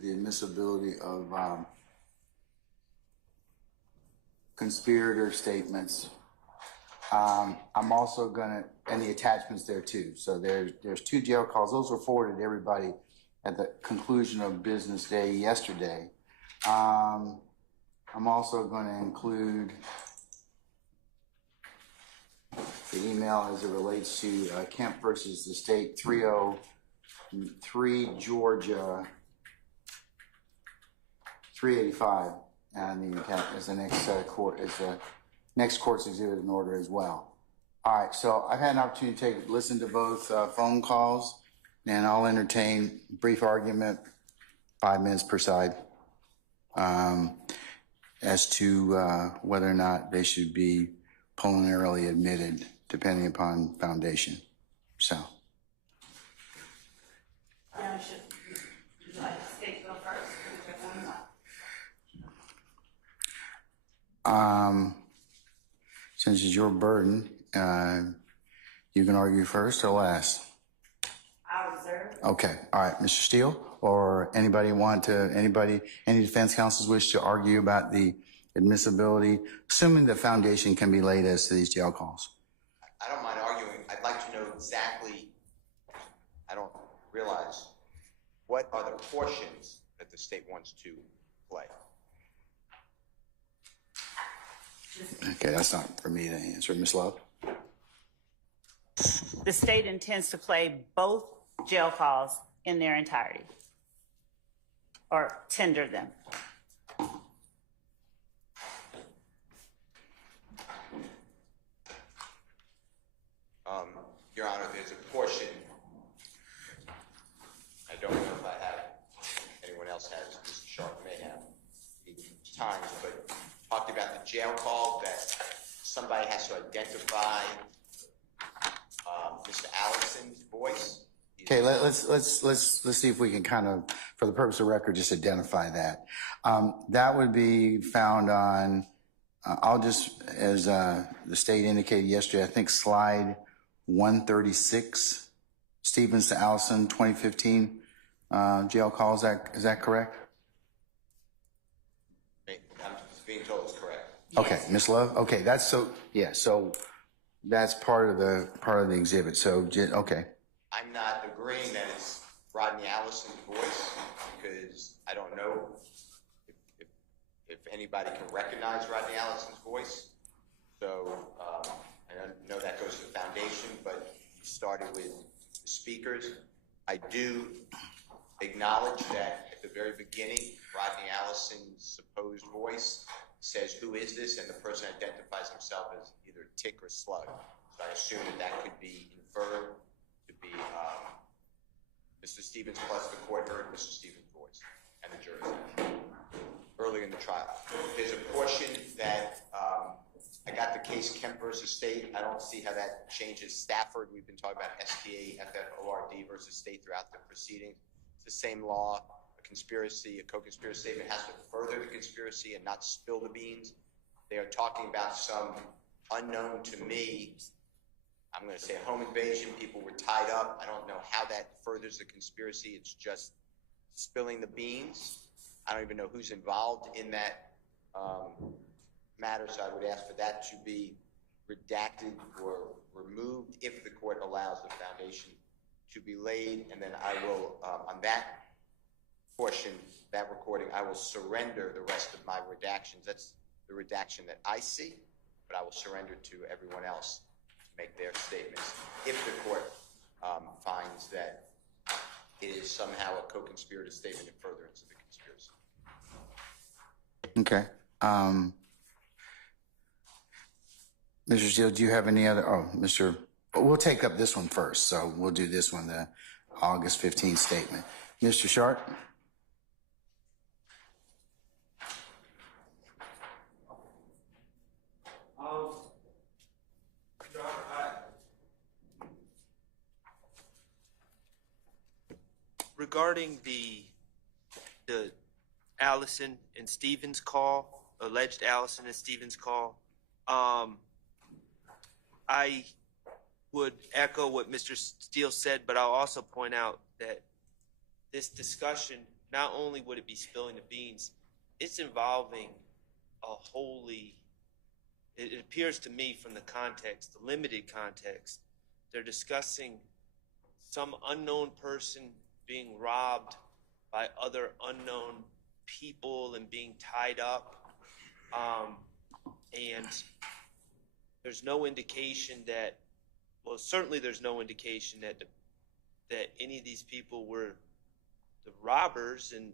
the admissibility of conspirator statements. I'm also gonna, and the attachments there too. So there's 2 jail calls. Those were forwarded to everybody at the conclusion of business day yesterday. I'm also going to include the email as it relates to Kemp versus the state 303 Georgia 385, and the as the next next court's exhibit in order as well. All right, so I've had an opportunity to listen to both phone calls, and I'll entertain brief argument, 5 minutes per side, as to whether or not they should be preliminarily admitted, depending upon foundation. So. Would you like the state to go first? Since it's your burden, you can argue first or last. I'll reserve. Okay. All right, Mr. Steele, or any defense counsels wish to argue about the admissibility, assuming the foundation can be laid as to these jail calls. I don't mind arguing. I'd like to know exactly, I don't realize, what are the portions that the state wants to play? Okay, that's not for me to answer. Ms. Love? The state intends to play both jail calls in their entirety, or tender them. Your Honor, there's a portion, I don't know if I have, anyone else has, Mr. Sharp may have, times, but talked about the jail call that somebody has to identify Mr. Allison's voice. Okay, let's see if we can kind of, for the purpose of record, just identify that. That would be found on, I'll just, as the state indicated yesterday, I think slide 136, Stevens to Allison, 2015 jail call. Is that correct? I'm being told it's correct. Okay, Ms. Love. Okay, that's so. Yeah, so that's part of the exhibit. So okay. I'm not agreeing that it's Rodney Allison's voice because I don't know if anybody can recognize Rodney Allison's voice. So I know that goes to the foundation, but you started with the speakers. I do acknowledge that at the very beginning, Rodney Allison's supposed voice says, "Who is this?" and the person identifies himself as either Tick or Slug. So I assume that could be inferred to be Mr. Stevens, plus the court heard Mr. Stevens' voice and the jurors early in the trial. There's a portion that I got the case Kemp versus State. I don't see how that changes Stafford. We've been talking about STAFFORD versus State throughout the proceedings. It's the same law. A conspiracy, a co-conspiracy statement has to further the conspiracy and not spill the beans. They are talking about some unknown to me, I'm going to say, home invasion. People were tied up. I don't know how that furthers the conspiracy. It's just spilling the beans. I don't even know who's involved in that matter, so I would ask for that to be redacted or removed if the court allows the foundation to be laid. And then I will, on that portion, that recording, I will surrender the rest of my redactions. That's the redaction that I see, but I will surrender to everyone else to make their statements if the court finds that it is somehow a co-conspirator statement in furtherance of the conspiracy. Okay. Mr. Steele, do you have any other? We'll take up this one first. So we'll do this one, the August 15th statement. Mr. Sharp? Regarding the Allison and Stevens call, alleged Allison and Stevens call, I would echo what Mr. Steele said, but I'll also point out that this discussion not only would it be spilling the beans, it's involving a wholly, it appears to me from the context, the limited context, they're discussing some unknown person being robbed by other unknown people and being tied up. And there's no indication that, well, certainly there's no indication that that any of these people were the robbers, and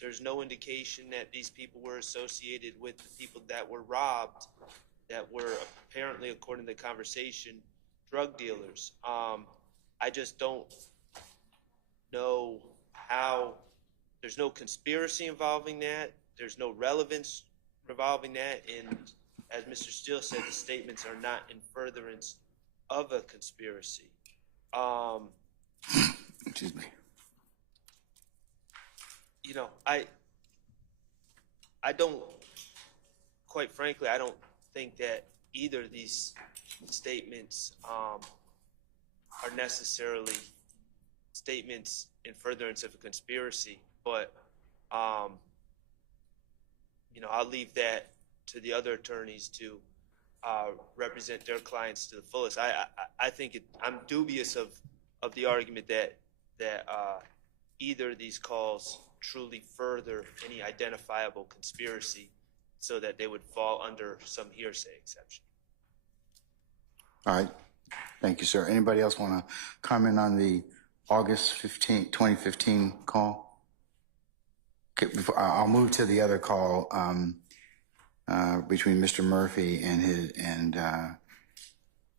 there's no indication that these people were associated with the people that were robbed, that were apparently, according to the conversation, drug dealers. I just don't know how. There's no conspiracy involving that. There's no relevance involving that. And as Mr. Steele said, the statements are not in furtherance of a conspiracy. Excuse me. You know, I don't, quite frankly, I don't think that either of these statements are necessarily statements in furtherance of a conspiracy, but you know, I'll leave that to the other attorneys to represent their clients to the fullest. I think I'm dubious of the argument that either of these calls truly further any identifiable conspiracy so that they would fall under some hearsay exception. All right. Thank you, sir. Anybody else want to comment on the August 15, 2015 call? Okay, I'll move to the other call between Mr. Murphy and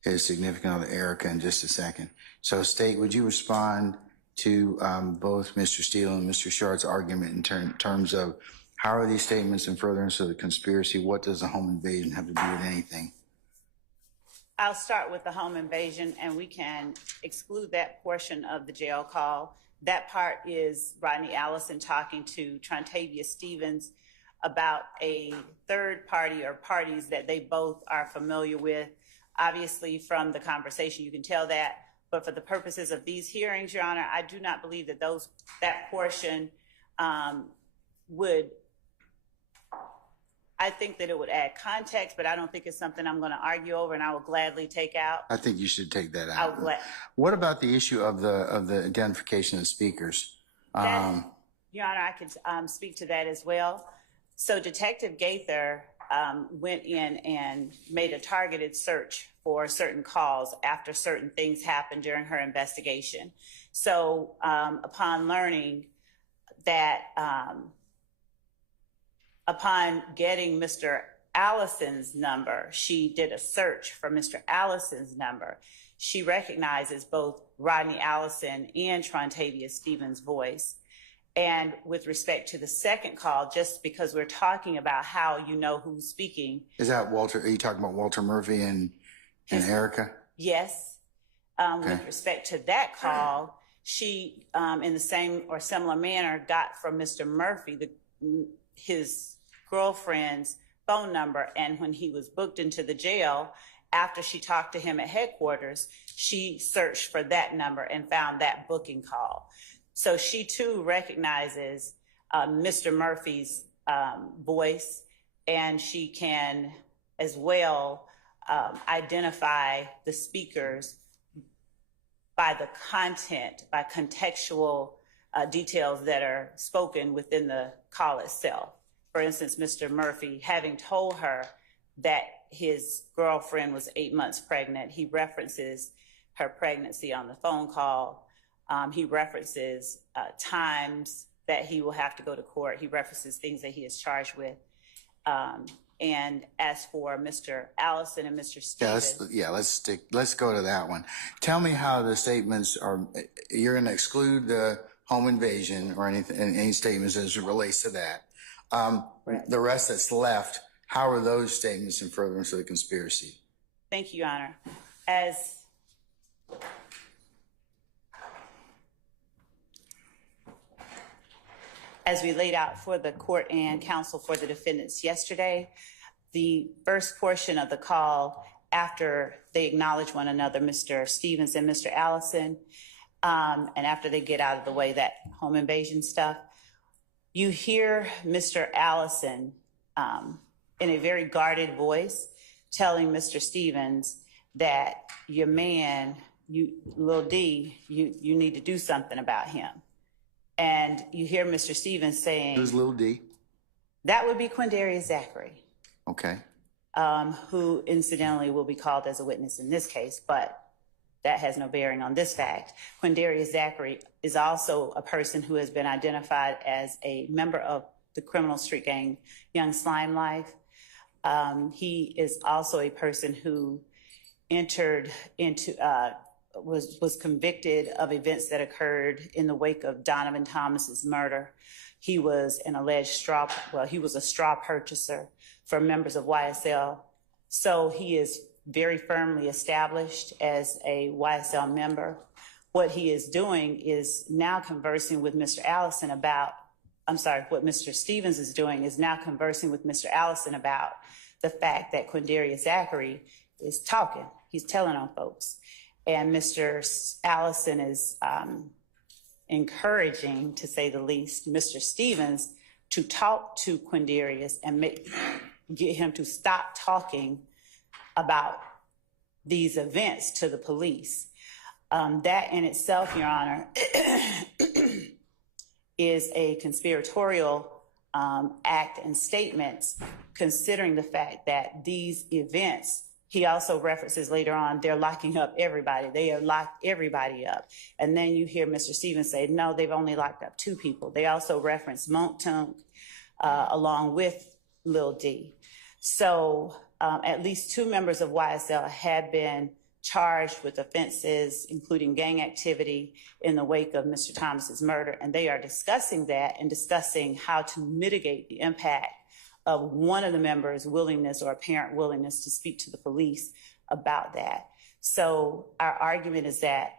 his significant other, Erica, in just a second. So, State, would you respond to both Mr. Steele and Mr. Shart's argument in terms of how are these statements in furtherance of the conspiracy? What does the home invasion have to do with anything? I'll start with the home invasion, and we can exclude that portion of the jail call. That part is Rodney Allison talking to Trontavia Stevens about a third party or parties that they both are familiar with. Obviously, from the conversation, you can tell that. But for the purposes of these hearings, Your Honor, I do not believe that that portion would. I think that it would add context, but I don't think it's something I'm going to argue over, and I will gladly take out. I think you should take that out. What about the issue of the identification of speakers? Your Honor, I can speak to that as well. So Detective Gaither went in and made a targeted search for certain calls after certain things happened during her investigation. So upon learning that, upon getting Mr. Allison's number, she did a search for Mr. Allison's number. She recognizes both Rodney Allison and Trontavia Stevens' voice. And with respect to the second call, just because we're talking about how you know who's speaking. Is that Walter? Are you talking about Walter Murphy and Erica? Yes. Okay. With respect to that call, she, in the same or similar manner, got from Mr. Murphy his girlfriend's phone number. And when he was booked into the jail, after she talked to him at headquarters, she searched for that number and found that booking call. So she too recognizes Mr. Murphy's voice, and she can as well identify the speakers by the content, by contextual details that are spoken within the call itself. For instance, Mr. Murphy, having told her that his girlfriend was 8 months pregnant, he references her pregnancy on the phone call. He references times that he will have to go to court. He references things that he is charged with. And as for Mr. Allison and Mr. Stevens. Let's go to that one. Tell me how the statements are, you're going to exclude the home invasion or any statements as it relates to that. Right. The rest that's left, how are those statements in furtherance of the conspiracy? Thank you, Your Honor. As we laid out for the court and counsel for the defendants yesterday, the first portion of the call, after they acknowledge one another, Mr. Stevens and Mr. Allison, and after they get out of the way, that home invasion stuff, you hear Mr. Allison in a very guarded voice telling Mr. Stevens that your man, Lil D, you need to do something about him. And you hear Mr. Stevens saying... Who's Lil D? That would be Quindarius Zachary. Okay. Who incidentally will be called as a witness in this case, but that has no bearing on this fact. Quindarius Zachary is also a person who has been identified as a member of the criminal street gang Young Slime Life. He is also a person who entered into, was convicted of events that occurred in the wake of Donovan Thomas's murder. He was an alleged he was a straw purchaser for members of YSL. So he is very firmly established as a YSL member. What he is doing is now conversing with Mr. Allison about, what Mr. Stevens is doing is now conversing with Mr. Allison about the fact that Quindarius Zachary is talking. He's telling on folks. And Mr. Allison is encouraging, to say the least, Mr. Stevens to talk to Quindarius and get him to stop talking about these events to the police. That in itself, Your Honor, is a conspiratorial act and statements, considering the fact that these events, he also references later on, they're locking up everybody. They have locked everybody up. And then you hear Mr. Stevens say, no, they've only locked up 2 people. They also reference Montunk along with Lil D. So at least 2 members of YSL had been charged with offenses, including gang activity in the wake of Mr. Thomas's murder. And they are discussing that and discussing how to mitigate the impact of one of the members' willingness or apparent willingness to speak to the police about that. So our argument is that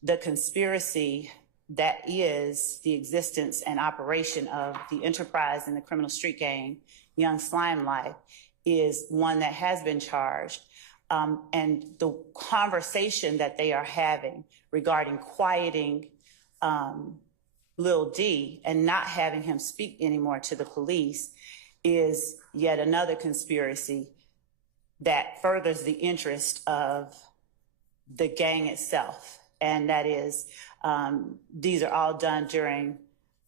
the conspiracy that is the existence and operation of the enterprise in the criminal street gang, Young Slime Life, is one that has been charged. And the conversation that they are having regarding quieting Lil D and not having him speak anymore to the police is yet another conspiracy that furthers the interest of the gang itself. And that is, these are all done during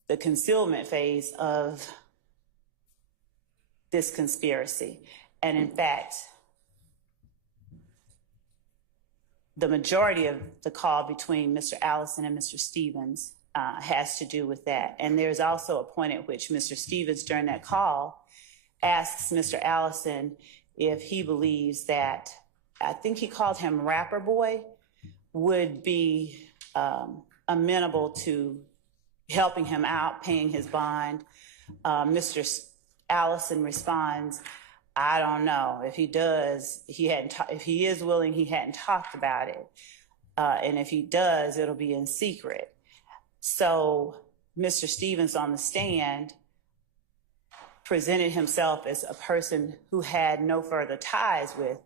the concealment phase of this conspiracy. And in fact, the majority of the call between Mr. Allison and Mr. Stevens has to do with that. And there's also a point at which Mr. Stevens, during that call, asks Mr. Allison if he believes that, I think he called him Rapper Boy, would be amenable to helping him out, paying his bond. Mr. Allison responds, I don't know. If he does, if he is willing, he hadn't talked about it. And if he does, it'll be in secret. So Mr. Stevens on the stand presented himself as a person who had no further ties with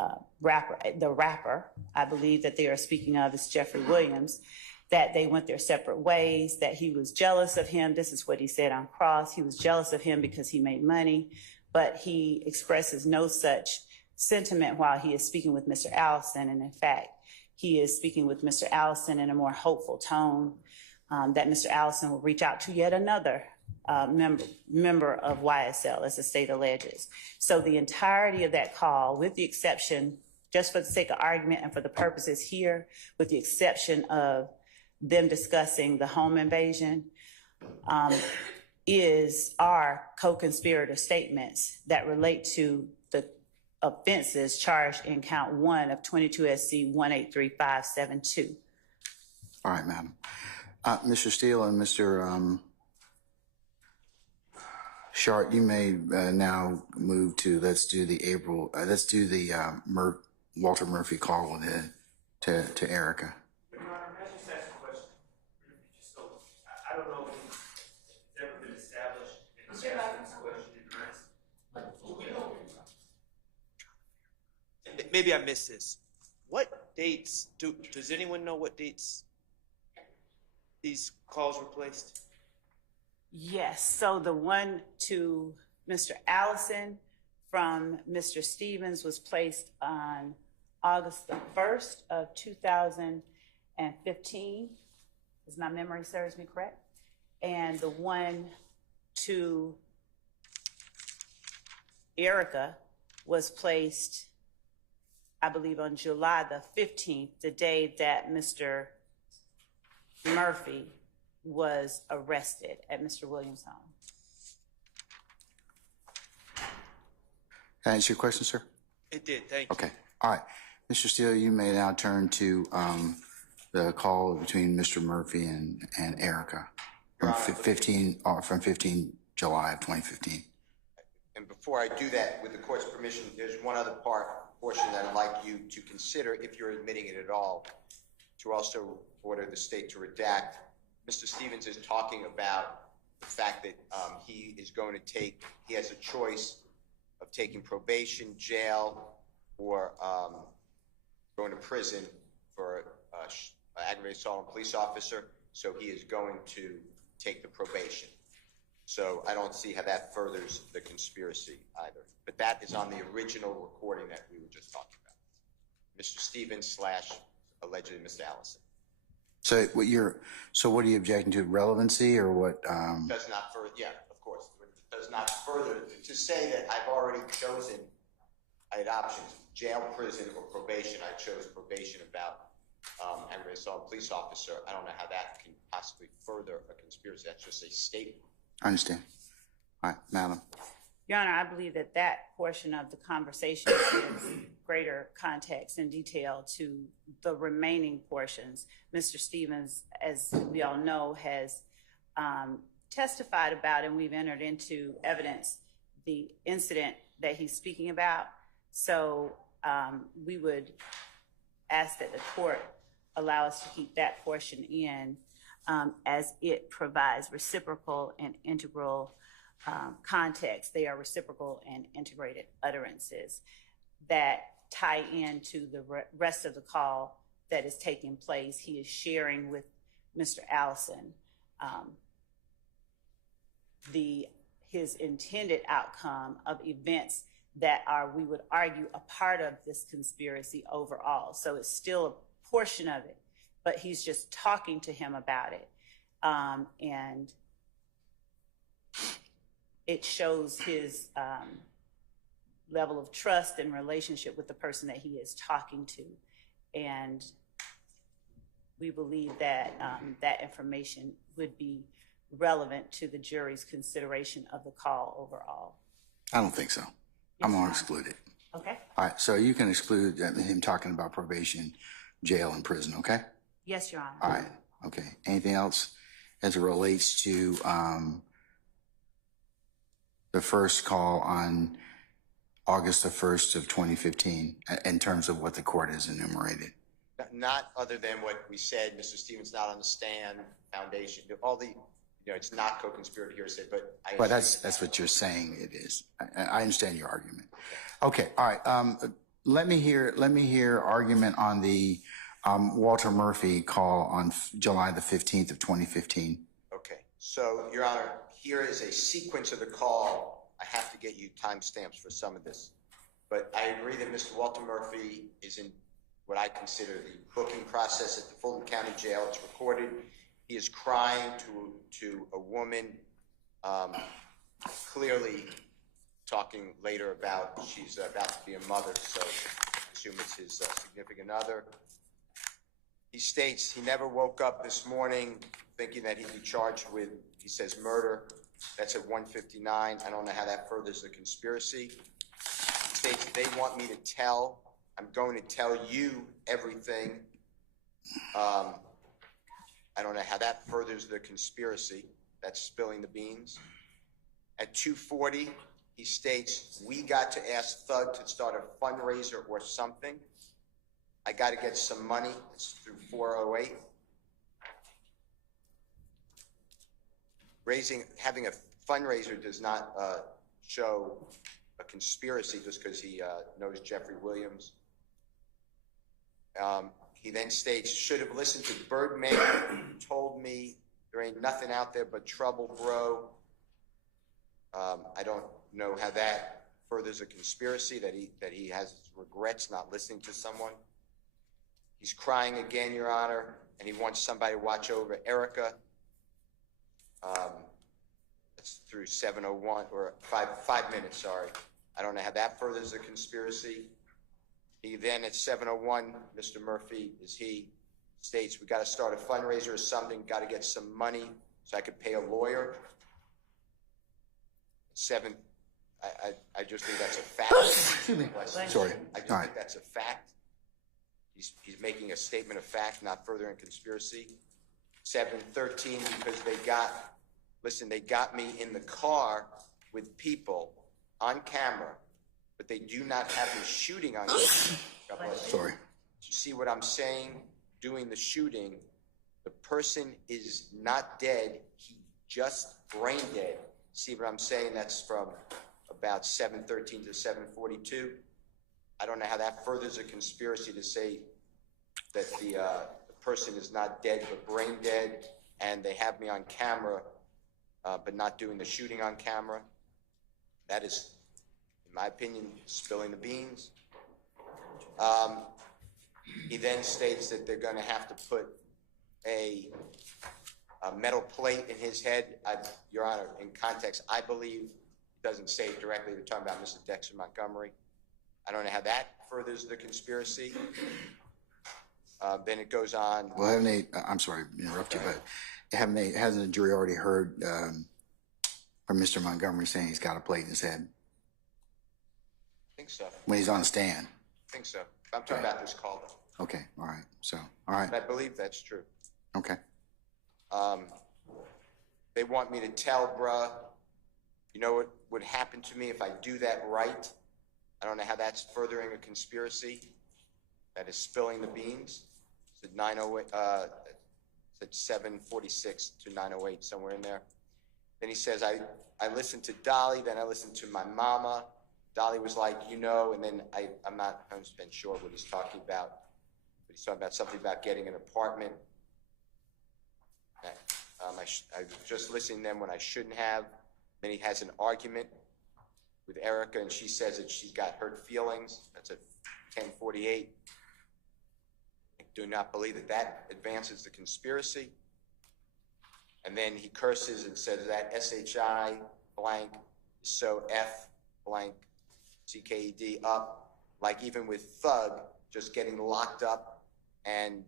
the rapper. I believe that they are speaking of is Jeffery Williams, that they went their separate ways, that he was jealous of him. This is what he said on cross. He was jealous of him because he made money, but he expresses no such sentiment while he is speaking with Mr. Allison. And in fact, he is speaking with Mr. Allison in a more hopeful tone, that Mr. Allison will reach out to yet another member of YSL, as the state alleges. So the entirety of that call, with the exception, just for the sake of argument and for the purposes here, with the exception of them discussing the home invasion, are co-conspirator statements that relate to the offenses charged in count 1 of 22 SC 183-572. All right, madam. Mr. Steele and Mr. Shart, you may now move to let's do the Walter Murphy call with to Erica. Your Honor, may I just ask a question? So I don't know if it's ever been established in this question in earnest. Maybe I missed this. What dates, does anyone know what dates these calls were placed? Yes, so the one to Mr. Allison from Mr. Stevens was placed on August the 1st of 2015, as my memory serves me correct. And the one to Erica was placed, I believe, on July the 15th, the day that Mr. Murphy was arrested at Mr. Williams' home. Can I answer your question, sir? It did, thank you. Okay, all right. Mr. Steele, you may now turn to the call between Mr. Murphy and Erica from 15 July of 2015. And before I do that, with the court's permission, there's one other portion that I'd like you to consider, if you're admitting it at all, to also order the state to redact. Mr. Stevens is talking about the fact that he has a choice of taking probation, jail, or going to prison for aggravated assault on a police officer. So he is going to take the probation. So I don't see how that furthers the conspiracy either. But that is on the original recording that we were just talking about. Mr. Stevens / allegedly Mr. Allison. So what are you objecting to? Relevancy or what? Does not further, yeah, of course. Does not further, to say that I've already chosen, I had options, jail, prison, or probation. I chose probation about aggravated assault on a police officer. I don't know how that can possibly further a conspiracy. That's just a statement. I understand. All right, madam. Your Honor, I believe that that portion of the conversation gives greater context and detail to the remaining portions. Mr. Stevens, as we all know, has testified about, and we've entered into evidence, the incident that he's speaking about. So we would ask that the court allow us to keep that portion in as it provides reciprocal and integral context. They are reciprocal and integrated utterances that tie into the rest of the call that is taking place. He is sharing with Mr. Allison his intended outcome of events that are, we would argue, a part of this conspiracy overall. So it's still a portion of it, but he's just talking to him about it. And it shows his level of trust and relationship with the person that he is talking to. And we believe that that information would be relevant to the jury's consideration of the call overall. I don't think so. I'm going to exclude it. Okay. All right, so you can exclude him talking about probation, jail, and prison, okay? Yes, Your Honor. All right, okay. Anything else as it relates to the first call on August the 1st of 2015 in terms of what the court has enumerated? Not other than what we said, Mr. Stevens not on the stand, foundation, all the, it's not co-conspirator hearsay, but I. But that's what you're saying it is. I understand your argument. Okay, all right. Let me hear argument on the Walter Murphy call on July the 15th of 2015. Okay, so Your Honor, here is a sequence of the call. I have to get you timestamps for some of this, but I agree that Mr. Walter Murphy is in what I consider the booking process at the Fulton County Jail. It's recorded. He is crying to a woman, clearly talking later about she's about to be a mother, so I assume it's his significant other. He states he never woke up this morning thinking that he'd be charged with, he says, murder. That's at 1:59. I don't know how that furthers the conspiracy. He states they want me to tell. I'm going to tell you everything. I don't know how that furthers the conspiracy. That's spilling the beans. At 2:40, he states, we got to ask Thug to start a fundraiser or something. I got to get some money. It's through 408. Having a fundraiser does not show a conspiracy just because he knows Jeffery Williams. He then states, should have listened to Birdman, told me There ain't nothing out there but trouble, bro. I don't know how that furthers a conspiracy, that he has regrets not listening to someone. He's crying again, Your Honor, and he wants somebody to watch over Erica. That's through 7:01 or 5 minutes, sorry. I don't know how that furthers a conspiracy. He then at 7:01, Mr. Murphy, states, we got to start a fundraiser or something, got to get some money so I could pay a lawyer. I just think that's a fact. Excuse me. Sorry. I just All right. think that's a fact. He's making a statement of fact, not furthering conspiracy. 7:13, because they got me in the car with people on camera, but they do not have me shooting on camera. God bless you. Sorry. You see what I'm saying? Doing the shooting, the person is not dead. He just brain dead. See what I'm saying? That's from about 7:13 to 7:42. I don't know how that furthers a conspiracy to say that the person is not dead but brain dead, and they have me on camera but not doing the shooting on camera. That is, in my opinion, spilling the beans. He then states that they're going to have to put a metal plate in his head. Your Honor, in context, I believe it doesn't say it directly. They're talking about Mr. Dexter Montgomery. I don't know how that furthers the conspiracy. Then it goes on. Well, haven't they, I'm sorry to interrupt you, but hasn't the jury already heard from Mr. Montgomery saying he's got a plate in his head I think so. when he's on the stand? I think so. I'm talking about this call, though. Okay, all right. So, all right. And I believe that's true. Okay. They want me to tell, bruh, you know what would happen to me if I do that right? I don't know how that's furthering a conspiracy. That is spilling the beans. It's at 9:08. It's at 7:46 to 9:08, somewhere in there. Then he says, I listened to Dolly, then I listened to my mama. Dolly was like, you know, and then I'm not 100% sure what he's talking about. But he's talking about something about getting an apartment. I was just listening to them when I shouldn't have. Then he has an argument with Erica, and she says that she's got hurt feelings. That's at 10:48. I do not believe that advances the conspiracy. And then he curses and says that SHI blank is so F blank CKED up, like even with Thug just getting locked up, and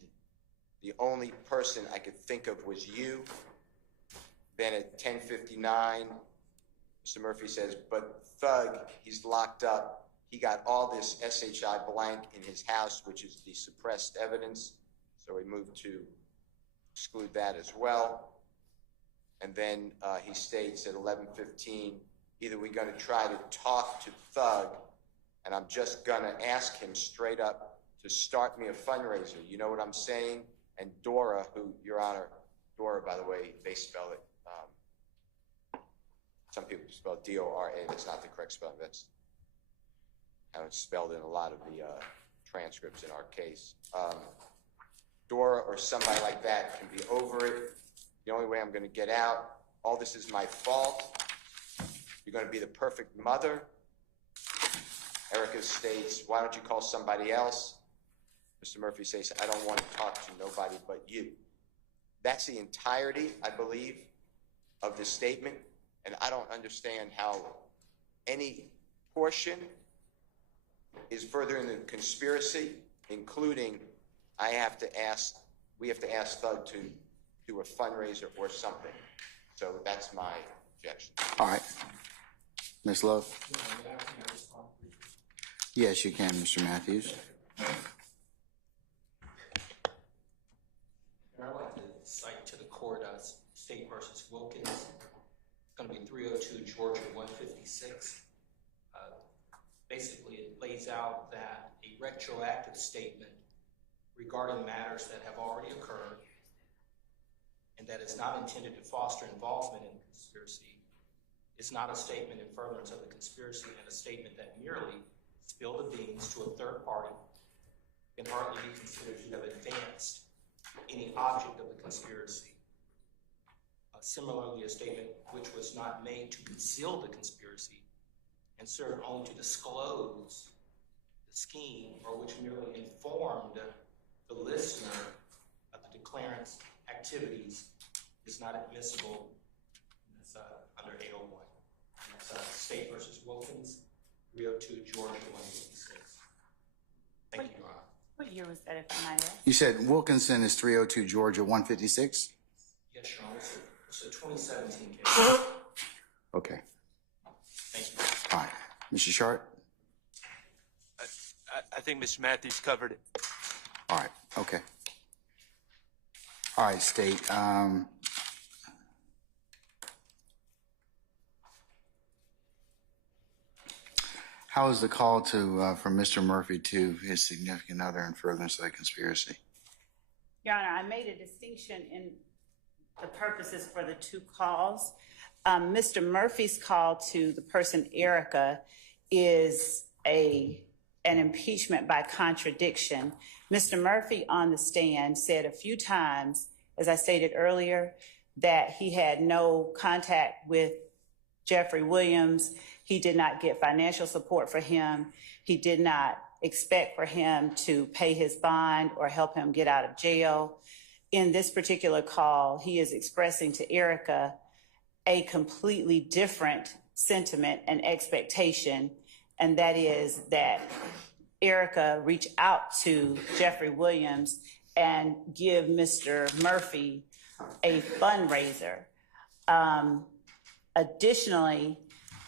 the only person I could think of was you. Then at 10:59, Mr. Murphy says, but Thug, he's locked up. He got all this SHI blank in his house, which is the suppressed evidence. So we moved to exclude that as well. And then he states at 11:15, either we're going to try to talk to Thug, and I'm just going to ask him straight up to start me a fundraiser. You know what I'm saying? And Dora, who, Your Honor, Dora, by the way, they spell it. Some people spell D-O-R-A. That's not the correct spelling. That's how it's spelled in a lot of the transcripts in our case. Dora or somebody like that can be over it. The only way I'm going to get out, all this is my fault. You're going to be the perfect mother. Erica states, why don't you call somebody else? Mr. Murphy says, I don't want to talk to nobody but you. That's the entirety, I believe, of this statement. And I don't understand how any portion is furthering the conspiracy, including we have to ask Thug to do a fundraiser or something. So that's my objection. All right. Ms. Love? Yes, you can, Mr. Matthews. I'd like to cite to the court State versus Wilkins. It's going to be 302 Georgia 156. Basically, it lays out that a retroactive statement regarding matters that have already occurred and that is not intended to foster involvement in the conspiracy is not a statement in furtherance of the conspiracy, and a statement that merely spilled the beans to a third party can hardly be considered to have advanced any object of the conspiracy. Similarly, a statement which was not made to conceal the conspiracy and served only to disclose the scheme, or which merely informed the listener of the declarant's activities, is not admissible. That's under 801. That's State versus Wilkins, 302 Georgia 156. Thank you, Your Honor. What year was that, if I might ask? You said Wilkinson is 302 Georgia 156? Yes, Your Honor. It's a 2017 case. Okay. Thank you. All right. Mr. Sharp? I think Mr. Matthews covered it. All right. Okay. All right, State. How is the call to from Mr. Murphy to his significant other in furtherance of the conspiracy? Your Honor, I made a distinction in the purposes for the two calls. Mr. Murphy's call to the person Erica is an impeachment by contradiction. Mr. Murphy on the stand said a few times, as I stated earlier, that he had no contact with Jeffery Williams. He did not get financial support for him. He did not expect for him to pay his bond or help him get out of jail. In this particular call, he is expressing to Erica a completely different sentiment and expectation, and that is that Erica reach out to Jeffery Williams and give Mr. Murphy a fundraiser. Additionally,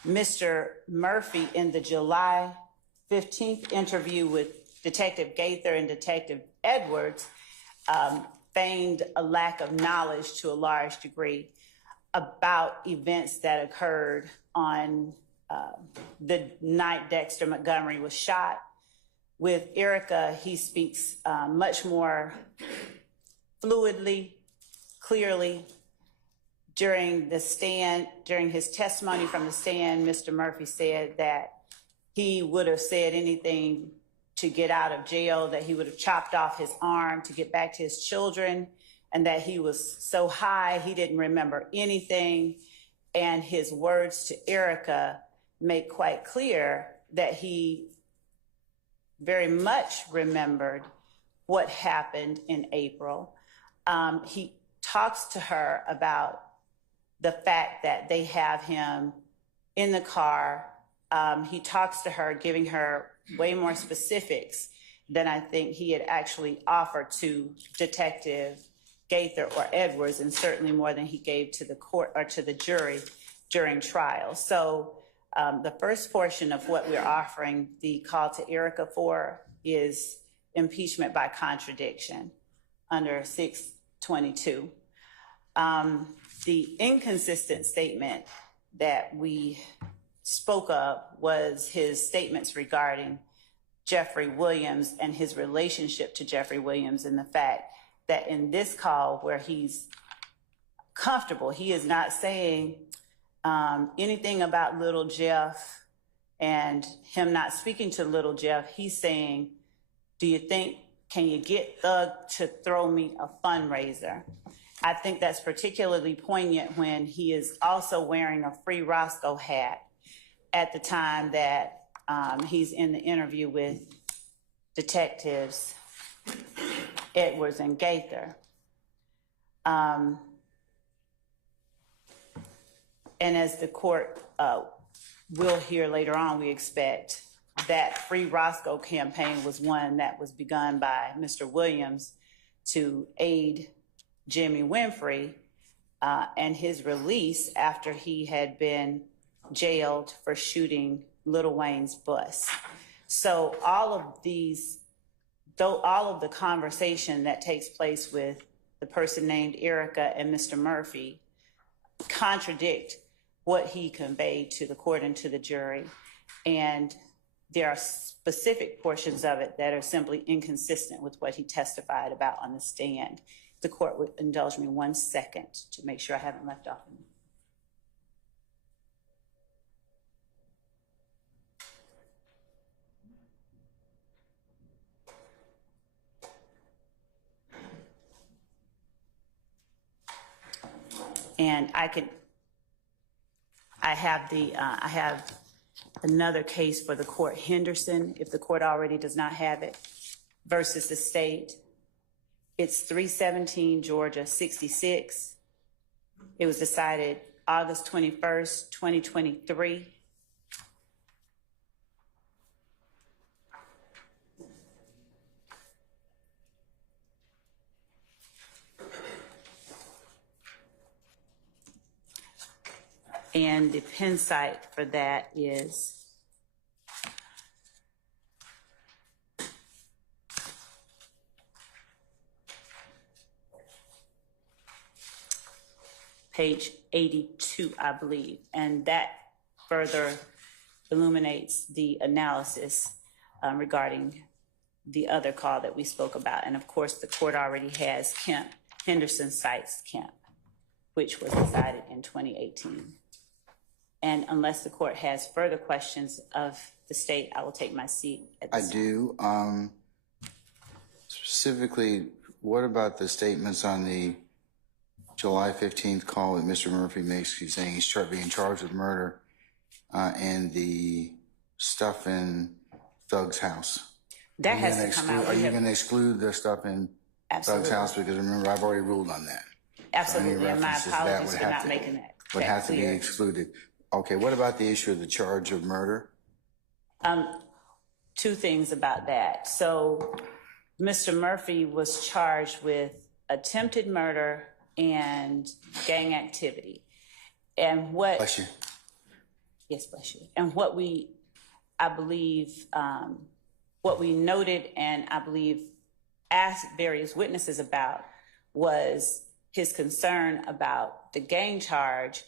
Mr. Murphy, in the July 15th interview with Detective Gaither and Detective Edwards, feigned a lack of knowledge to a large degree about events that occurred on the night Dexter Montgomery was shot. With Erica, he speaks much more fluidly, clearly. During his testimony from the stand, Mr. Murphy said that he would have said anything to get out of jail, that he would have chopped off his arm to get back to his children, and that he was so high he didn't remember anything. And his words to Erica make quite clear that he very much remembered what happened in April. He talks to her about the fact that they have him in the car. He talks to her, giving her way more specifics than I think he had actually offered to Detective Gaither or Edwards, and certainly more than he gave to the court or to the jury during trial. So the first portion of what we're offering the call to Erica for is impeachment by contradiction under 622. The inconsistent statement that we spoke of was his statements regarding Jeffery Williams and his relationship to Jeffery Williams, and the fact that in this call where he's comfortable, he is not saying anything about little Jeff and him not speaking to little Jeff. He's saying, do you think, can you get Thug to throw me a fundraiser? I think that's particularly poignant when he is also wearing a Free Roscoe hat at the time that he's in the interview with Detectives Edwards and Gaither. And as the court will hear later on, we expect that Free Roscoe campaign was one that was begun by Mr. Williams to aid Jimmy Winfrey and his release after he had been jailed for shooting Lil Wayne's bus. So all of the conversation that takes place with the person named Erica and Mr. Murphy contradict what he conveyed to the court and to the jury. And there are specific portions of it that are simply inconsistent with what he testified about on the stand. The court would indulge me 1 second to make sure I haven't left off anything. And I have another case for the court, Henderson, if the court already does not have it, versus the state. It's 317 Georgia 66. It was decided August 21st, 2023. And the pen site for that is page 82, I believe, and that further illuminates the analysis regarding the other call that we spoke about. And of course, the court already has Kemp, Henderson cites Kemp, which was decided in 2018. And unless the court has further questions of the state, I will take my seat at this time. I do. Specifically, what about the statements on the July 15th call that Mr. Murphy makes? He's saying he's being charged with murder and the stuff in Thug's house. That has to come out. Are you going to exclude the stuff in Thug's house? Because remember, I've already ruled on that. Absolutely, and my apologies for not making that would have to be clear. excluded. Okay, what about the issue of the charge of murder? Two things about that. So Mr. Murphy was charged with attempted murder and gang activity. And what... Bless you. Yes, bless you. And what I believe, what we noted and I believe asked various witnesses about was his concern about the gang charge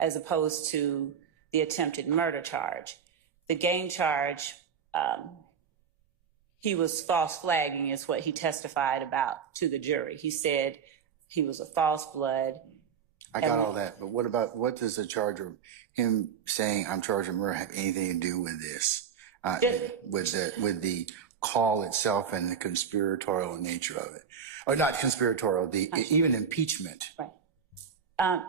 as opposed to the attempted murder charge. The gang charge, he was false flagging is what he testified about to the jury. He said he was a false blood. I got all that, but what does the charge of him saying I'm charged with murder have anything to do with this? With the call itself and the conspiratorial nature of it? Or not conspiratorial, even impeachment. Right.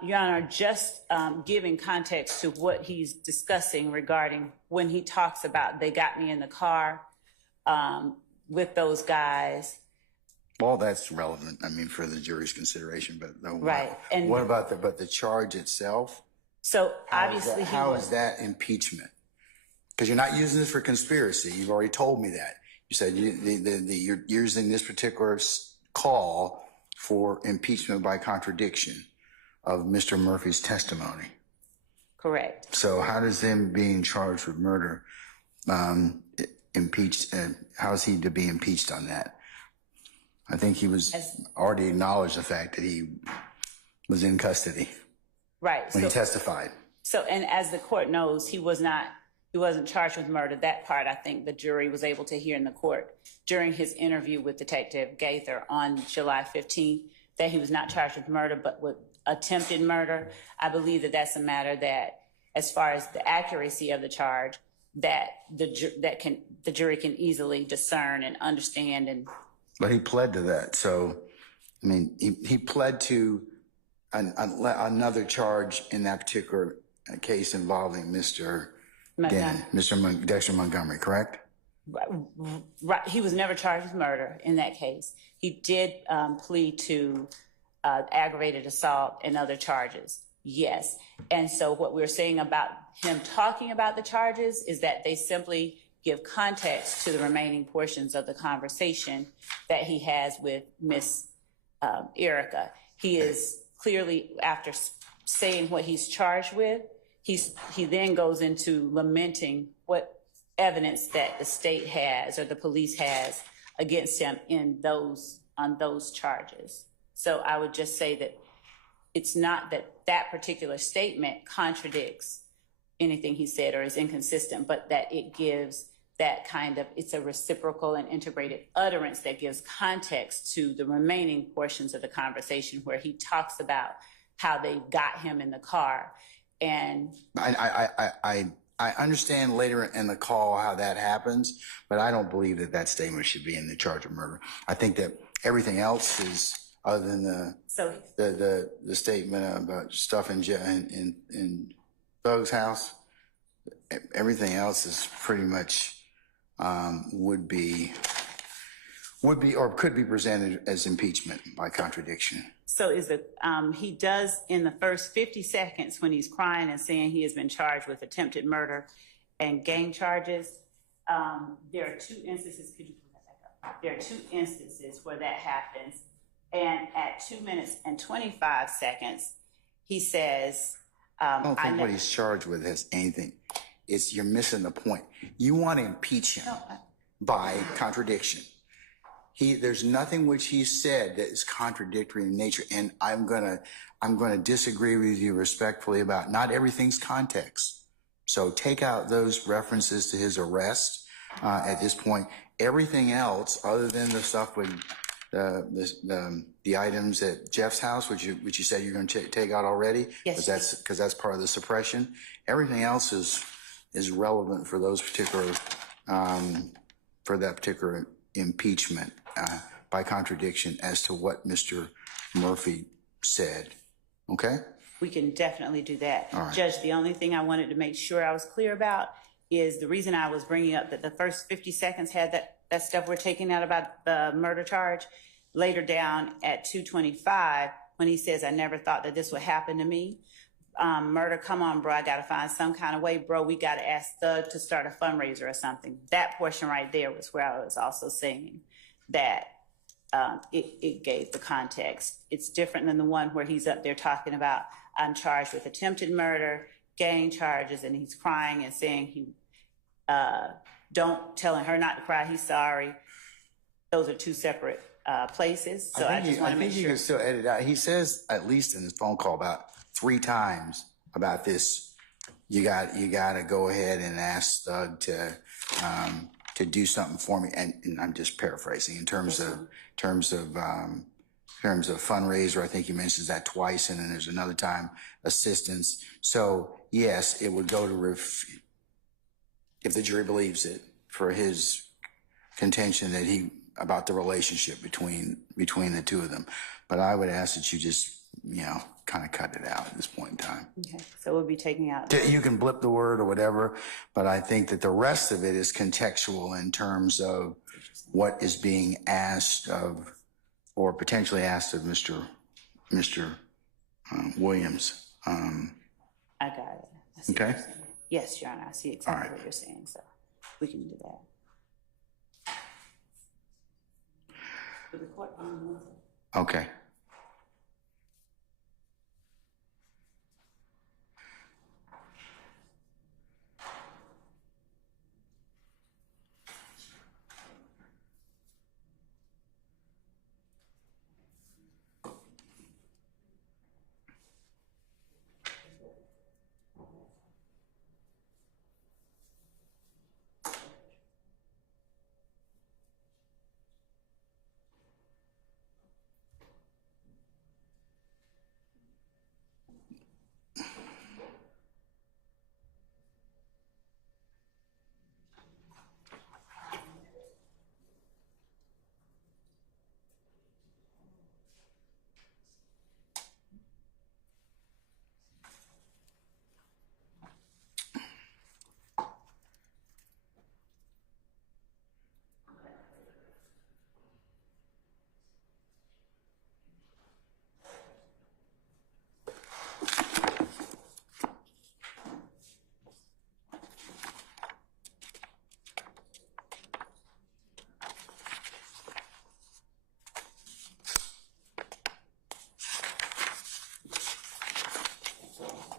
Your Honor, just giving context to what he's discussing regarding when he talks about they got me in the car with those guys. Well, that's relevant, I mean, for the jury's consideration, but no. Right. And what about the charge itself? So obviously how is that impeachment? Because you're not using this for conspiracy. You've already told me that. You said you're using this particular call for impeachment by contradiction of Mr. Murphy's testimony. Correct. So how does him being charged with murder impeached? How is he to be impeached on that? I think he was already acknowledged the fact that he was in custody. Right. When he testified. So, and as the court knows, he wasn't charged with murder. That part, I think the jury was able to hear in the court during his interview with Detective Gaither on July 15th, that he was not charged with murder, but with attempted murder. I believe that that's a matter that, as far as the accuracy of the charge, that the jury can easily discern and understand. But he pled to that. So, I mean, he pled to another charge in that particular case involving Mr. Dexter Montgomery, correct? Right. He was never charged with murder in that case. He did plead to aggravated assault and other charges. Yes. And so what we're saying about him talking about the charges is that they simply give context to the remaining portions of the conversation that he has with Miss Erica. He is clearly, after saying what he's charged with, he then goes into lamenting what evidence that the state has or the police has against him on those charges. So I would just say that it's not that particular statement contradicts anything he said or is inconsistent, but that it gives that it's a reciprocal and integrated utterance that gives context to the remaining portions of the conversation where he talks about how they got him in the car. And I understand later in the call how that happens, but I don't believe that statement should be in the charge of murder. I think that everything else is other than So the statement about stuff in Thug's house. Everything else is pretty much would be or could be presented as impeachment by contradiction. So is it, he does in the first 50 seconds when he's crying and saying he has been charged with attempted murder and gang charges, there are two instances, could you put that back up? There are two instances where that happens. And at 2 minutes and 25 seconds, he says, I don't think what he's charged with has anything. You're missing the point. You want to impeach him by contradiction. There's nothing which he said that is contradictory in nature, and I'm gonna disagree with you respectfully about not everything's context. So take out those references to his arrest at this point. Everything else, other than the stuff with the items at Jeff's house, which you said you're going to take out already, yes, because that's part of the suppression. Everything else is relevant for those particular for that particular impeachment by contradiction as to what Mr. Murphy said. Okay? We can definitely do that. All right. Judge, the only thing I wanted to make sure I was clear about is the reason I was bringing up that the first 50 seconds had that stuff we're taking out about the murder charge. Later down at 2:25, when he says, I never thought that this would happen to me. Murder, come on, bro, I got to find some kind of way, bro. We got to ask Thug to start a fundraiser or something. That portion right there was where I was also saying that it gave the context. It's different than the one where he's up there talking about, I'm charged with attempted murder, gang charges, and he's crying and saying telling her not to cry, he's sorry. Those are two separate places. So I just want to make sure. You can still edit out. He says, at least in his phone call, about 3 times about this. You got to go ahead and ask Thug to do something for me. And I'm just paraphrasing in terms of fundraiser. I think he mentions that twice, and then there's another time assistance. So yes, it would go to if the jury believes it, for his contention that about the relationship between the two of them. But I would ask that you just, kind of cut it out at this point in time. Okay, so we'll be taking out. You can blip the word or whatever, but I think that the rest of it is contextual in terms of what is being asked of, or potentially asked of Mr. Williams. I got it. I see Okay. what you're saying. Yes, Your Honor, I see exactly right. what you're saying, so we can do that. For the court, Okay.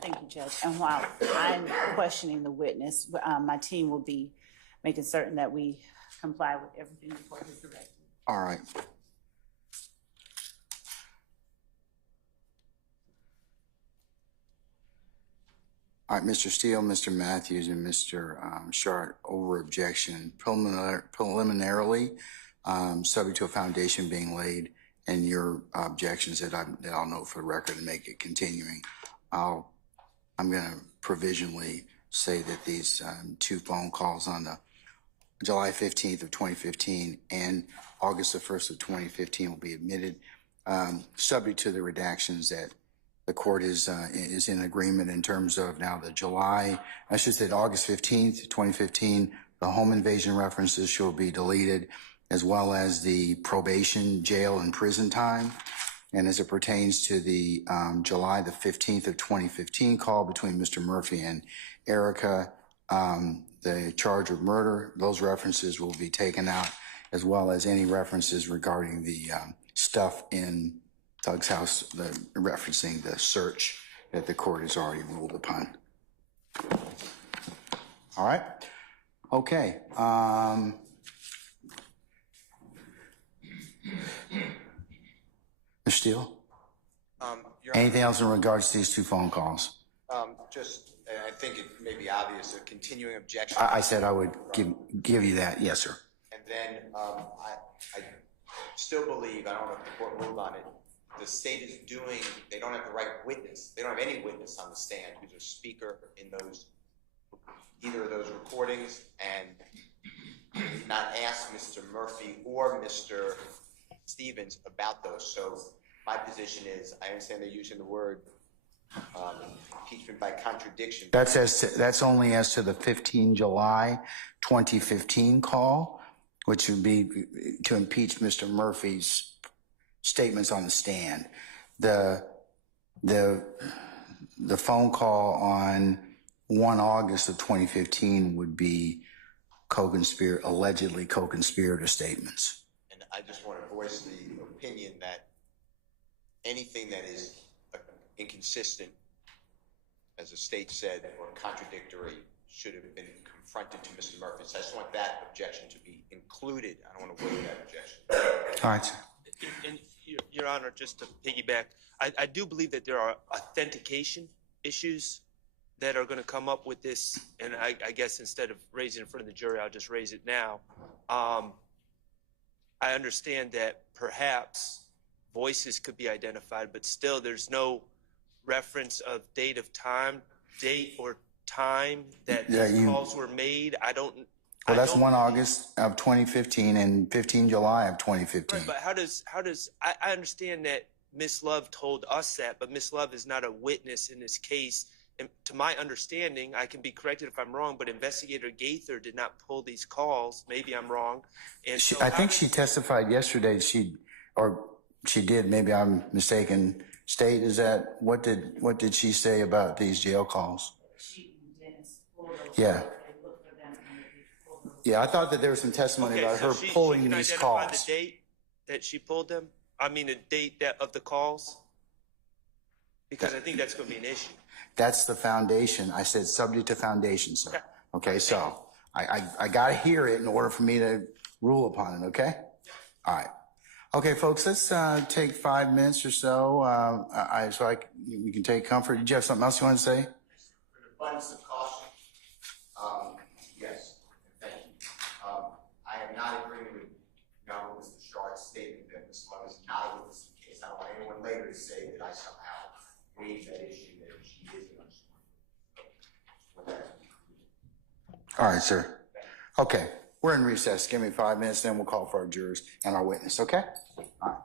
thank you, Judge. And while I'm questioning the witness, my team will be making certain that we comply with everything the court has directed. All right. All right, Mr. Steele, Mr. Matthews, and Mr. Shart, over objection. Preliminarily, subject to a foundation being laid, and your objections that I'll note for the record and make it continuing. I'm going to provisionally say that these 2 phone calls on the July 15th of 2015 and August the 1st of 2015 will be admitted, subject to the redactions that the court is in agreement in terms of now the August 15th, 2015, the home invasion references shall be deleted, as well as the probation, jail, and prison time. And as it pertains to the July the 15th of 2015 call between Mr. Murphy and Erica, the charge of murder, those references will be taken out, as well as any references regarding the stuff in Doug's house, referencing the search that the court has already ruled upon. All right. Okay. Mr. Steele? Anything else in regards to these two phone calls? And I think it may be obvious, a continuing objection. I said I would give you that. Yes, sir. And then I still believe, I don't know if the court ruled on it, the state is doing, they don't have the right witness. They don't have any witness on the stand who's a speaker in either of those recordings, and did not ask Mr. Murphy or Mr. Stevens about those. So my position is, I understand they're using the word impeachment by contradiction. That's only as to the 15 July 2015 call, which would be to impeach Mr. Murphy's statements on the stand. The phone call on 1 August of 2015 would be allegedly co-conspirator statements. And I just want to voice the opinion that anything that is inconsistent, as the state said, or contradictory, should have been confronted to Mr. Murphy. So I just want that objection to be included. I don't want to waive that objection. All right, sir. And Your Honor, just to piggyback, I do believe that there are authentication issues that are going to come up with this, and I guess instead of raising it in front of the jury, I'll just raise it now. I understand that perhaps voices could be identified, but still there's no reference of date or time that these calls were made. Well, that's 1 August of 2015 and 15 July of 2015. Right, but how does I understand that Miss Love told us that, but Miss Love is not a witness in this case. And to my understanding, I can be corrected if I'm wrong, but Investigator Gaither did not pull these calls. Maybe I'm wrong. And I think she testified yesterday. She did. Maybe I'm mistaken. State, is that what did she say about these jail calls? Yeah. Yeah, I thought that there was some testimony about her pulling these calls. Can you identify the date that she pulled them? I mean, the date of the calls? Because I think that's going to be an issue. That's the foundation. I said subject to foundation, sir. Okay, so I got to hear it in order for me to rule upon it, okay? All right. Okay, folks, let's take 5 minutes or so. We can take comfort. Did you have something else you want to say? For an abundance of caution, yes, thank you. I am not agreeing with Mr. Sharp's statement that Ms. Love is not a witness in the case. I don't want anyone later to say that I somehow waived that issue, that she is an unsworn. All right, sir. Okay, we're in recess. Give me 5 minutes, then we'll call for our jurors and our witness, okay? All right.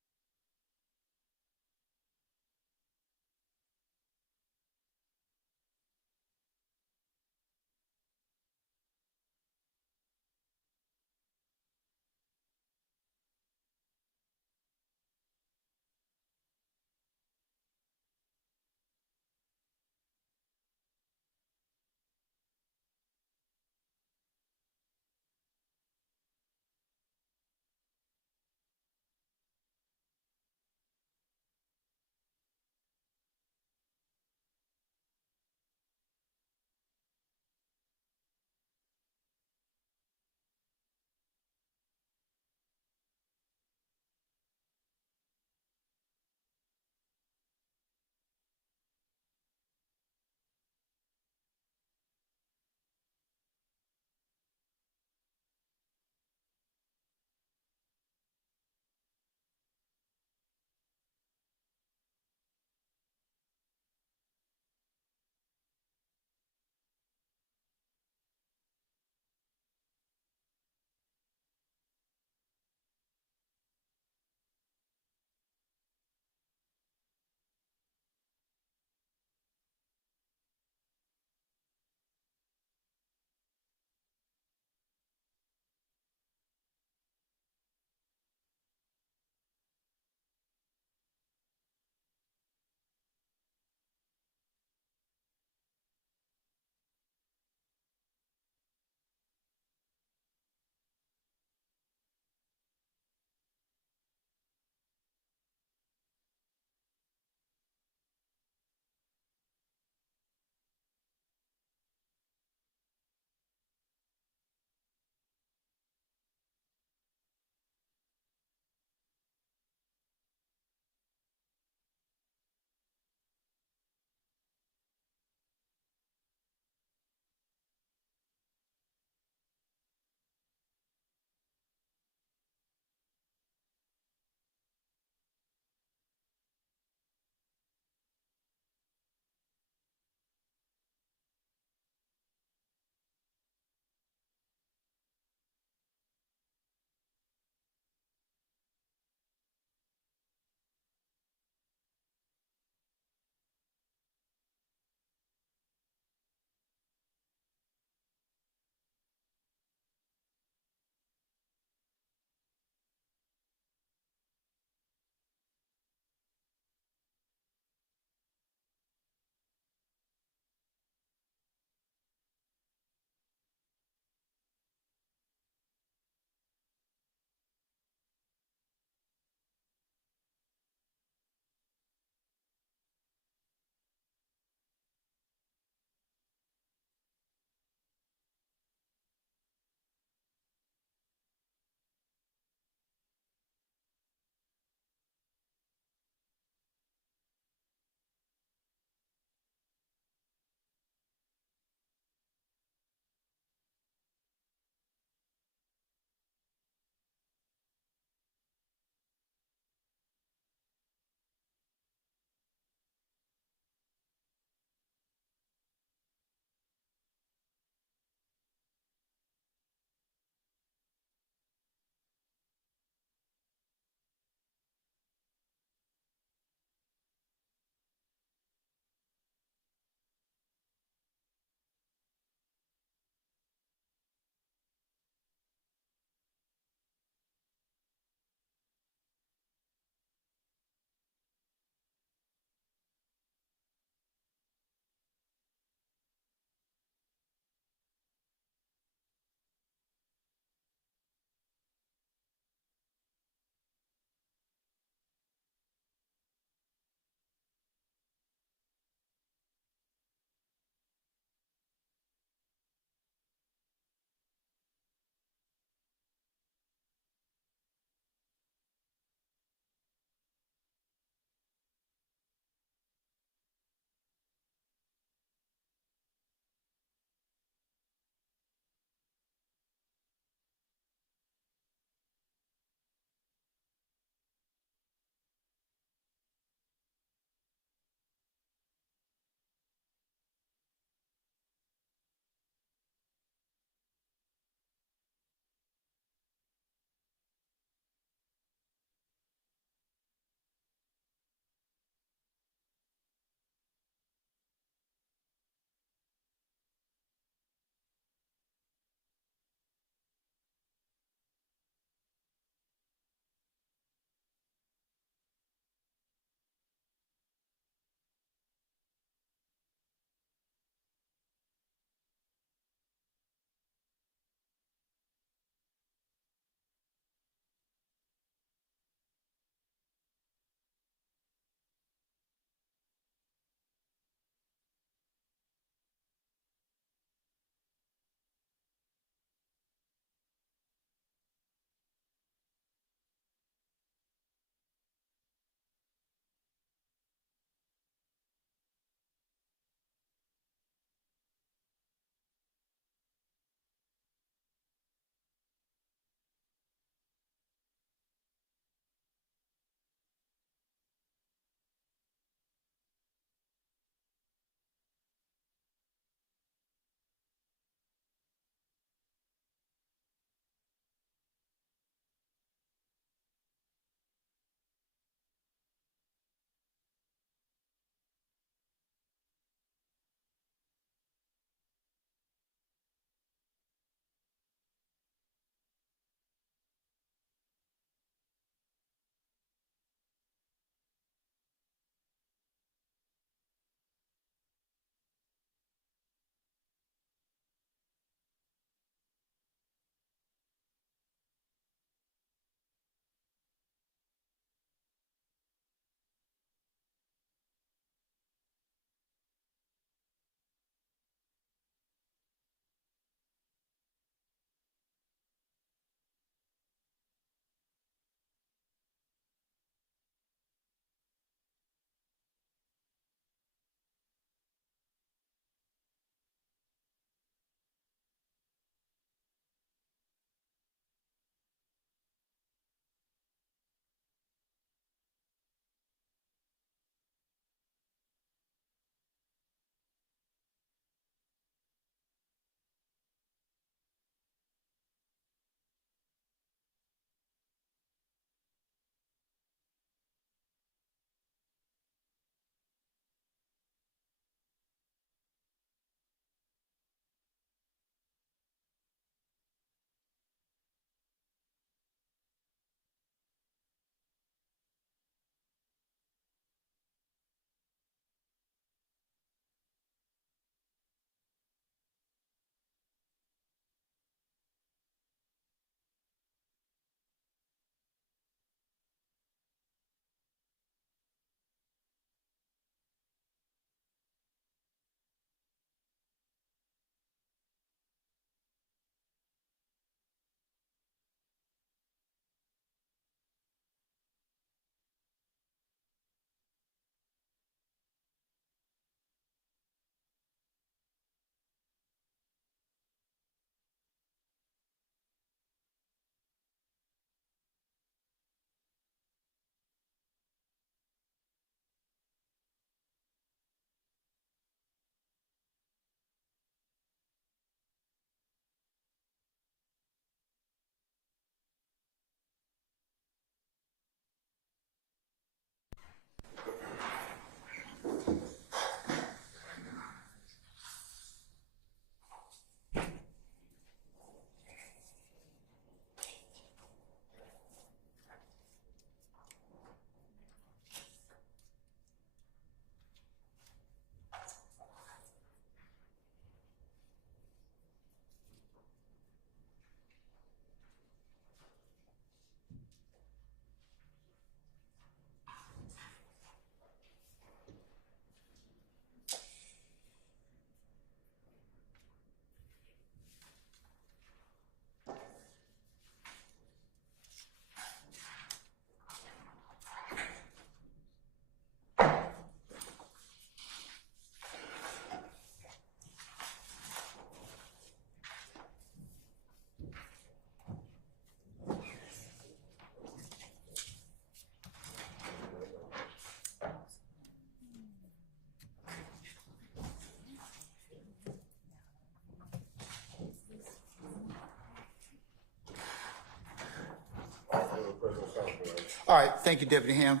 All right, thank you, Deputy Ham.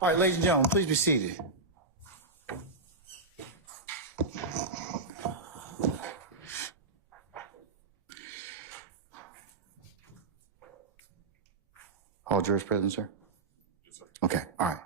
All right, ladies and gentlemen, please be seated. All jurors present, sir? Yes, sir. Okay, all right.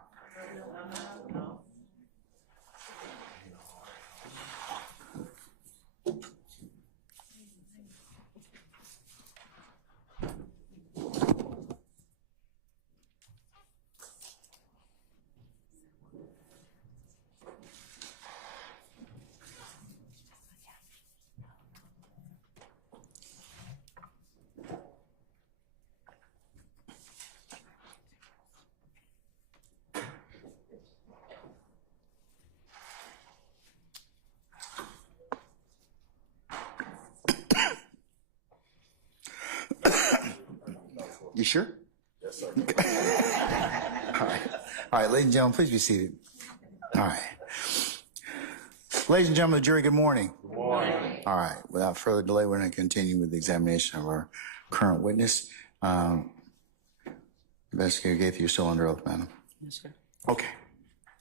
You sure? Yes, sir. All right, ladies and gentlemen, please be seated. All right. Ladies and gentlemen of the jury, good morning. Good morning. All right, without further delay, we're going to continue with the examination of our current witness. Investigator Gaither, you're still under oath, madam? Yes, sir. Okay.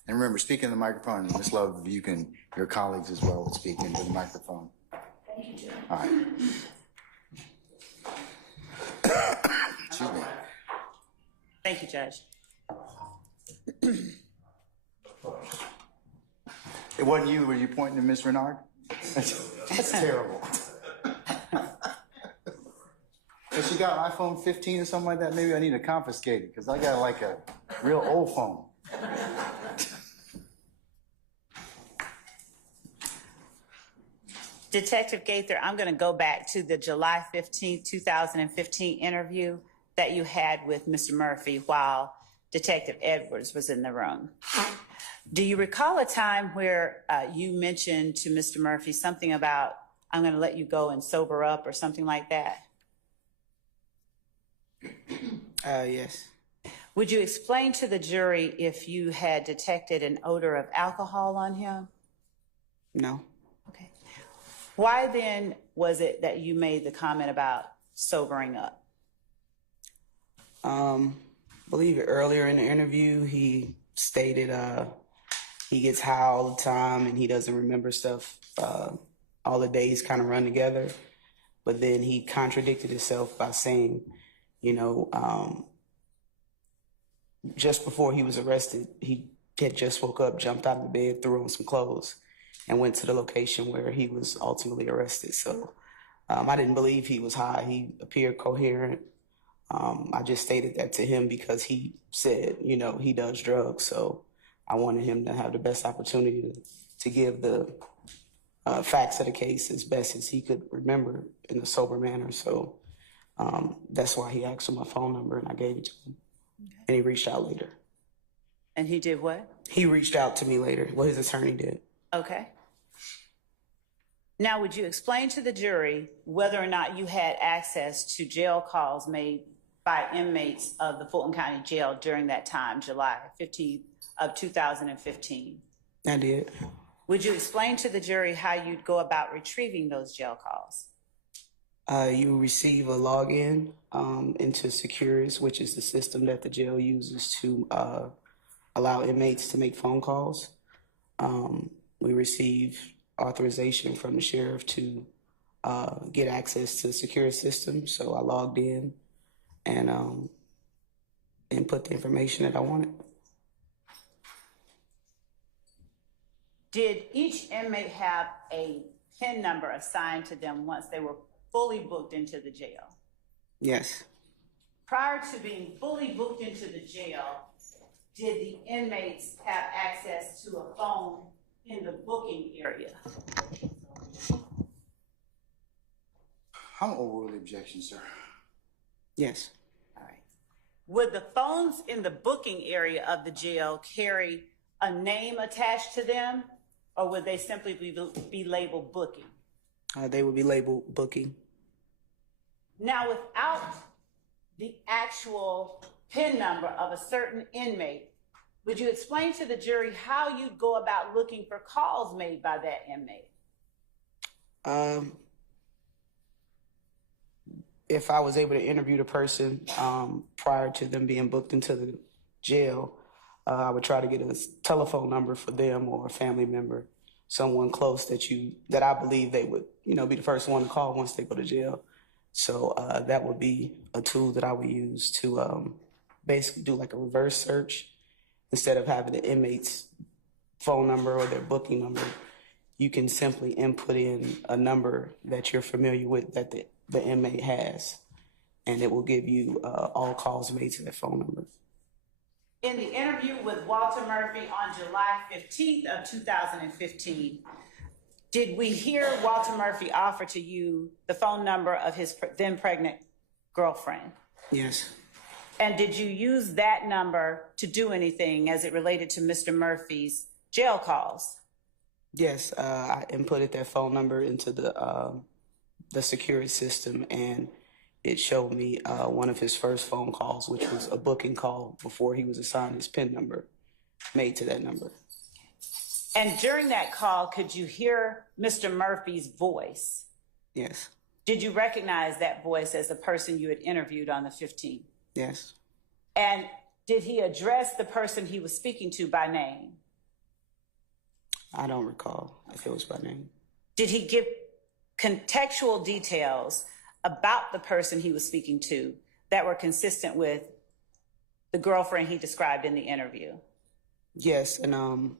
And remember, speak in the microphone. Ms. Love, you can, your colleagues as well will speak into the microphone. Thank you, Judge. All right. Excuse me. Thank you, Judge. It wasn't you. Were you pointing to Ms. Renard? That's terrible. If she got an iPhone 15 or something like that, maybe I need to confiscate it because I got like a real old phone. Detective Gaither, I'm going to go back to the July 15, 2015 interview that you had with Mr. Murphy while Detective Edwards was in the room. Do you recall a time where you mentioned to Mr. Murphy something about, I'm going to let you go and sober up or something like that? Yes. Would you explain to the jury if you had detected an odor of alcohol on him? No. Okay. Why then was it that you made the comment about sobering up? Believe it, earlier in the interview, he stated he gets high all the time and he doesn't remember stuff. All the days kind of run together. But then he contradicted himself by saying, you know, just before he was arrested, he had just woke up, jumped out of the bed, threw on some clothes, and went to the location where he was ultimately arrested. So I didn't believe he was high. He appeared coherent. I just stated that to him because he said, you know, he does drugs. So I wanted him to have the best opportunity to give the facts of the case as best as he could remember in a sober manner. So that's why he asked for my phone number and I gave it to him. Okay. And he reached out later. And he did what? He reached out to me later. What his attorney did. Okay. Now, would you explain to the jury whether or not you had access to jail calls made by inmates of the Fulton County Jail during that time, July 15th of 2015? I did. Would you explain to the jury how you'd go about retrieving those jail calls? You receive a login into Securus, which is the system that the jail uses to allow inmates to make phone calls. We receive authorization from the sheriff to get access to the Securus system. So I logged in and input the information that I wanted. Did each inmate have a PIN number assigned to them once they were fully booked into the jail? Yes. Prior to being fully booked into the jail, did the inmates have access to a phone in the booking area? I'm overrule the objection, sir. Yes. All right. Would the phones in the booking area of the jail carry a name attached to them, or would they simply be labeled booking? They would be labeled booking. Now, without the actual PIN number of a certain inmate, would you explain to the jury how you'd go about looking for calls made by that inmate? if I was able to interview the person prior to them being booked into the jail, I would try to get a telephone number for them or a family member, someone close that I believe they would, be the first one to call once they go to jail. So that would be a tool that I would use to basically do like a reverse search. Instead of having the inmate's phone number or their booking number, you can simply input in a number that you're familiar with that the inmate has, and it will give you all calls made to that phone number. In the interview with Walter Murphy on July 15th of 2015, did we hear Walter Murphy offer to you the phone number of his then pregnant girlfriend? Yes. And did you use that number to do anything as it related to Mr. Murphy's jail calls? Yes, I inputted that phone number into the security system, and it showed me one of his first phone calls, which was a booking call before he was assigned his PIN number, made to that number. And during that call, could you hear Mr. Murphy's voice? Yes. Did you recognize that voice as the person you had interviewed on the 15th? Yes. And did he address the person he was speaking to by name? I don't recall if it was by name. Did he give contextual details about the person he was speaking to that were consistent with the girlfriend he described in the interview? Yes, and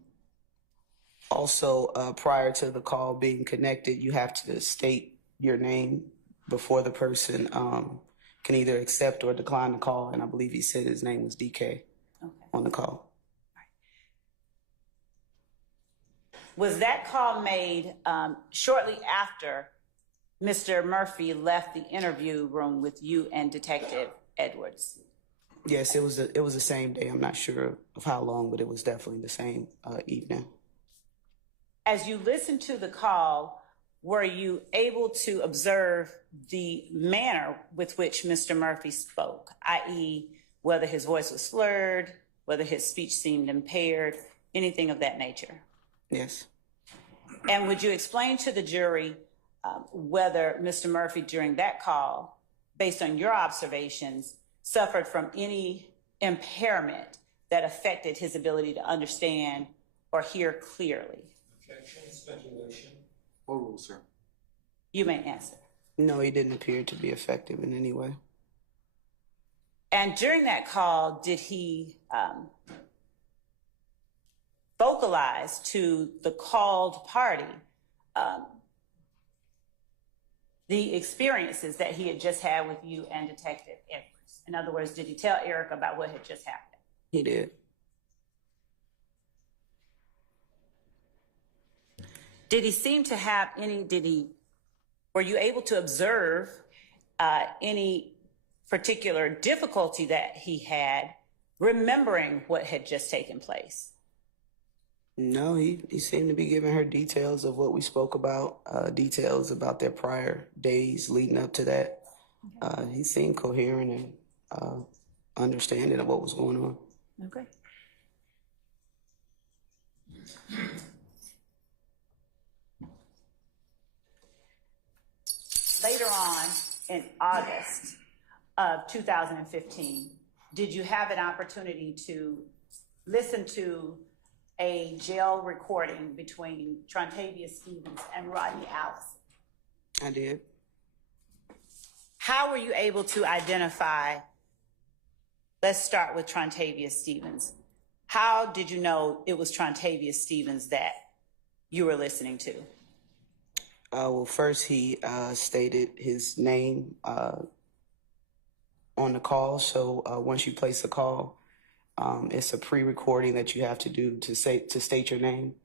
also prior to the call being connected, you have to state your name before the person can either accept or decline the call, and I believe he said his name was DK on the call. Was that call made shortly after Mr. Murphy left the interview room with you and Detective Edwards? Yes, it was the same day. I'm not sure of how long, but it was definitely the same evening. As you listened to the call, were you able to observe the manner with which Mr. Murphy spoke, i.e., whether his voice was slurred, whether his speech seemed impaired, anything of that nature? Yes. And would you explain to the jury whether Mr. Murphy during that call, based on your observations, suffered from any impairment that affected his ability to understand or hear clearly? Objection, speculation. Overruled, sir. You may answer. No, he didn't appear to be effective in any way. And during that call, did he vocalize to the called party the experiences that he had just had with you and Detective Edwards? In other words, did he tell Eric about what had just happened? He did. Did he seem to have were you able to observe any particular difficulty that he had remembering what had just taken place? No, he seemed to be giving her details of what we spoke about, details about their prior days leading up to that. Okay. He seemed coherent and understanding of what was going on. Okay. Later on in August of 2015, did you have an opportunity to listen to a jail recording between Trontavia Stevens and Rodney Allison? I did. How were you able to identify, let's start with Trontavia Stevens. How did you know it was Trontavia Stevens that you were listening to? Well, first he stated his name on the call. So once you place a call, it's a pre-recording that you have to do to state your name.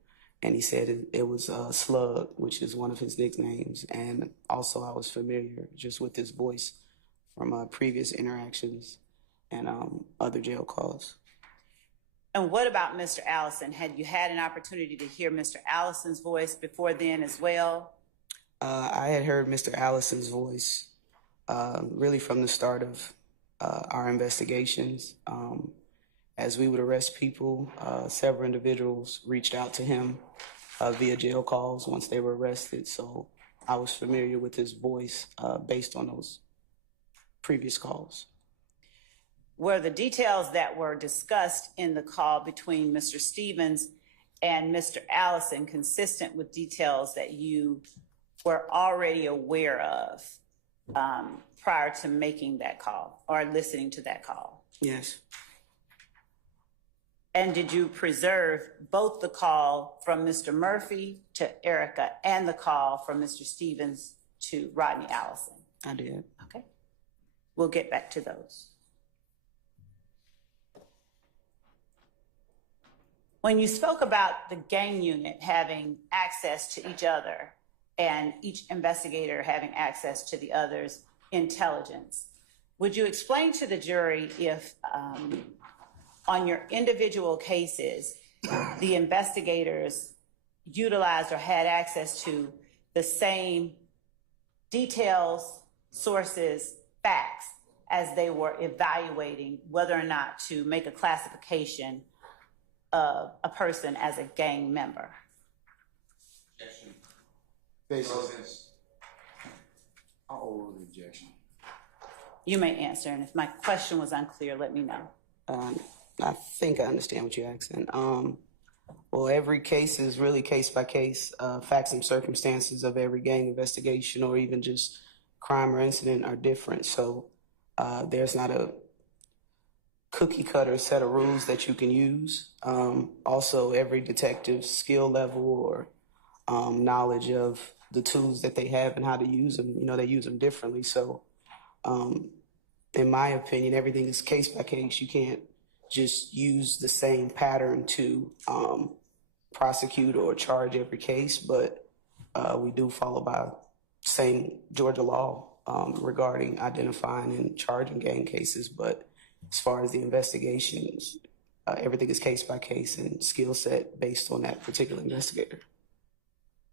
And he said it was Slug, which is one of his nicknames. And also I was familiar just with his voice from previous interactions and other jail calls. And what about Mr. Allison? Had you had an opportunity to hear Mr. Allison's voice before then as well? I had heard Mr. Allison's voice really from the start of our investigations. As we would arrest people, several individuals reached out to him via jail calls once they were arrested. So I was familiar with his voice based on those previous calls. Were the details that were discussed in the call between Mr. Stevens and Mr. Allison consistent with details that you were already aware of prior to making that call or listening to that call? Yes. And did you preserve both the call from Mr. Murphy to Erica and the call from Mr. Stevens to Rodney Allison? I did. Okay. We'll get back to those. When you spoke about the gang unit having access to each other and each investigator having access to the other's intelligence, would you explain to the jury if on your individual cases, the investigators utilized or had access to the same details, sources, facts as they were evaluating whether or not to make a classification of a person as a gang member? I'll overrule the objection. You may answer, and if my question was unclear, let me know. I think I understand what you're asking. Well, every case is really case by case. Facts and circumstances of every gang investigation or even just crime or incident are different. So there's not a cookie cutter set of rules that you can use. Also, every detective's skill level or knowledge of the tools that they have and how to use them, they use them differently. So in my opinion, everything is case by case. You can't just use the same pattern to prosecute or charge every case, but we do follow by same Georgia law regarding identifying and charging gang cases. But as far as the investigations, everything is case by case and skill set based on that particular investigator.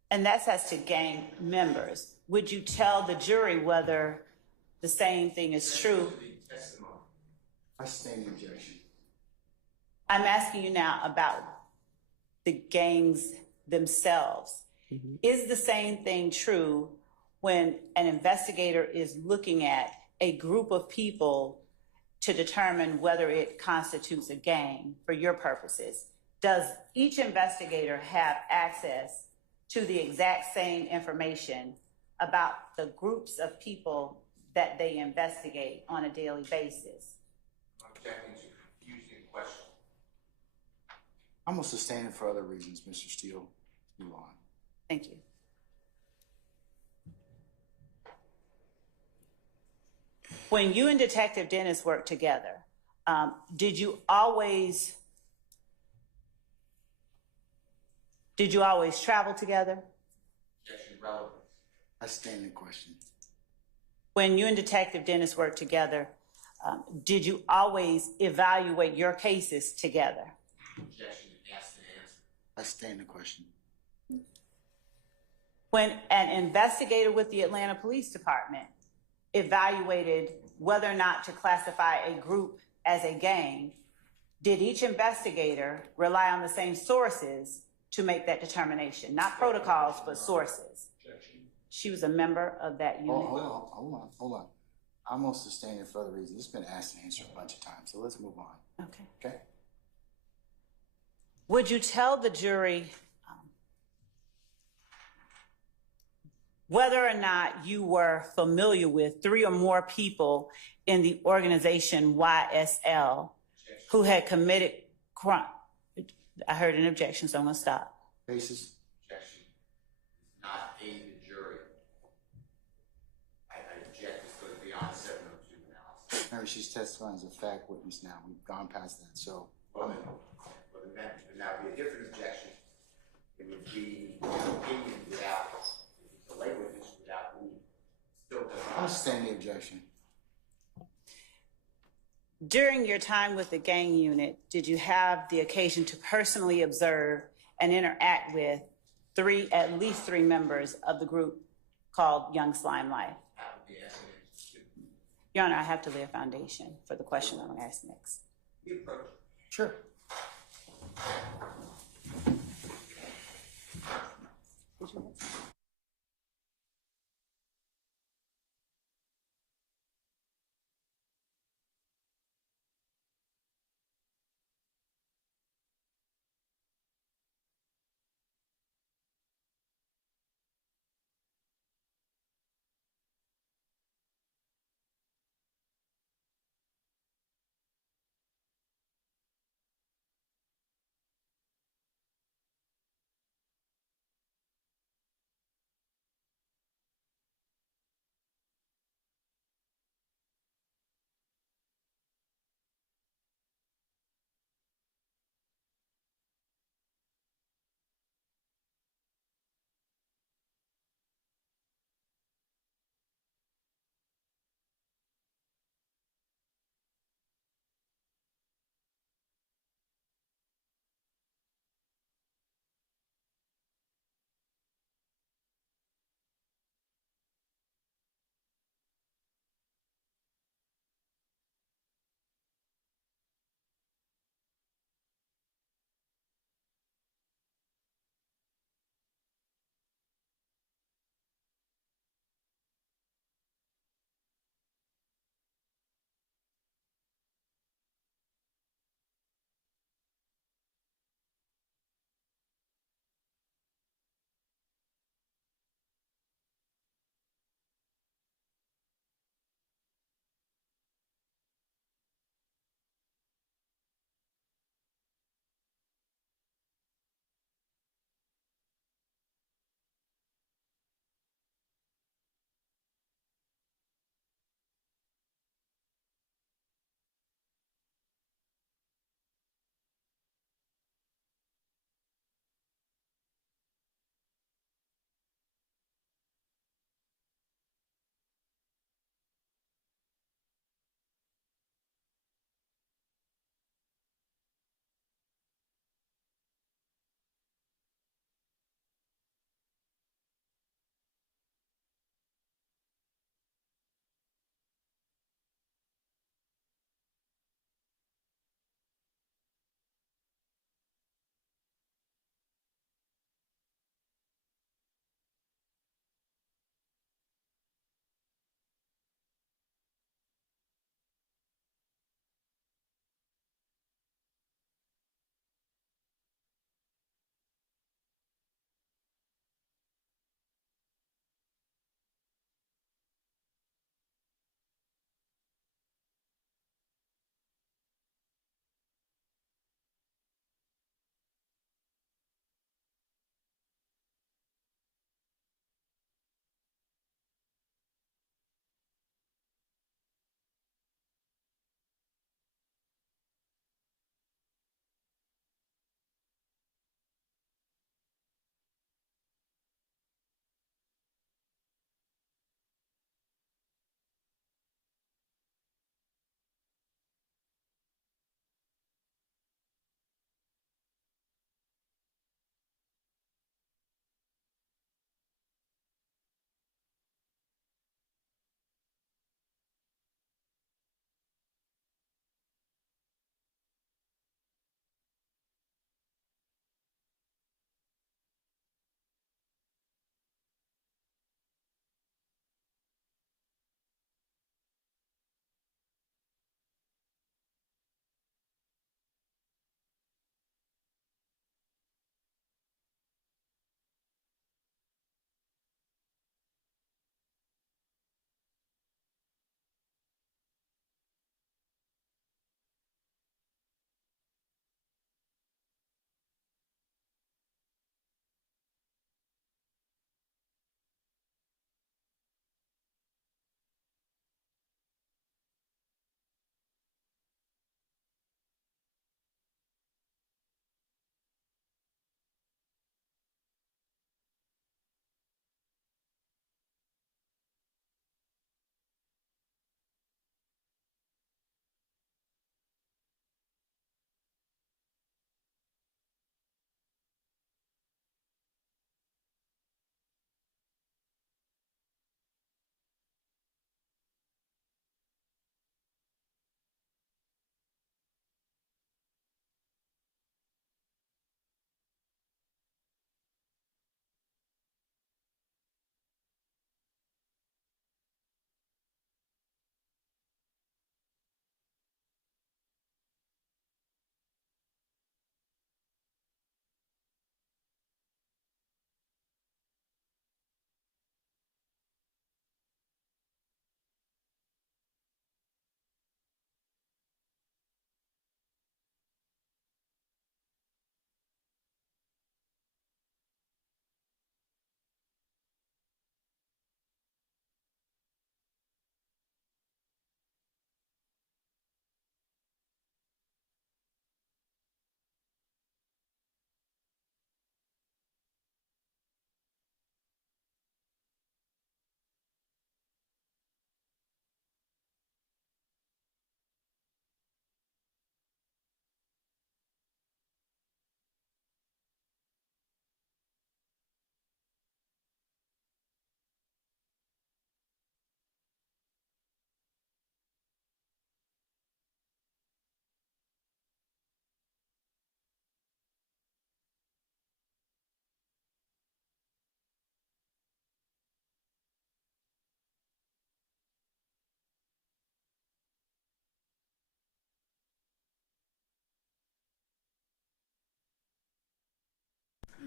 And that's as to gang members. Would you tell the jury whether the same thing is true? I sustain the objection. I'm asking you now about the gangs themselves. Mm-hmm. Is the same thing true when an investigator is looking at a group of people to determine whether it constitutes a gang for your purposes? Does each investigator have access to the exact same information about the groups of people that they investigate on a daily basis? I'm objecting to confusing the question. I'm going to sustain it for other reasons, Mr. Steele. Move on. Thank you. When you and Detective Dennis worked together, did you always travel together? Objection relevant. I stand the question. When you and Detective Dennis worked together, did you always evaluate your cases together? Objection asked and answered. I stand the question. When an investigator with the Atlanta Police Department evaluated whether or not to classify a group as a gang, did each investigator rely on the same sources to make that determination? Not protocols, but sources. Objection. She was a member of that unit. Hold on. I'm going to sustain it for other reasons. It's been asked and answered a bunch of times, so let's move on. Okay. Would you tell the jury whether or not you were familiar with 3 or more people in the organization YSL who had committed crime? I heard an objection, so I'm going to stop. Basis? Objection. It's not aimed at jury. I object this goes beyond 702 analysis. Remember, she's testifying as a fact witness now. We've gone past that, so. Well, then that would be a different objection. It would be an opinion without, it's a lay witness without me. Still does I'll not. sustain the objection. During your time with the gang unit, did you have the occasion to personally observe and interact with at least three members of the group called Young Slime Life? That would be asking it. Your Honor, I have to lay a foundation for the question I'm going to ask next. We approach. Sure.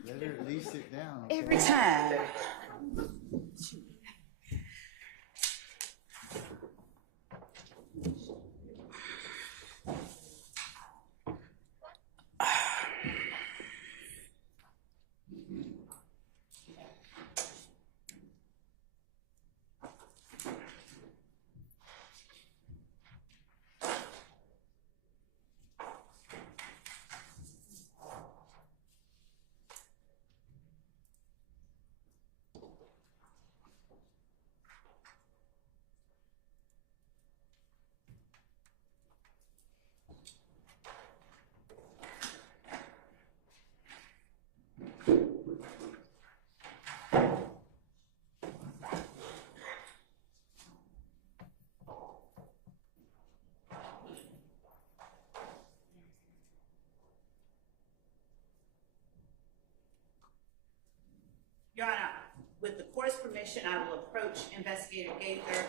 Let her at least sit down. Okay? Every time. Your Honor, with the court's permission, I will approach Investigator Gaither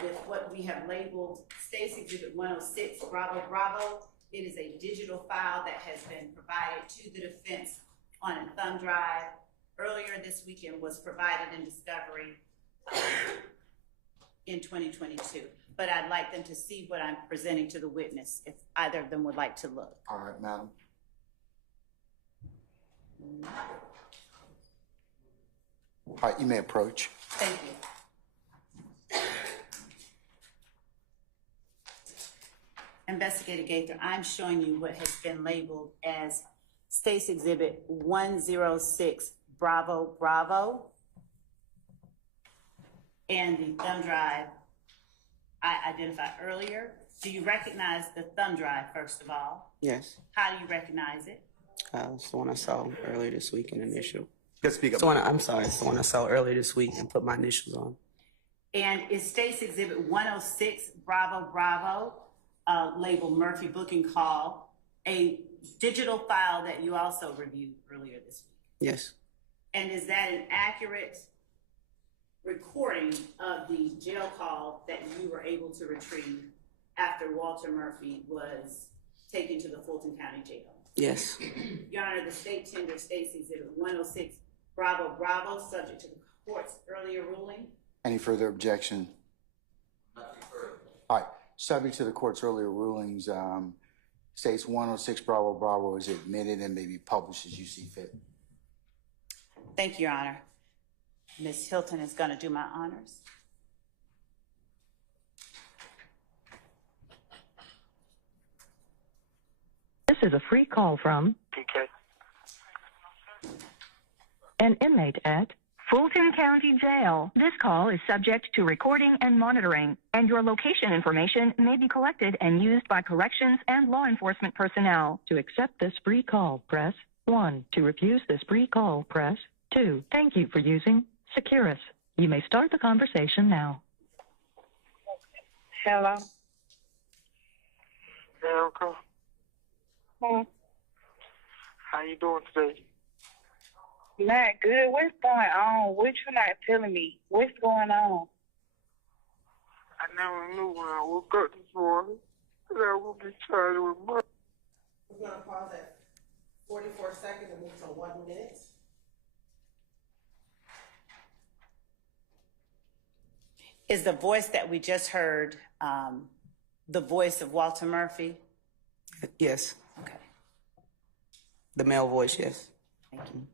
with what we have labeled State's Exhibit 106, Bravo, Bravo. It is a digital file that has been provided to the defense on a thumb drive. Earlier this weekend was provided in discovery in 2022. But I'd like them to see what I'm presenting to the witness, if either of them would like to look. All right, madam. All right, you may approach. Thank you. Investigator Gaither, I'm showing you what has been labeled as State's Exhibit 106, Bravo, Bravo. And the thumb drive I identified earlier. Do you recognize the thumb drive, first of all? Yes. How do you recognize it? It's the one I saw earlier this week in initial. Just speak It's up. the one, I'm sorry, it's the one I saw earlier this week and put my initials on. And is State's Exhibit 106, Bravo, Bravo, labeled Murphy Booking Call, a digital file that you also reviewed earlier this week? Yes. And is that an accurate recording of the jail call that you were able to retrieve after Walter Murphy was taken to the Fulton County Jail? Yes. Your Honor, the state tender State's Exhibit 106, Bravo, Bravo, subject to the court's earlier ruling. Any further objection? Nothing further. All right, subject to the court's earlier rulings, States 106 Bravo Bravo is admitted and may be published as you see fit. Thank you, Your Honor. Ms. Hilton is going to do my honors. This is a free call from PK. an inmate at Fulton County Jail. This call is subject to recording and monitoring, and your location information may be collected and used by corrections and law enforcement personnel. To accept this free call, press 1. To refuse this free call, press 2. Thank you for using Securus. You may start the conversation now. Hello. Erica, how you doing today? Not good. What's going on? What you not telling me? What's going on? I never knew when I woke up this morning that I would be charged with murder. We're going to pause at 44 seconds and move to 1 minute. Is the voice that we just heard the voice of Walter Murphy? Yes. Okay, The male voice, yes. thank you.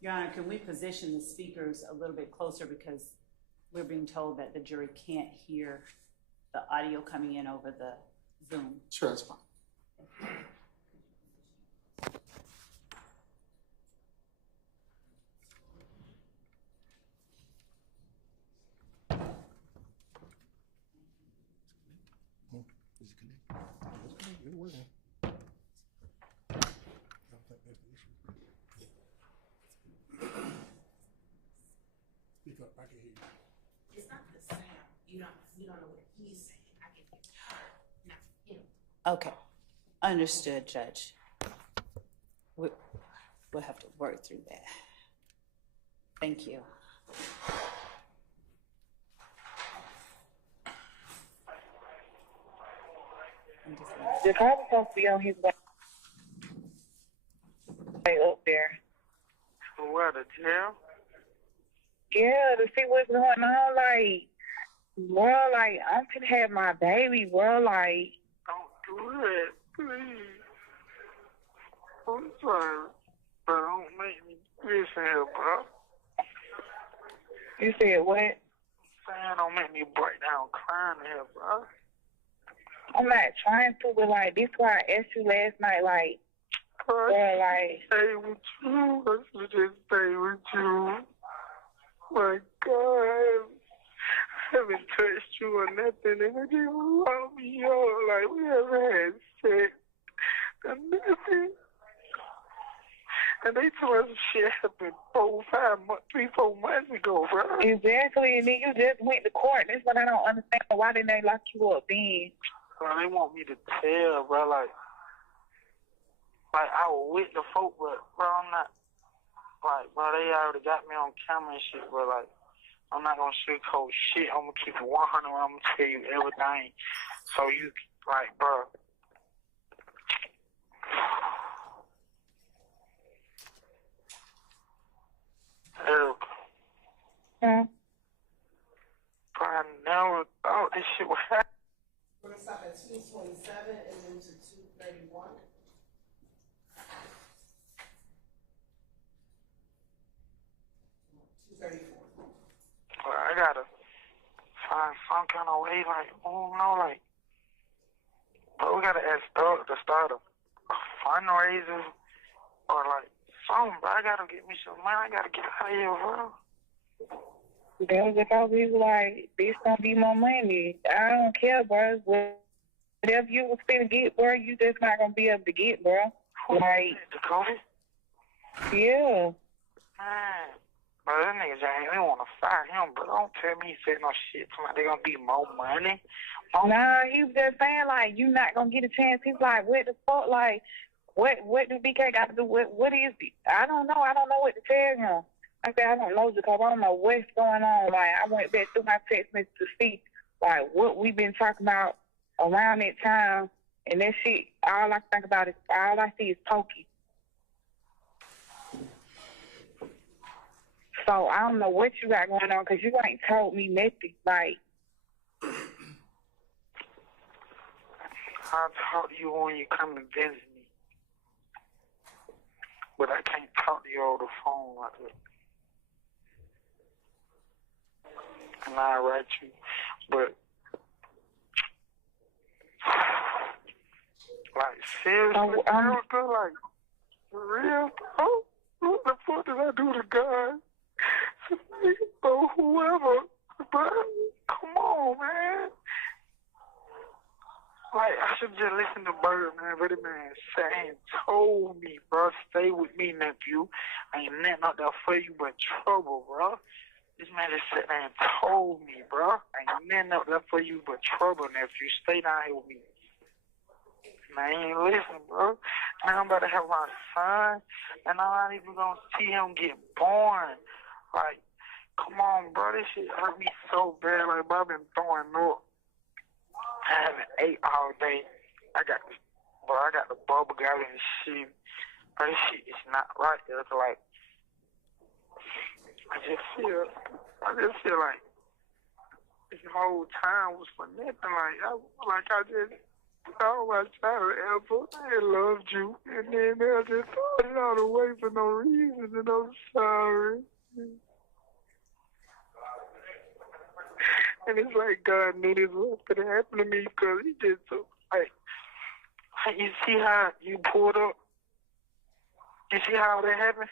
Your Honor, can we position the speakers a little bit closer because we're being told that the jury can't hear the audio coming in over the Zoom? Sure, that's fine. Speak up, I can hear you. It's not the sound. You don't know what he's saying. I can hear her, not him. Okay, understood, Judge. We'll have to work through that. Thank you. The car was supposed to be on his way up there. What, a jail? Yeah, to see what's going on. Like, bro, like, I'm gonna have my baby, bro. Like, don't do it, please. I'm sorry, but don't make me listen here, bro. you said what? Saying don't make me break down crying here, bro. I'm not trying to, but like, this is why I asked you last night, like, bro, like, stay with you. I should just stay with you. My God, I haven't touched you or nothing, and it just woke me up like we haven't had sex or nothing. And they told us shit happened 3, 4 months ago, bro. exactly, and then you just went to court. That's what I don't understand. Why didn't they lock you up then? Bro, they want me to tell, bro, like I was with the folk, but, bro, I'm not, like, bro, they already got me on camera and shit, bro, like, I'm not gonna sugarcoat shit. I'm gonna keep it 100, I'm gonna tell you everything. So you, like, bro. Huh? Bro, I never thought this shit would happen. We're gonna stop at 227 and then to 231. But I gotta find some kind of way, like, I don't know, like, but we gotta ask Doug to start a fundraiser or like something, bro. I gotta get me some money. I gotta get out of here, bro. That was because he was like, this gonna be my money. I don't care, bro. Whatever you was finna get, bro, you just not gonna be able to get, bro. Like, Dakota? yeah. Man, bro, that nigga James, they wanna fire him, but don't tell me he said no shit. They gonna be more money. Nah, he was just saying, like, you not gonna get a chance. He's like, what the fuck? Like, what do BK got to do? What is it? I don't know. I don't know what to tell him. I said, I don't know, because I don't know what's going on. Like, I went back through my text message to see, like, what we've been talking about around that time. And that shit, all I think about is, all I see is Pokey. So I don't know what you got going on, because you ain't told me nothing. Like, I'll talk to you when you come and visit me. But I can't talk to you over the phone like that. And I'll write you. But, like, seriously, Erica, like, for real, bro? What the fuck did I do to God? Or whoever, bro? Come on, man. Like, I should just listen to Bird, man. But the man sat and told me, bro, stay with me, nephew. Ain't nothing out there for you but trouble, bro. This man just sat there and told me, bro. Ain't nothing out there for you but trouble, nephew. Stay down here with me. And I ain't listening, bro. Now I'm about to have my son, and I'm not even gonna see him get born. Like, come on, bro. This shit hurt me so bad. Like, bro, I've been throwing up. I haven't ate all day. I got the bubble gum and shit. But this shit is not right. It's like, I just feel like this whole time was for nothing. Like I just all my child ever, I loved you, and then I just throw it all away for no reason, and I'm sorry. And it's like God knew this was going to happen to me, because he just took, like, you see how you pulled up? You see how that happened?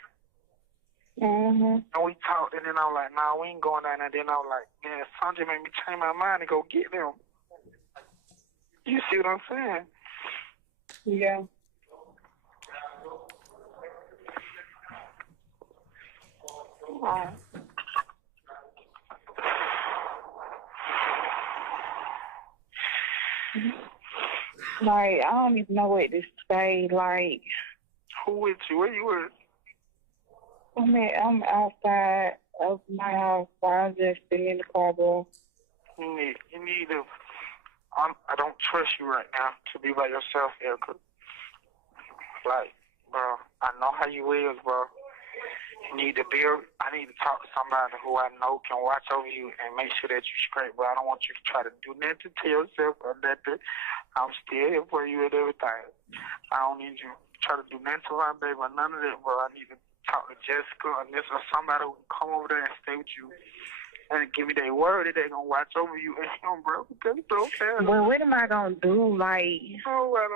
mm-hmm. And we talked, and then I was like, nah, we ain't going down there. Then I was like, man, Sanjay made me change my mind and go get them. You see what I'm saying? Yeah. Like, I don't even know what to say. Like, who with you? Where you at? I'm outside of my house. I'm just sitting in the car, bro. You need to. I don't trust you right now to be by yourself, Erica. Like, bro, I know how you is, bro. I need to talk to somebody who I know can watch over you and make sure that you're straight, bro. I don't want you to try to do nothing to yourself or nothing. I'm still here for you and everything. I don't need you to try to do nothing to my baby or none of that, bro. I need to talk to Jessica or this or somebody who can come over there and stay with you and give me their word that they're going to watch over you and him, bro. Because it's okay. Well, what am I going to do? Like, oh, I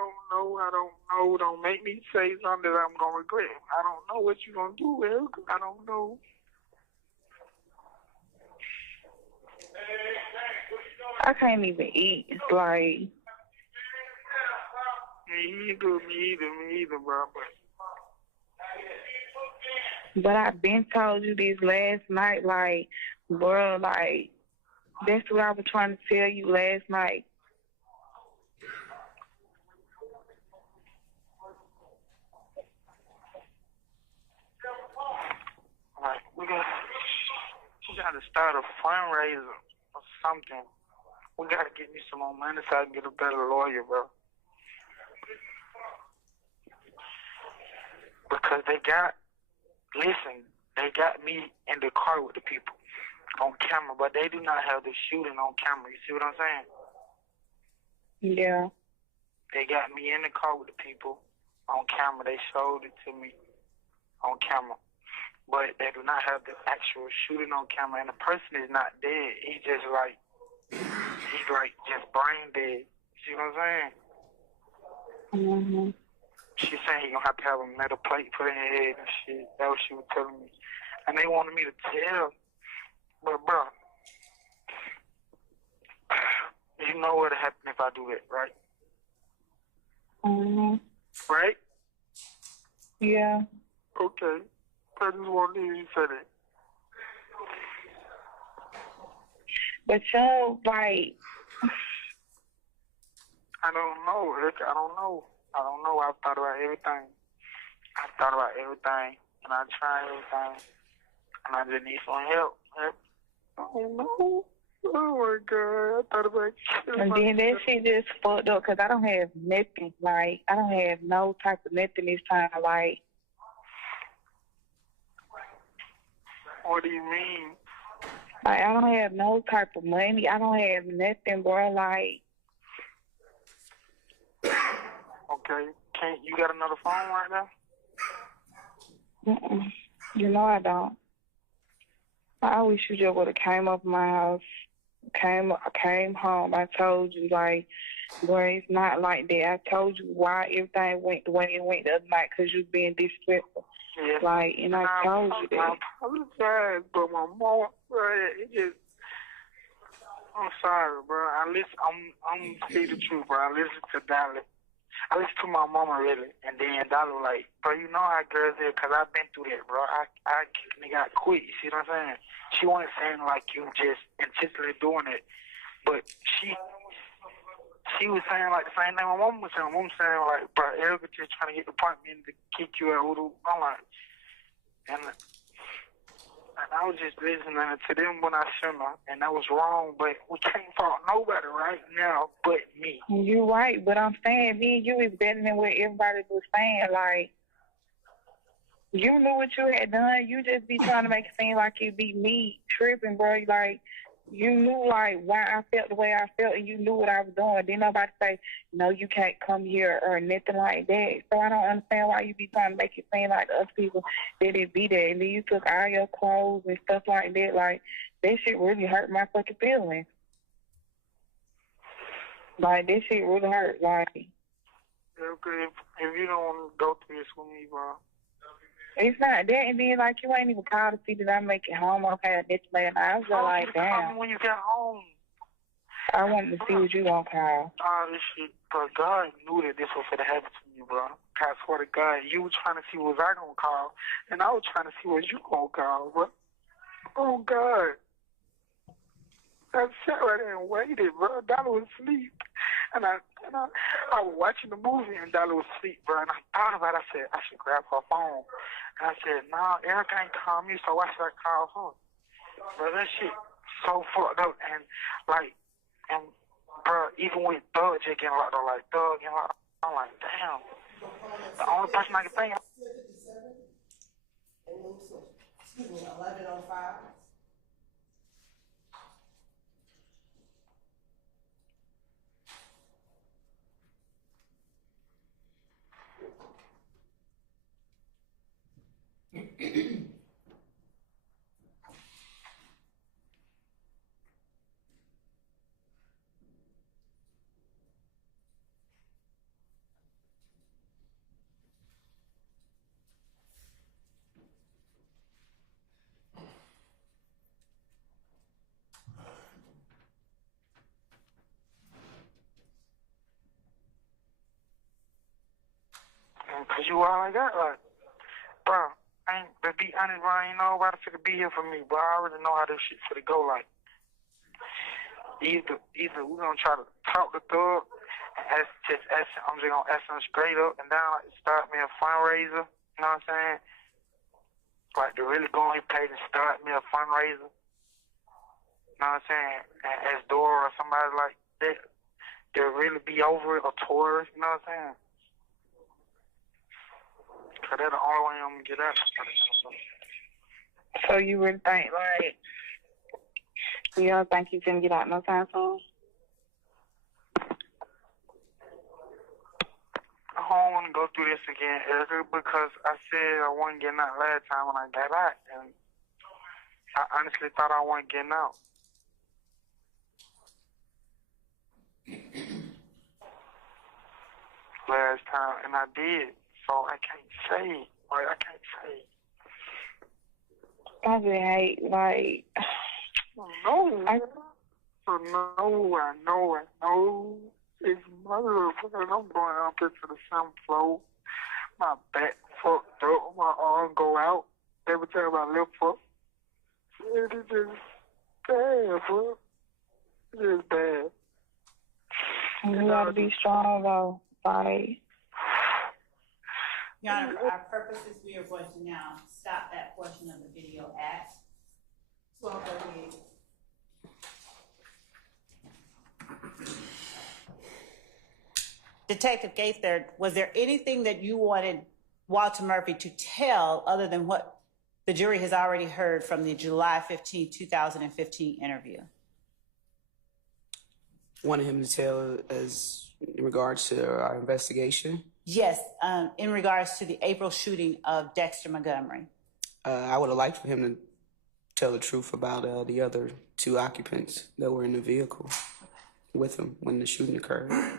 don't know. Don't make me say something that I'm going to regret. I don't know what you're going to do, Eric. I don't know. I can't even eat. It's like... Me either, bro. But I've been told you this last night, like, bro, like, that's what I was trying to tell you last night. Like, we got to start a fundraiser or something. We got to get me some more money so I can get a better lawyer, bro. Because they got me in the car with the people on camera, but they do not have the shooting on camera. You see what I'm saying? Yeah. They got me in the car with the people on camera. They showed it to me on camera. But they do not have the actual shooting on camera, and the person is not dead. He's just just brain dead. You see what I'm saying? Mm-hmm. She's saying he's going to have a metal plate put in his head and shit. That was what she was telling me. And they wanted me to tell. But, bro, you know what'll happen if I do it, right? Mm-hmm. Right? Yeah. Okay. I just wanted to hear you say that. But you like... I don't know, Rick. I don't know. I've thought about everything. And I tried everything. And I just need some help. I don't know. Oh, my God. I thought about killing And then that shit just fucked up because I don't have nothing. Like, I don't have no type of nothing this time. Like... What do you mean? Like, I don't have no type of money. I don't have nothing, bro. Like... Okay. You got another phone right now? Mm-mm. You know I don't. I wish you just would have came up my house. Came home. I told you, like, boy, it's not like that. I told you why everything went the way it went the other night because you being disrespectful. Yeah. Like, and I told you that. I apologize, but my mom, I'm sorry, bro. I'm see the truth, bro. I listen to Dolly. I listen to my mama, really. And then Dolly was like, bro, you know how girls is, because I've been through that, bro. I got quit, you see what I'm saying? She wasn't saying, like, you just intentionally doing it. But she was saying, like, the same thing my mama was saying. My mom was saying, like, bro, Erica just trying to get the point me to kick you out. I'm like, and I was just listening to them when I shouldn't have, and that was wrong, but we can't fault nobody right now but me. You're right, but I'm saying, me and you is better than what everybody was saying. Like, you knew what you had done. You just be trying to make it seem like it be me tripping, bro. Like, you knew, like, why I felt the way I felt, and you knew what I was doing. Didn't nobody say, no, you can't come here or nothing like that. So I don't understand why you be trying to make it seem like the other people that it be there. And then you took all your clothes and stuff like that. Like, that shit really hurt my fucking feelings. Like, that shit really hurt. Like, Okay, if you don't want to go through this with me, bro. It's not that, and then, like, you ain't even called to see that I make it home. I've had this last night. I was just like, damn. When you get home. I wanted to see what you gonna call. This shit, bro, God knew that this was gonna happen to me, bro. I swear to God, you were trying to see what I gonna call, and I was trying to see what you gonna call, bro. Oh, God. I sat right there and waited, bro. Dollar was asleep. And I was watching the movie, and Dollar was asleep, bro. And I thought about it. I said, I should grab her phone. And I said, no, Erica ain't call me, so why should I call her? Bro, that shit so fucked up. And, like, bro, even with Thug just getting locked up, like, Thug getting locked up, I'm like, damn. The only person I can think of. Excuse me, 11:05. Cause you all like that, like, bro, to be honest, bro, ain't nobody finna be here for me, bro. I already know how this shit finna go, like. Either we're gonna try to talk to Thug, and I'm just gonna ask him straight up and down, like, start me a fundraiser, you know what I'm saying? Like, to really go on his page and start me a fundraiser, you know what I'm saying? And ask Dora or somebody like that, they'll really be over it, or tourist, you know what I'm saying? Cause that's the only way I'm gonna get out. So you really think, like, you don't think you can get out no time soon? I don't want to go through this again, Erica, because I said I wasn't getting out last time when I got out, and I honestly thought I wasn't getting out. Last time, and I did, so I can't say, like, I can't say. I just hate, like, No, I know. It's murder, because I'm going up into the 7th floor. My back fucked up, my arm go out every time I lift up. It is just bad, bro. It is bad. you gotta be strong, though. Like, Your Honor, for our purposes, we are going to now stop that portion of the video at 12:38. Detective Gaither, was there anything that you wanted Walter Murphy to tell other than what the jury has already heard from the July 15, 2015 interview? Wanted him to tell as in regards to our investigation. Yes, in regards to the April shooting of Dexter Montgomery. I would have liked for him to tell the truth about the other 2 occupants that were in the vehicle with him when the shooting occurred. All right.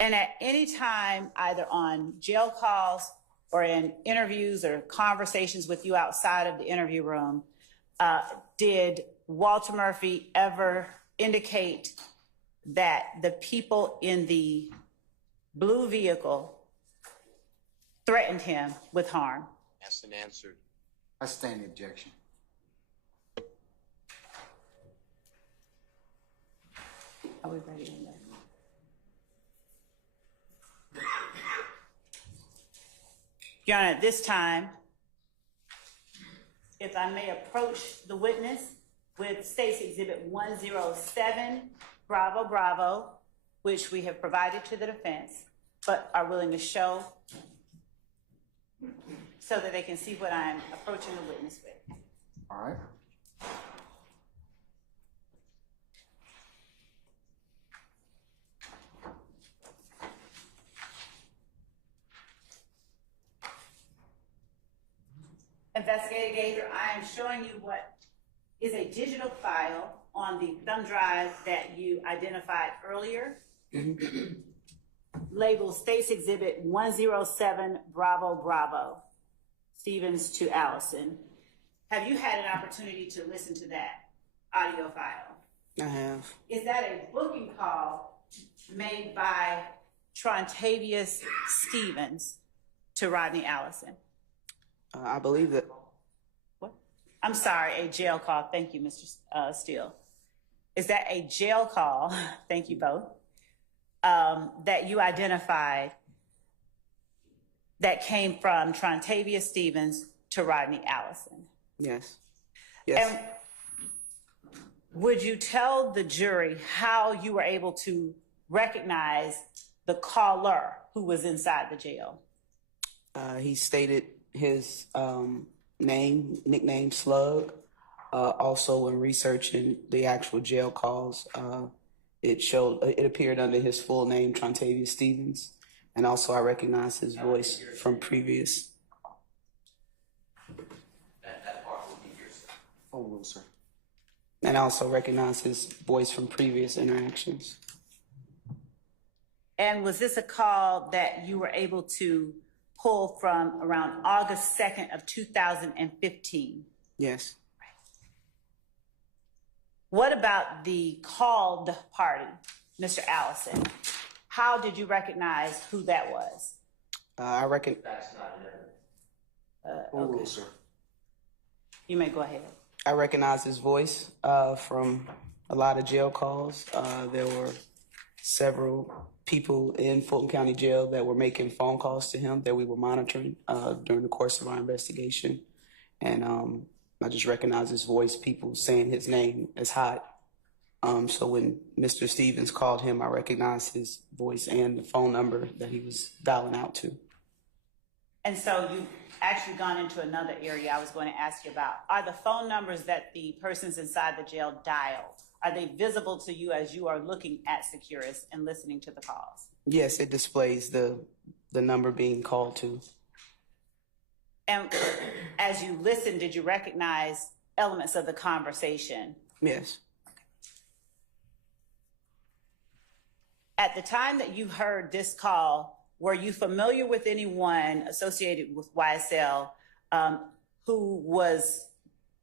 And at any time, either on jail calls or in interviews or conversations with you outside of the interview room, did Walter Murphy ever indicate that the people in the blue vehicle threatened him with harm? Asked and answered. I stand the objection. Are we ready in there? Your Honor, at this time, if I may approach the witness with State's Exhibit 107, Bravo, Bravo, which we have provided to the defense, but are willing to show so that they can see what I'm approaching the witness with. All right. Investigator Gaither, I am showing you what is a digital file on the thumb drive that you identified earlier, labeled State's Exhibit 107, Bravo, Bravo. Stevens to Allison. Have you had an opportunity to listen to that audio file? I have. Is that a booking call made by Trontavious Stevens to Rodney Allison? I believe that. What? I'm sorry, a jail call. Thank you, Mr. Steele. Is that a jail call? Thank you both. That you identified that came from Trontavious Stevens to Rodney Allison? Yes. Yes. And would you tell the jury how you were able to recognize the caller who was inside the jail? He stated his nickname Slug. Also, when researching the actual jail calls, it appeared under his full name, Trontavious Stevens. And also, I recognized his voice from previous. That part will be yours. Oh, well, sir. And I also recognized his voice from previous interactions. And was this a call that you were able to pull from around August 2nd of 2015? Yes. What about the called party, Mr. Allison? How did you recognize who that was? I reckon. That's not it. Okay. Sir. You may go ahead. I recognized his voice from a lot of jail calls. There were several people in Fulton County Jail that were making phone calls to him that we were monitoring during the course of our investigation. And I just recognized his voice, people saying his name as hot. So when Mr. Stevens called him, I recognized his voice and the phone number that he was dialing out to. And so you've actually gone into another area I was going to ask you about. Are the phone numbers that the persons inside the jail dialed, are they visible to you as you are looking at Securus and listening to the calls? Yes, it displays the number being called to. And as you listened, did you recognize elements of the conversation? Yes. At the time that you heard this call, were you familiar with anyone associated with YSL who was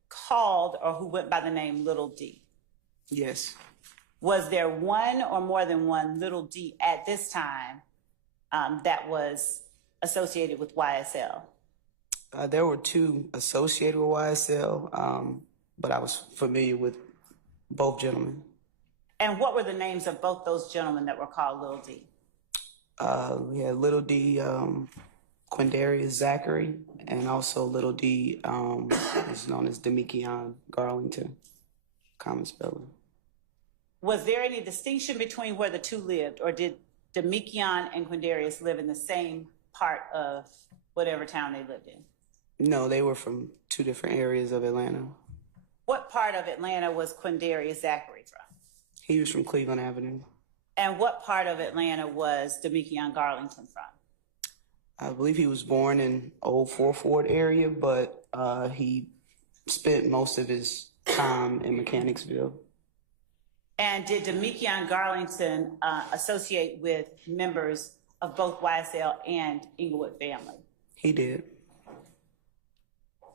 called or who went by the name Little D? Yes. Was there one or more than one Little D at this time that was associated with YSL? There were two associated with YSL, but I was familiar with both gentlemen. And what were the names of both those gentlemen that were called Little D? We had Little D, Quindarius Zachary, and also Little D is known as Demikion Garlington, common spelling. Was there any distinction between where the two lived, or did Demikion and Quindarius live in the same part of whatever town they lived in? No, they were from two different areas of Atlanta. What part of Atlanta was Quindarius Zachary from? He was from Cleveland Avenue. And what part of Atlanta was Demikion Garlington from? I believe he was born in Old Fort Ford area, but he spent most of his time in Mechanicsville. And did Demikion Garlington associate with members of both YSL and Inglewood family? He did.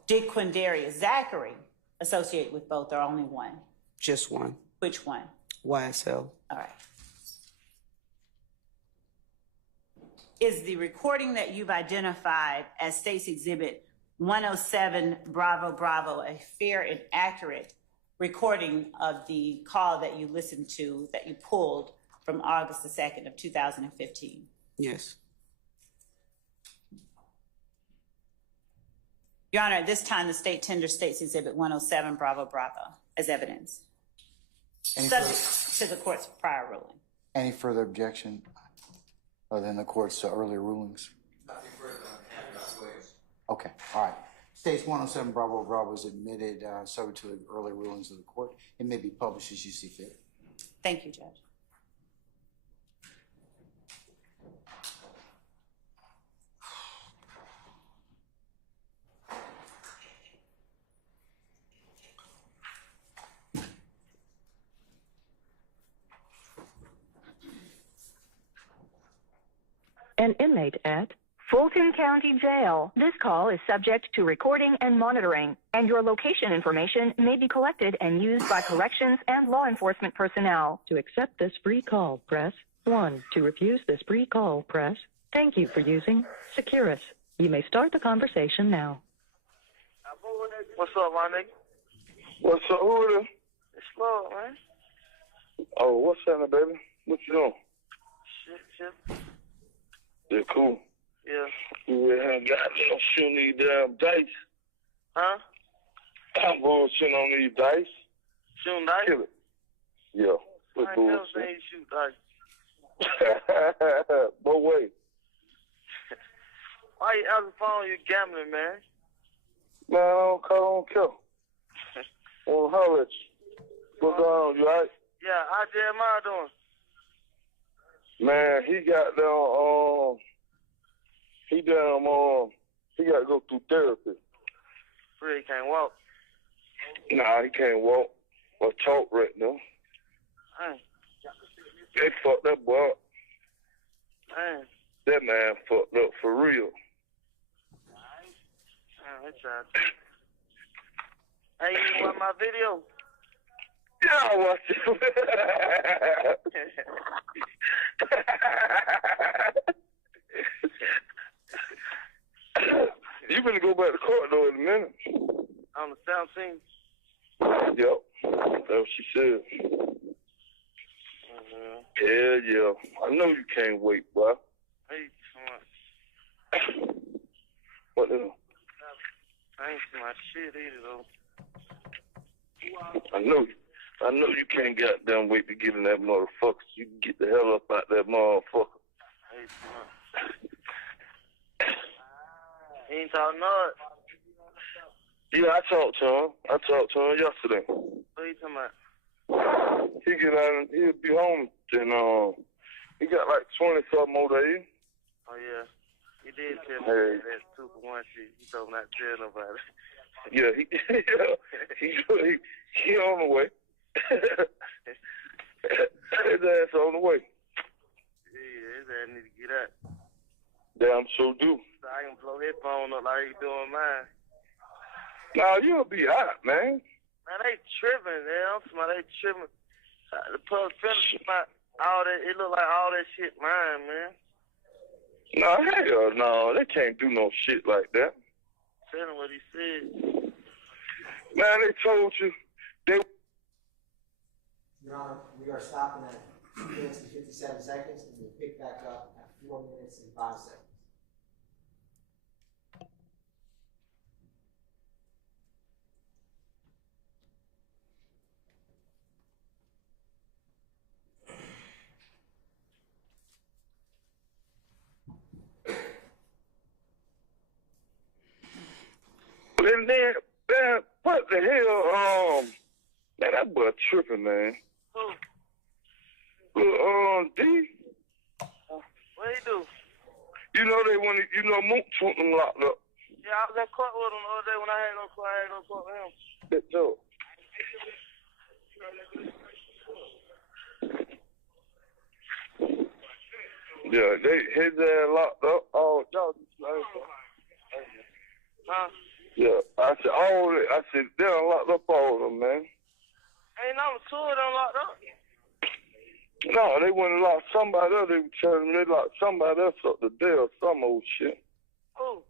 Did Quindarius Zachary associate with both or only one? Just one. Which one? YSL. All right. Is the recording that you've identified as State's Exhibit 107 Bravo Bravo a fair and accurate recording of the call that you listened to, that you pulled from August the 2nd of 2015? Yes. Your Honor, at this time, the state tenders State's Exhibit 107 Bravo Bravo as evidence, subject to the court's prior ruling. Any further objection other than the court's earlier rulings? Nothing further than Williams. Okay, all right. States 107 Bravo Bravo is admitted subject to the earlier rulings of the court. It may be published as you see fit. Thank you, Judge. An inmate at Fulton County Jail. This call is subject to recording and monitoring, and your location information may be collected and used by corrections and law enforcement personnel. To accept this free call, press 1. To refuse this free call, press thank you for using Securus. You may start the conversation now. What's up, my nigga? What's up, who is it? It's Lord, man. Oh, what's happening, baby? What you doing? Shit. Yeah, cool. Yeah. You ain't got no shooting these damn dice. Huh? I'm bullshitting on these dice. Shooting dice? Kill it. Yeah. I ain't never seen you shoot dice. But wait. Why you answer the phone? You gambling, man. Man, I don't care. I want to holler at you. What's going on, you right? Yeah, how Jeremiah doing? Man, he got down, he got to go through therapy. Really can't walk? Nah, he can't walk or talk right now. Dang. They fucked that boy up. Dang. That man fucked up for real. That's right. Hey, you watch my video? Yeah, I watched it. You gonna go back to court though in a minute. On the 17th? Yep. That's what she said. Hell yeah. I know you can't wait, boy. Hey, come on. What the? I ain't see my shit either, though. I know you can't goddamn wait to get in that motherfucker. You can get the hell up out that motherfucker. Hey, come on. He ain't talking nothing. Yeah, I talked to him yesterday. What are you talking about? He get out and he'll be home and he got like 20-something more days. Oh yeah. He did tell me that 2-for-1 shit. He told me not to tell nobody. Yeah, he on the way. His ass on the way. Yeah, his ass need to get out. Damn sure do. So I can blow his phone up like he doing mine. Nah, you'll be out, man. Man, they tripping, man. They tripping. The public finish all that. It look like all that shit mine, man. No, hell no. They can't do no shit like that. Tell him what he said. Man, they told you. Your Honor, we are stopping at 2 minutes and 57 seconds, and we'll pick back up at 4 minutes and 5 seconds. And then, man, what the hell, man, that boy tripping, man. Who? D. What he do? You know they want Mook want them locked up. Yeah, I was at court with him the other day when I had no court with him. That joke. Yeah, his ass locked up. Oh, y'all just Huh? yeah, I said, they done locked up all of them, man. Ain't number 2 of them locked up. No, they went and locked somebody else. They were telling me they locked somebody else up to there or some old shit. Who?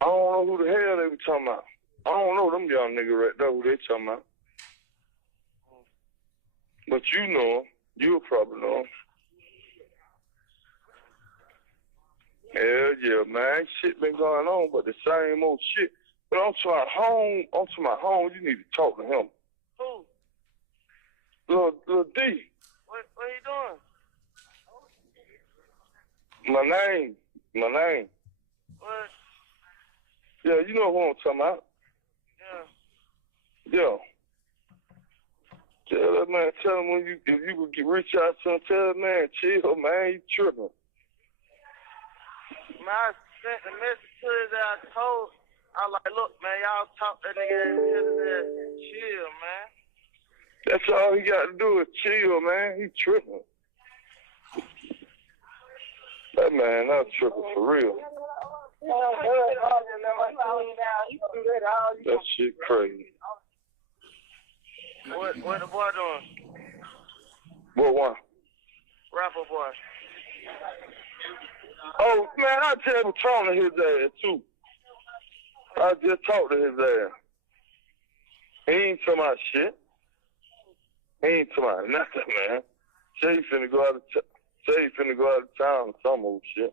I don't know who the hell they were talking about. I don't know them young niggas right there who they talking about. But you know them. You'll probably know them. Hell yeah, man. Shit been going on, but the same old shit. But I'm to my home, you need to talk to him. Who? Lil D. What you doing? My name. What? Yeah, you know who I'm talking about. Yeah. Tell that man, tell him if you could reach out to him, tell that man, chill, man, he tripping. Man, I sent the message to his ass. I like, look, man, y'all talk that nigga and chill, man. That's all he got to do is chill, man. He tripping. That man, that's tripping for real. That shit crazy. What the boy doing? What one? Rapper boy. Oh, man, I just was talking to his ass, too. I just talked to his ass. He ain't talking about shit. He ain't talking about nothing, man. Say he finna go out of town or some old shit.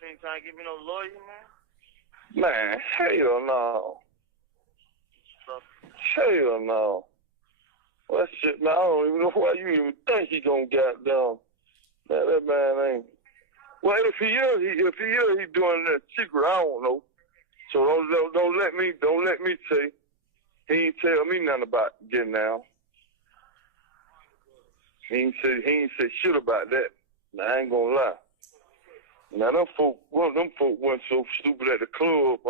You ain't trying to give me no lawyer, man? Man, hell no. Hell no. Well, that shit, man, I don't even know why you even think he gonna get down. Man, that man ain't. Well, if he is, he doing that secret. I don't know. So don't let me say. He ain't tell me nothing about getting down. He ain't say shit about that. Now, I ain't gonna lie. Now, one of them folk went so stupid at the club,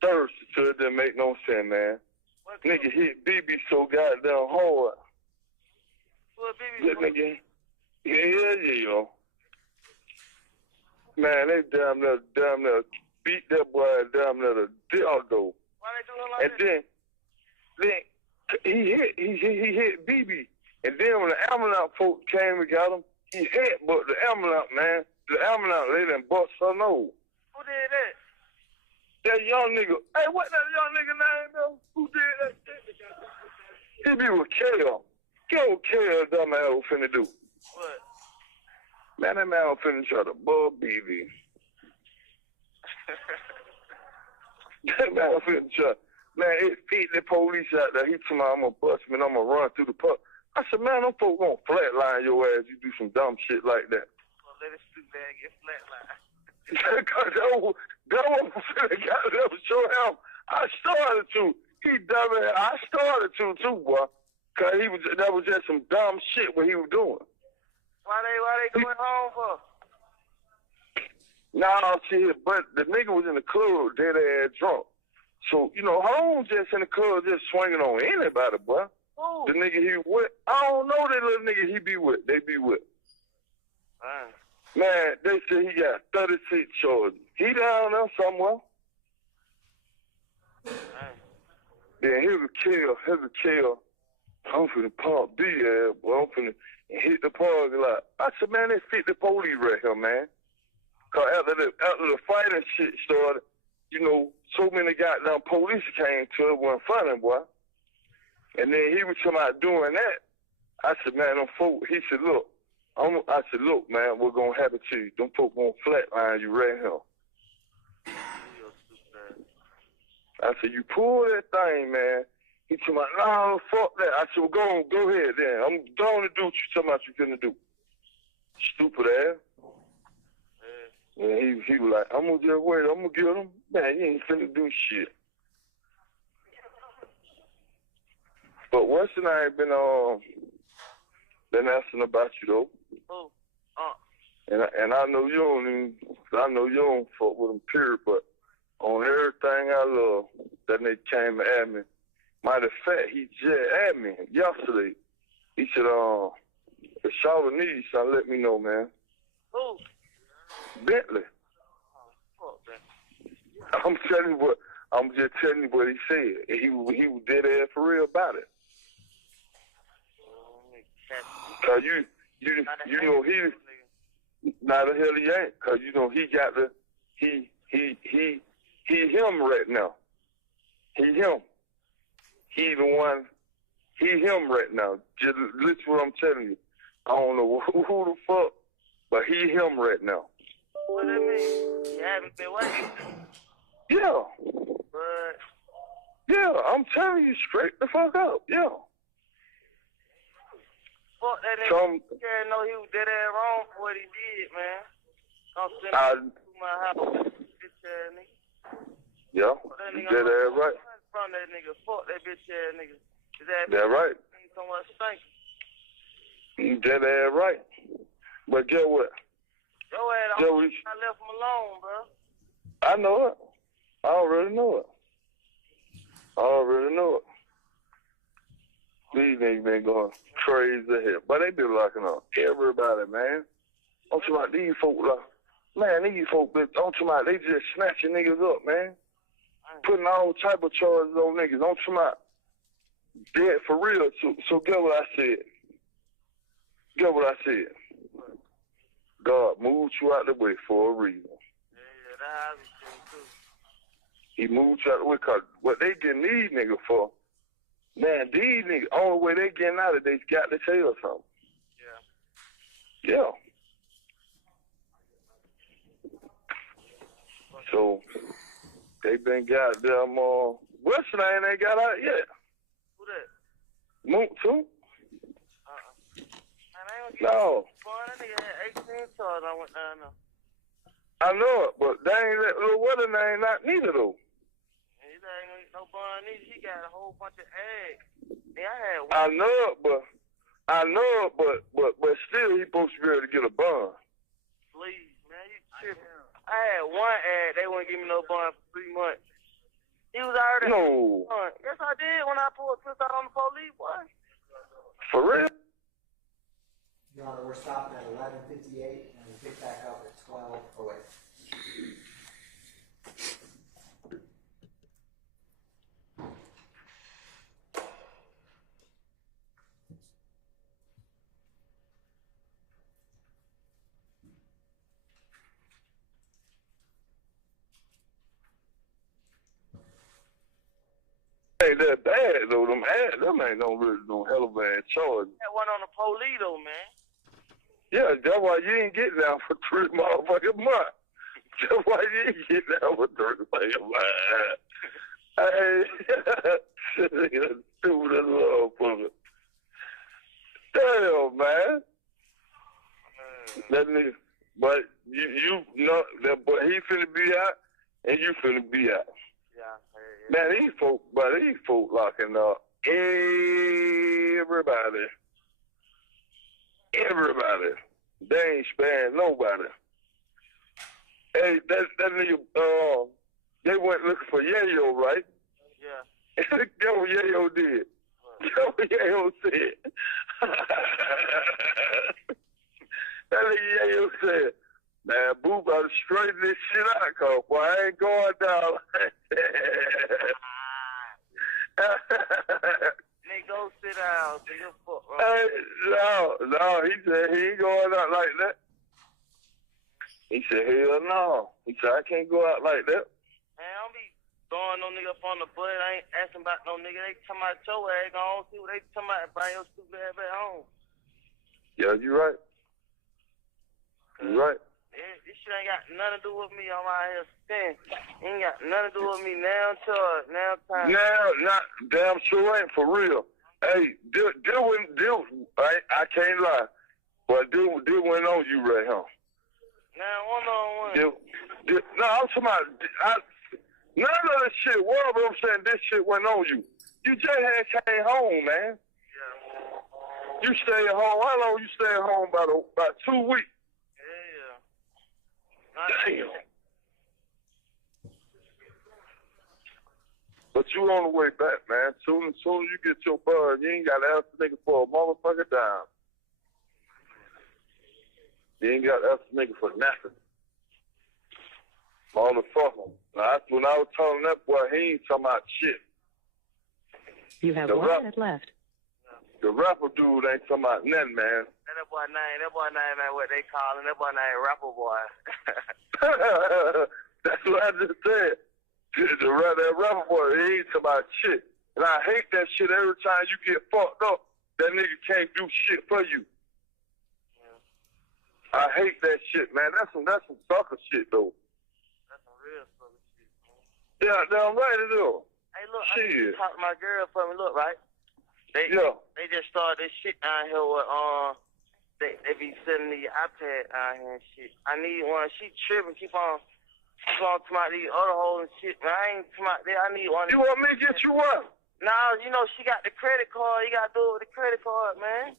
Thursday, so it didn't make no sense, man. Nigga hit BB so goddamn hard. What BB? That nigga, yeah. Man, they damn near beat that boy damn near the death though. Why they doing like that? And then he hit BB. And then when the ambulance folks came and got him, he hit but the ambulance, man. The ambulance lady and bust her nose. Who did that? That young nigga. Hey, what that young nigga name though? Who did that shit? He be with Kale. Get what Kale dumb ass finna do. What? Man, that man finna try to bug BB. That man finna try. Man, it beat the police out there. He told me, I'm gonna bust me and I'm gonna run through the park. I said, man, them folks gonna flatline your ass. You do some dumb shit like that. Well, let it stupid man get flatlined. Cause that was finna goddamn show him. I started to. He dumb ass. I started to too, boy. Cause that was just some dumb shit what he was doing. Why they going home for? Nah, shit, but the nigga was in the club, dead ass drunk. So, Holmes just in the club just swinging on anybody, boy. Ooh. The nigga he with, I don't know that little nigga he be with, they be with. Man, they say he got 36 charges. He down there somewhere. Then here's a kill. I'm finna pump B ass, boy. I'm finna hit the parking lot. I said, man, they fit the police right here, man. Cause after the fighting shit started, so many goddamn police came to it, wasn't funny, boy. And then he was talking about doing that. I said, man, them folk, he said, look, man, what's gonna happen to you? Them folk gonna flatline you right here. I said, you pull that thing, man. He told me, no, fuck that. I said, well, go ahead then. I'm going to do what you talking about you finna do. Stupid ass. And he was like, I'm going to just wait. I'm going to get him. Man, you ain't finna do shit. But one thing I ain't been asking about you, though. Oh. And I know you don't fuck with him, period, but on everything I love, that nigga came and asked me. Matter of fact, he just asked me yesterday. He said, if Charlotte needs something, let me know, man. Who? Bentley. Oh, fuck I'm just telling you what he said. He was dead ass for real about it. Cause you know he, not the hell he ain't. Cause he got he him right now. He him. He the one. He him right now. Just listen to what I'm telling you. I don't know who the fuck, but he him right now. What that mean? You haven't been waiting. Yeah. But. Yeah, I'm telling you straight the fuck up. Yeah. Fuck that nigga. You know he was dead ass wrong for what he did, man. Don't send him to my house, bitch ass nigga. Yeah, you dead ass right. From that nigga, fuck that bitch ass nigga. That right. So much stank. You dead ass right. But get what? Yo ass, I left him alone, bro. I know it. I already know it. These niggas been going crazy here. But they been locking up everybody, man. I'm talking about these folk, man, these folk, I'm talking about they just snatching niggas up, man. Putting all type of charges on niggas. I'm talking about dead for real. So get what I said. Get what I said. God moved you out the way for a reason. Yeah, that's how He moved you out the way because what they getting these niggas for, man, these niggas, only way they getting out of it, they got to tell something. Yeah. Yeah. So, they been goddamn, what's the name they got out yet? Who that? Moot too? Man, No. that nigga had 18 charges. I went down there. I know it, but they ain't let little what the name not neither though. He ain't gonna get no bond either. He got a whole bunch of eggs. Yeah, I had one. I know it, but still he supposed to be able to get a bond. Please, man, you tripping. I had one ad. They wouldn't give me no bond for 3 months. He was already. No. Yes, I did when I pulled a out on the police, boy. For real? Your Honor, we're stopping at 11:58 and we pick back up at 12:08. Ain't that bad though. Them ain't no really no hell of a bad charge. That one on the police though, man. Yeah, that's why you ain't getting down for 3 motherfucking months. That's why you ain't getting down for 3 motherfucking months. Hey, stupid as motherfucker. Damn, man. That nigga, but you know that boy, he finna be out and you finna be out. Yeah. Man, these folk locking up everybody. Everybody. They ain't sparing nobody. Hey, that nigga, they went looking for Yayo, right? Yeah. Guess what Yayo did? Guess what Yayo said? That nigga Yayo said, man, Boo about to straighten this shit out, cause boy, I ain't going down like that. Nigga, go sit down. Nigga, fuck, bro. Hey, no, he said he ain't going out like that. He said, hell no. He said, I can't go out like that. Man, I don't be throwing no nigga up on the butt. I ain't asking about no nigga. They talking about your ass gone. See what they talking about. Bring your stupid ass back home. Yeah, you right. You right. This shit ain't got nothing to do with me. I'm out here spinning. Ain't got nothing to do with me now. Charge now time. Now, not damn sure ain't for real. Hey, deal. I can't lie, but deal went on you right here. Now one on one. No, I'm talking about. None of this shit. Whatever I'm saying, this shit went on you. You just had came home, man. Yeah. You stayed home. How long you stayed home? About 2 weeks. Damn. But you on the way back, man. Soon as you get your buzz, you ain't got to ask the nigga for a motherfucker dime. You ain't got to ask the nigga for nothing. Motherfucker. When I was telling that boy, he ain't talking about shit. You have 1 minute left. The rapper dude ain't talking about nothing, man. That boy name ain't what they calling. That boy name rapper boy. That's what I just said. That rapper boy, he ain't talking about shit. And I hate that shit every time you get fucked up. That nigga can't do shit for you. Yeah. I hate that shit, man. That's some sucker shit, though. That's some real sucker shit, man. Yeah, damn right it is. Hey, look, shit. I just talked to my girl for me. Look, right? They just started this shit down here with, they be sending the iPad out here and shit. I need one. She tripping, keep on talking about these other hoes and shit. Man, I ain't talking about that. I need one. You want me to get you one? Nah, you know, she got the credit card. You got to do it with the credit card, man.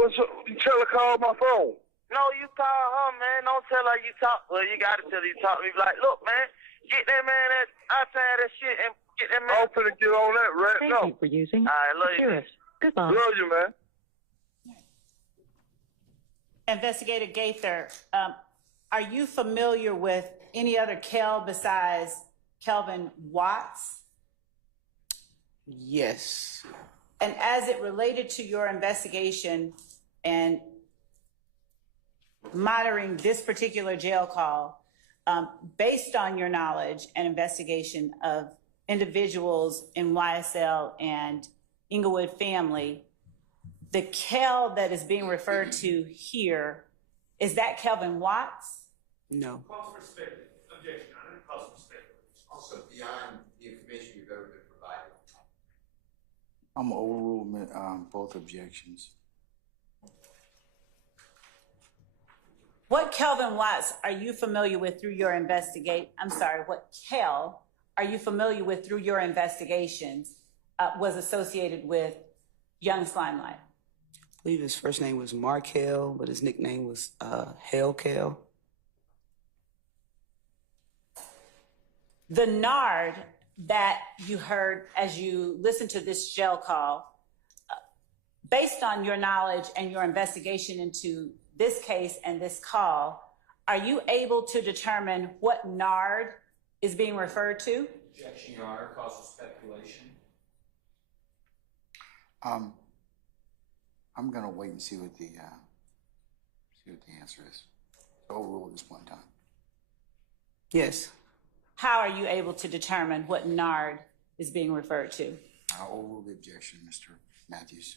What's up? You tell her call my phone. No, you call her, man. Don't tell her you talk. Well, you got to tell her you talk to me. Like, look, man, get that man that iPad and shit and Get that man. I'm finna get on that right Thank now. you for using I love you. Securus. Goodbye. Love you, man. Investigator Gaither, are you familiar with any other Kel besides Kelvin Watts? Yes. And as it related to your investigation and monitoring this particular jail call, based on your knowledge and investigation of individuals in YSL and Inglewood family, the Kel that is being referred to here, is that Kelvin Watts? No. Cross perspective, objection, Your Honor, cross perspective. Also, beyond the information you've ever been provided. I'm gonna overrule both objections. What Kelvin Watts are you familiar with through your what Kel are you familiar with through your investigations was associated with young Slimelight? I believe his first name was Markel, but his nickname was Hellkel. The nard that you heard as you listened to this jail call, based on your knowledge and your investigation into this case and this call, are you able to determine what nard is being referred to? Objection, Your Honor, causes speculation. I'm gonna wait and see what the answer is. Overrule at this point in time. Yes. How are you able to determine what nard is being referred to? I'll overrule the objection, Mr. Matthews.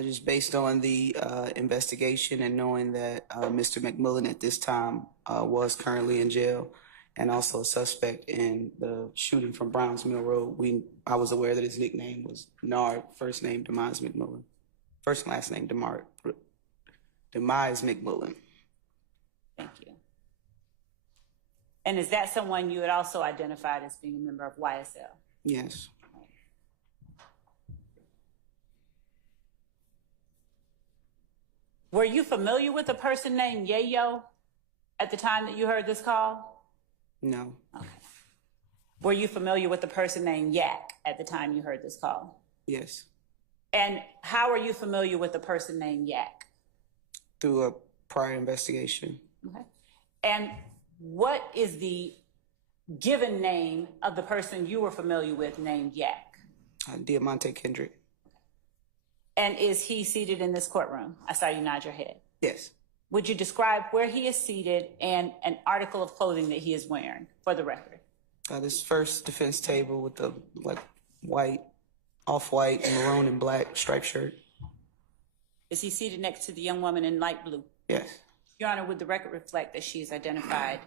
Just based on the investigation and knowing that Mr. McMillan at this time was currently in jail and also a suspect in the shooting from Browns Mill Road, I was aware that his nickname was Nard, first name Demise McMillan. First and last name Demise McMillan. Thank you. And is that someone you had also identified as being a member of YSL? Yes. Were you familiar with a person named Yayo at the time that you heard this call? No. Okay. Were you familiar with a person named Yak at the time you heard this call? Yes. And how are you familiar with a person named Yak? Through a prior investigation. Okay. And what is the given name of the person you were familiar with named Yak? Diamante Kendrick. And is he seated in this courtroom? I saw you nod your head. Yes. Would you describe where he is seated and an article of clothing that he is wearing, for the record? This first defense table with the white, off-white, and maroon and black striped shirt. Is he seated next to the young woman in light blue? Yes. Your Honor, would the record reflect that she is identified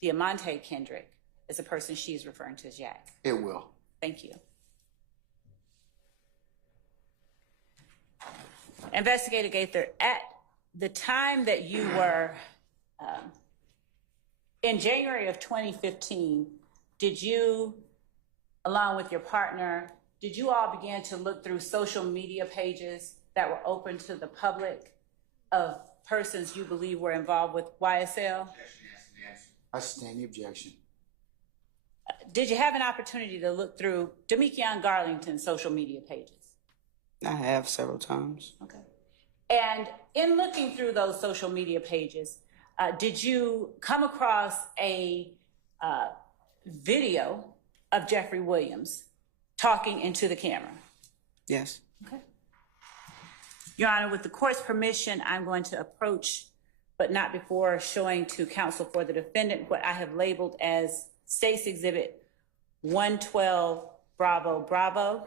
Diamante Kendrick as the person she is referring to as Jack? It will. Thank you. Investigator Gaither, at the time that you were in January of 2015, did you, along with your partner, did you all begin to look through social media pages that were open to the public of persons you believe were involved with YSL? I stand the objection. Did you have an opportunity to look through Demekion Garlington's social media pages? I have several times. Okay. And in looking through those social media pages, did you come across a video of Jeffery Williams talking into the camera? Yes. Okay. Your Honor, with the court's permission, I'm going to approach, but not before showing to counsel for the defendant what I have labeled as State's Exhibit 112 Bravo Bravo.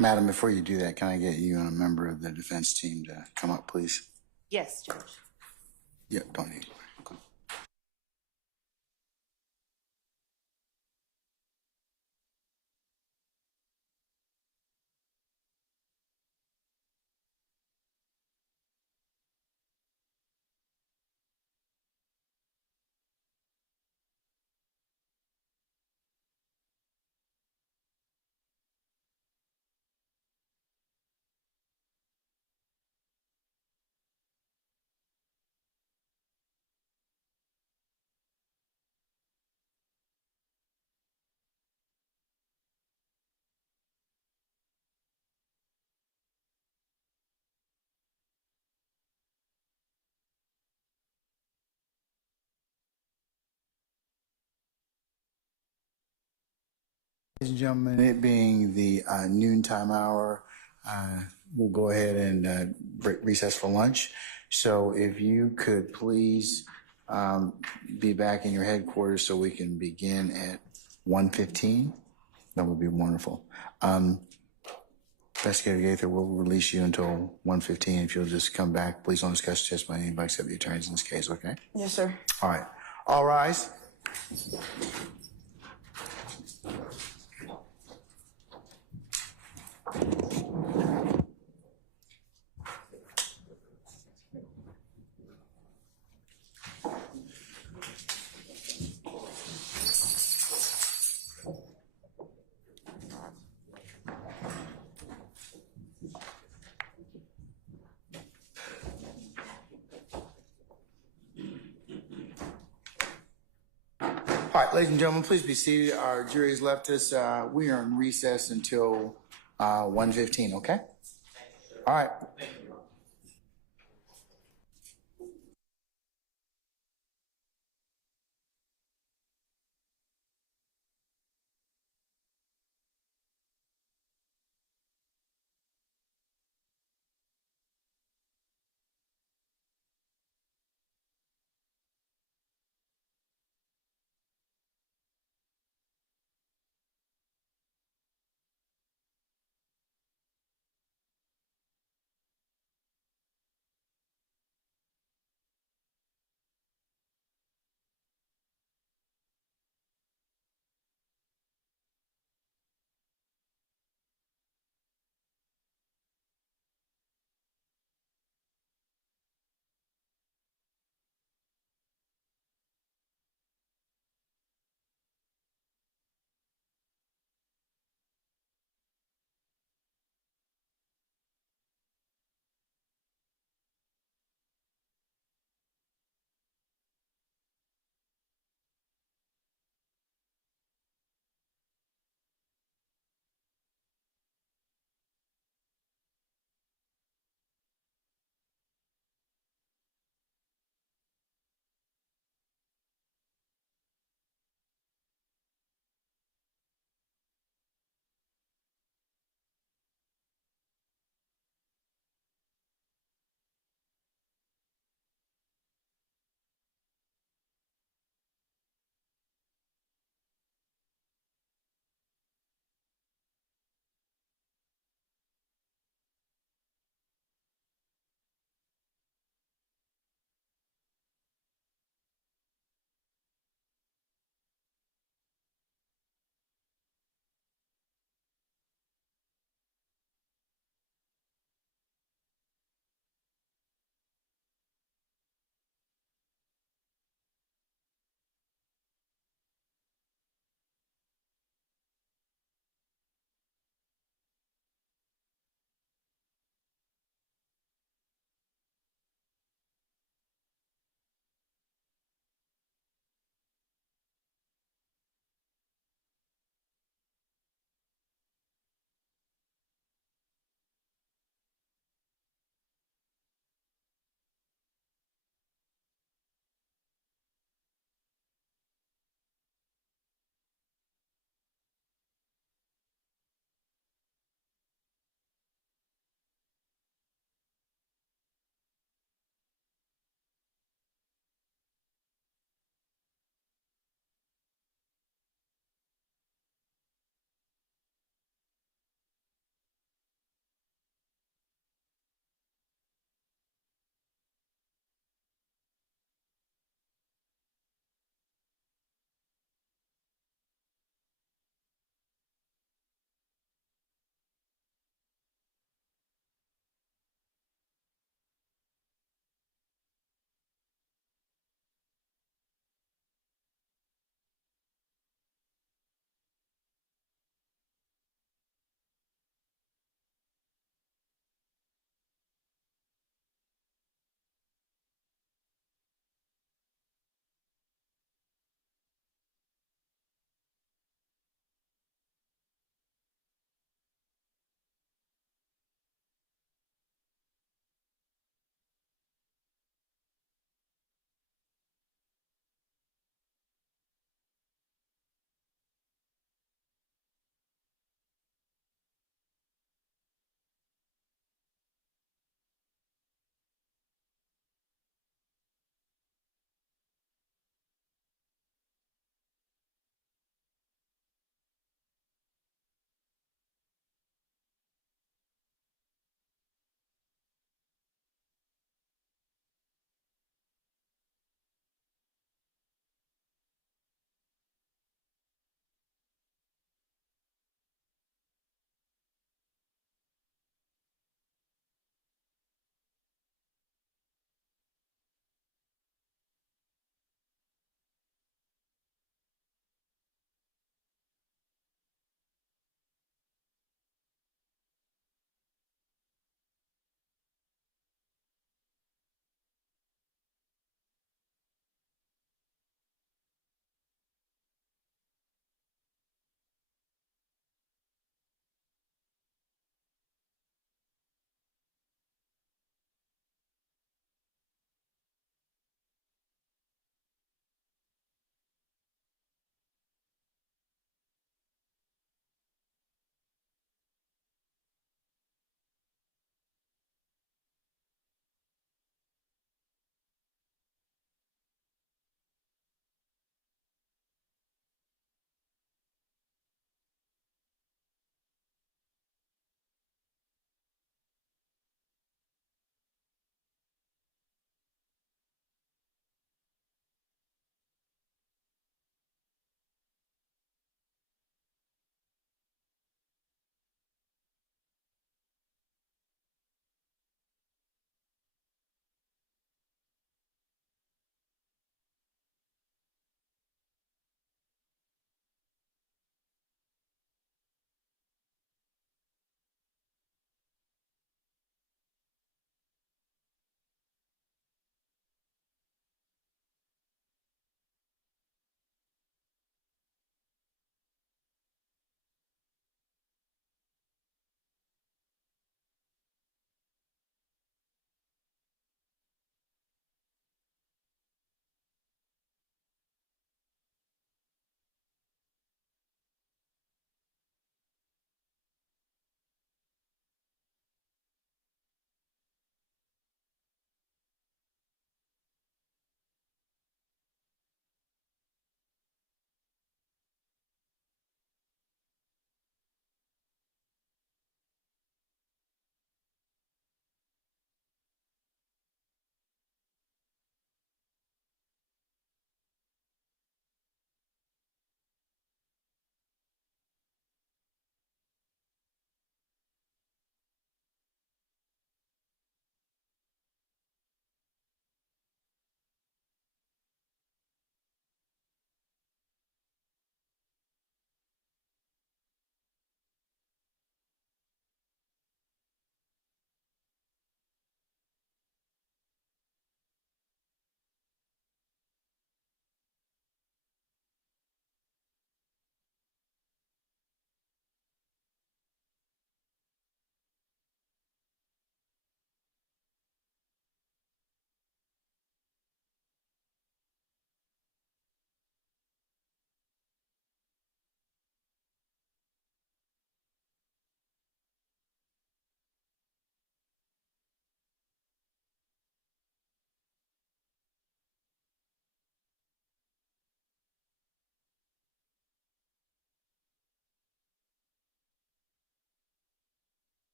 Madam, before you do that, can I get you and a member of the defense team to come up, please? Yes, Judge. Yeah, don't need. Okay. Ladies and gentlemen, it being the noontime hour, we'll go ahead and recess for lunch. So if you could please be back in your headquarters so we can begin at 1:15, that would be wonderful. Investigator Gaither will release you until 1:15. If you'll just come back, please don't discuss testimony anybody except the attorneys in this case, okay? Yes, sir. All right. All rise. All right, ladies and gentlemen, please be seated. Our jury has left us. We are in recess until 1:15, okay? All right.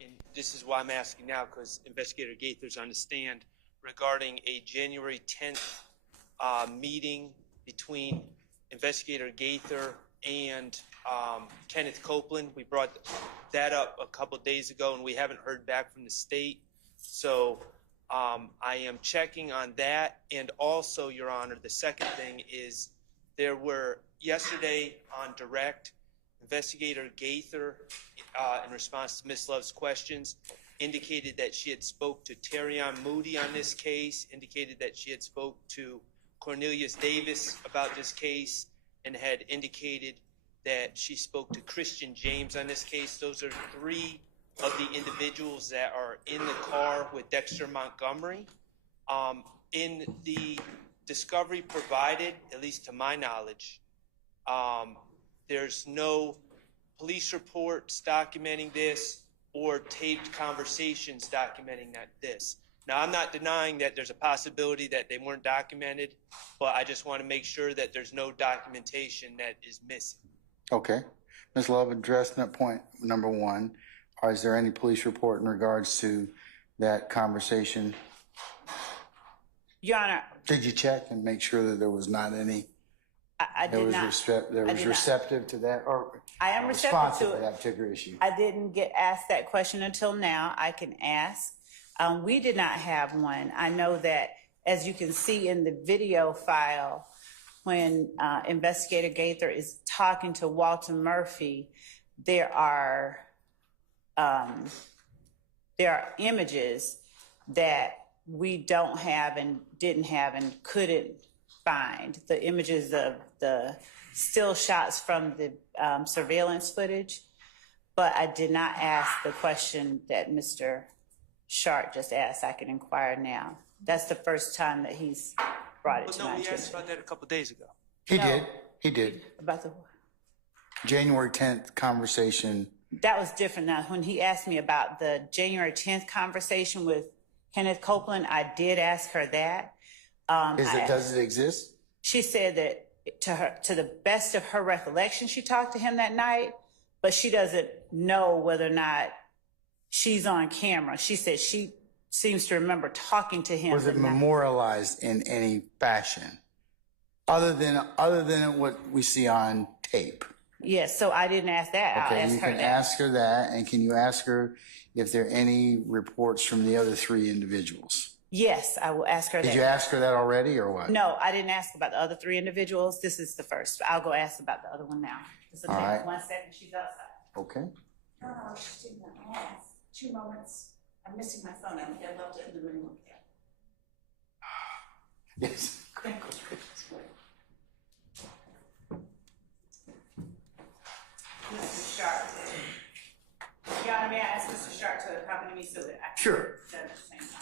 and this is why I'm asking now, because Investigator Gaither's on the stand, regarding a January 10th meeting between Investigator Gaither and Kenneth Copeland. We brought that up a couple days ago, and we haven't heard back from the state. So I am checking on that. And also, Your Honor, the second thing is there were yesterday on direct, Investigator Gaither, in response to Ms. Love's questions, indicated that she had spoke to Terrion Moody on this case, indicated that she had spoke to Cornelius Davis about this case, and had indicated that she spoke to Christian James on this case. Those are three of the individuals that are in the car with Dexter Montgomery. In the discovery provided, at least to my knowledge, there's no police reports documenting this or taped conversations documenting this. Now, I'm not denying that there's a possibility that they weren't documented, but I just want to make sure that there's no documentation that is missing. Okay. Ms. Love, addressing that point number one, is there any police report in regards to that conversation? Your Honor. Did you check and make sure that there was not any? I did not. That was receptive to that, or I am receptive responsive to it. that particular issue? I didn't get asked that question until now. I can ask. We did not have one. I know that, as you can see in the video file, when Investigator Gaither is talking to Walter Murphy, there are images that we don't have and didn't have and couldn't find. The images of the still shots from the surveillance footage, but I did not ask the question that Mr. Sharp just asked. I can inquire now. That's the first time that he's brought it to my attention. We asked about that a couple days ago. He did. About the January 10th conversation. That was different. Now, when he asked me about the January 10th conversation with Kenneth Copeland, I did ask her that. Does it exist? She said that to the best of her recollection, she talked to him that night, but she doesn't know whether or not she's on camera. She said she seems to remember talking to him. Was it memorialized in any fashion, other than what we see on tape? Yes, so I didn't ask that. Okay, I'll ask you her can that. ask her that, and can you ask her if there are any reports from the other three individuals? Yes, I will ask her that. Did you ask her that already, or what? No, I didn't ask about the other three individuals. This is the first. I'll go ask about the other one now. This will All take right. 1 second. She's outside. Okay. No, she didn't ask. 2 moments. I'm missing my phone. I think I left it in the room. Yes. Mr. Sharp. Your Honor, may I ask Mr. Sharp to accompany me so that I can Sure. say it at the same time?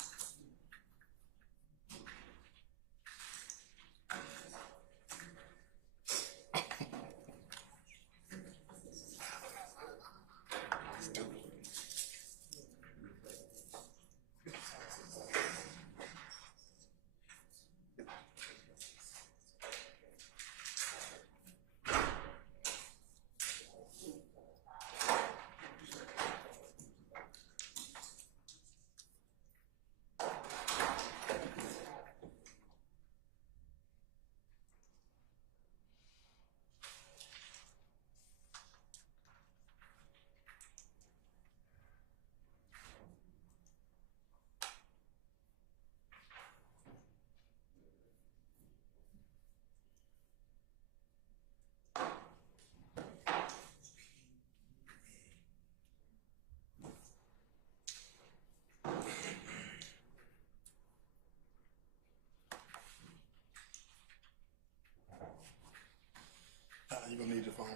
You're gonna need your phone.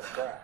not a crime.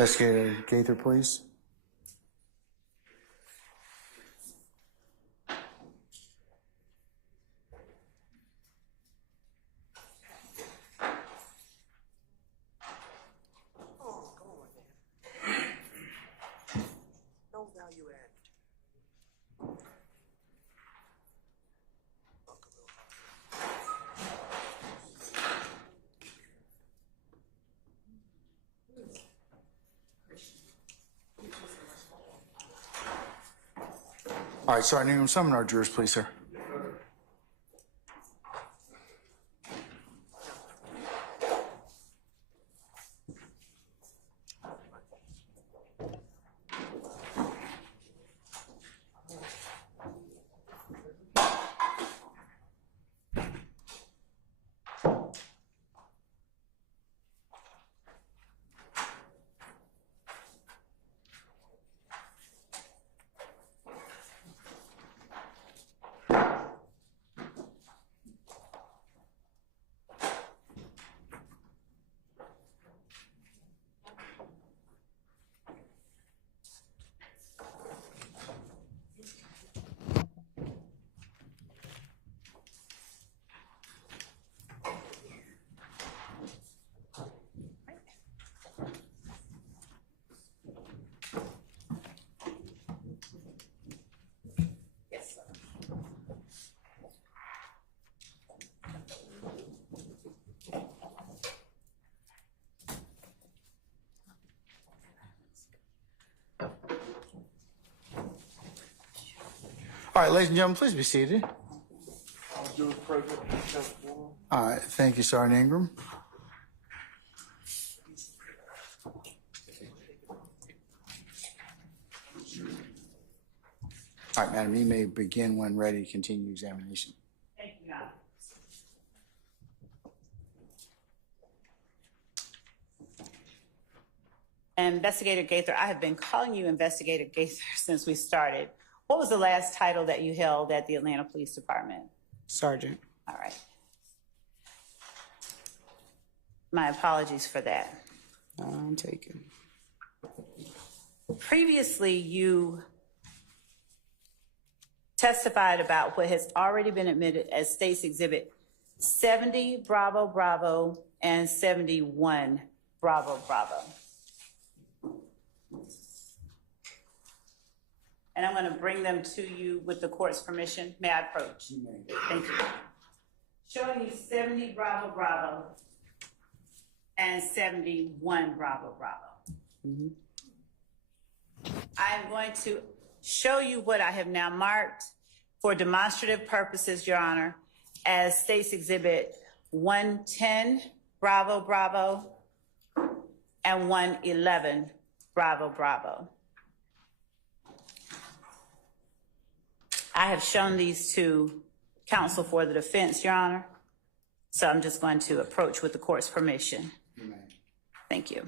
Investigator Gaither, please. No value added. All right, Sergeant Ingram, summon our jurors, please, sir. All right, ladies and gentlemen, please be seated. All right, thank you, Sergeant Ingram. All right, madam, you may begin when ready to continue examination. Thank you, Your Honor. Investigator Gaither, I have been calling you Investigator Gaither since we started. What was the last title that you held at the Atlanta Police Department? Sergeant. All right. My apologies for that. I'm taken. Previously, you testified about what has already been admitted as State's Exhibit 70 Bravo Bravo and 71 Bravo Bravo. And I'm going to bring them to you with the court's permission. May I approach? You may. Thank you. Showing you 70 Bravo Bravo and 71 Bravo Bravo. I am going to show you what I have now marked for demonstrative purposes, Your Honor, as State's Exhibit 110 Bravo Bravo and 111 Bravo Bravo. I have shown these to counsel for the defense, Your Honor, so I'm just going to approach with the court's permission. Thank you.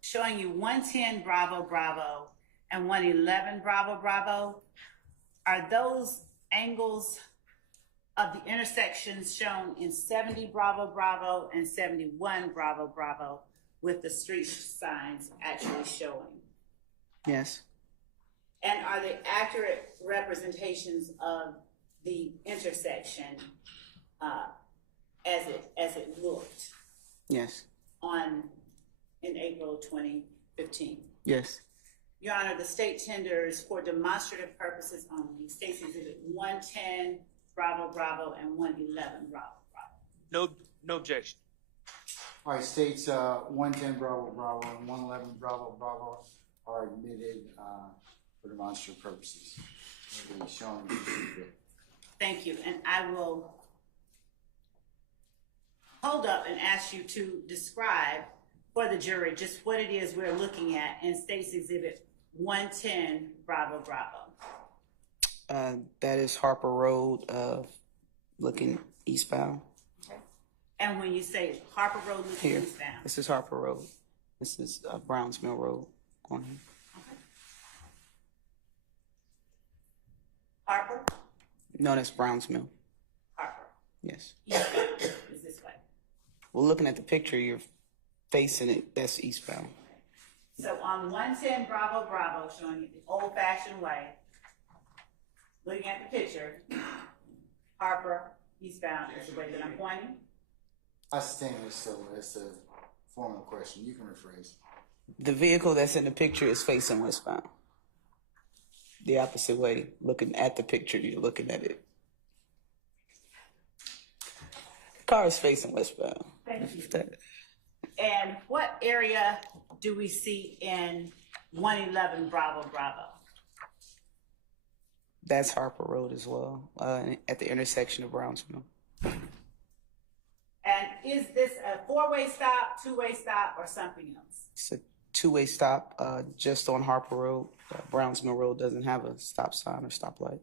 Showing you 110 Bravo Bravo and 111 Bravo Bravo. Are those angles of the intersections shown in 70 Bravo Bravo and 71 Bravo Bravo with the street signs actually showing? Yes. And are they accurate representations of the intersection as it looked Yes. in April 2015? Yes. Your Honor, the state tenders for demonstrative purposes only State's Exhibit 110 Bravo Bravo and 111 Bravo Bravo. No objection. All right, states 110 Bravo Bravo and 111 Bravo Bravo are admitted for demonstrative purposes. Shown. Thank you, and I will hold up and ask you to describe for the jury just what it is we're looking at in State's Exhibit 110 Bravo Bravo. That is Harper Road, looking eastbound. Okay. And when you say Harper Road looking Here. eastbound? This is Harper Road. This is Browns Mill Road on here. Okay. Harper? No, that's Browns Mill. Yes. Eastbound is this way. Well, looking at the picture, you're facing it. That's eastbound. So on 110 Bravo Bravo, showing you the old-fashioned way, looking at the picture, Harper eastbound is the way that I'm pointing. I stand it's a formal question. You can rephrase. The vehicle that's in the picture is facing westbound. The opposite way. Looking at the picture, you're looking at it. The car is facing westbound. Thank you. And what area do we see in 111 Bravo Bravo? That's Harper Road as well, at the intersection of Brownsville. And is this a four-way stop, two-way stop, or something else? It's a two-way stop just on Harper Road. Brownsville Road doesn't have a stop sign or stoplight.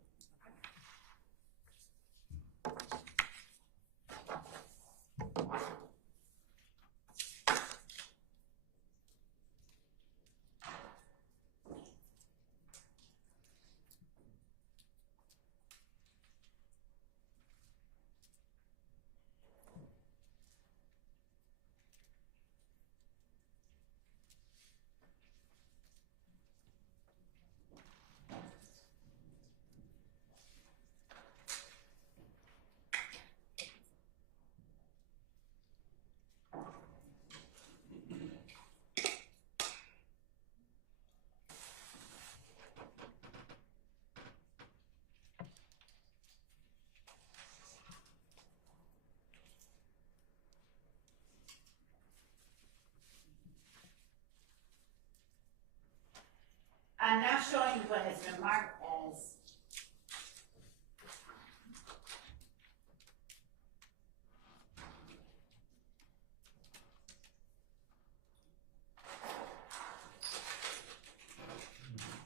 I'm now showing you what has been marked as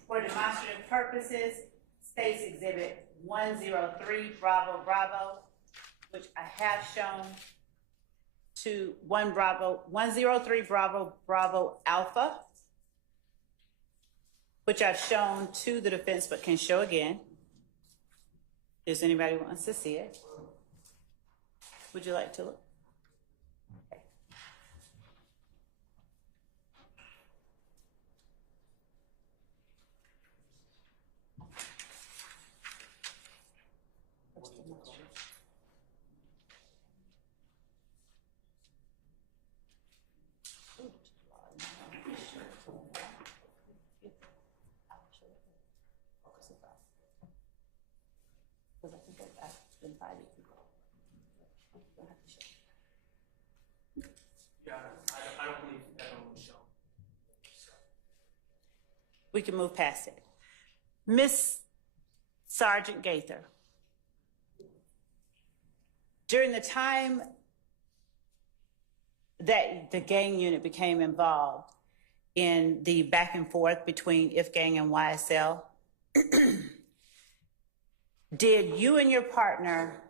for demonstrative purposes, State's Exhibit 103 Bravo Bravo, which I have shown to 103 Bravo Bravo Alpha, which I've shown to the defense but can show again. Does anybody wants to see it? Would you like to look? Okay. Because I think I've invited people. Yeah, I don't believe that one was shown. So. We can move past it. Miss Sergeant Gaither, during the time that the gang unit became involved in the back and forth between If Gang and YSL, did you and your partner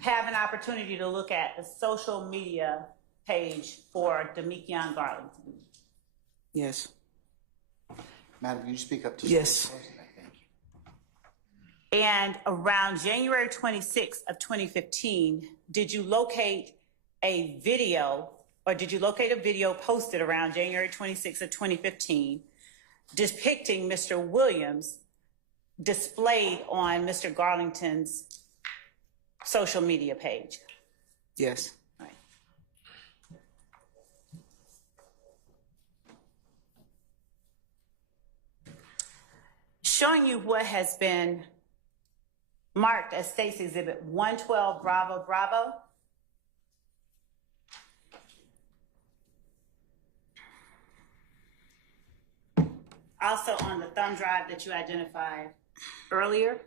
have an opportunity to look at the social media page for Demekion Garlington? Yes. Madam, can you speak up to Yes. Thank you. And around January 26th of 2015, did you locate a video, or did you locate a video posted around January 26th of 2015 depicting Mr. Williams displayed on Mr. Garlington's social media page? Yes. Right. Showing you what has been marked as State's Exhibit 112 Bravo Bravo. Also on the thumb drive that you identified earlier.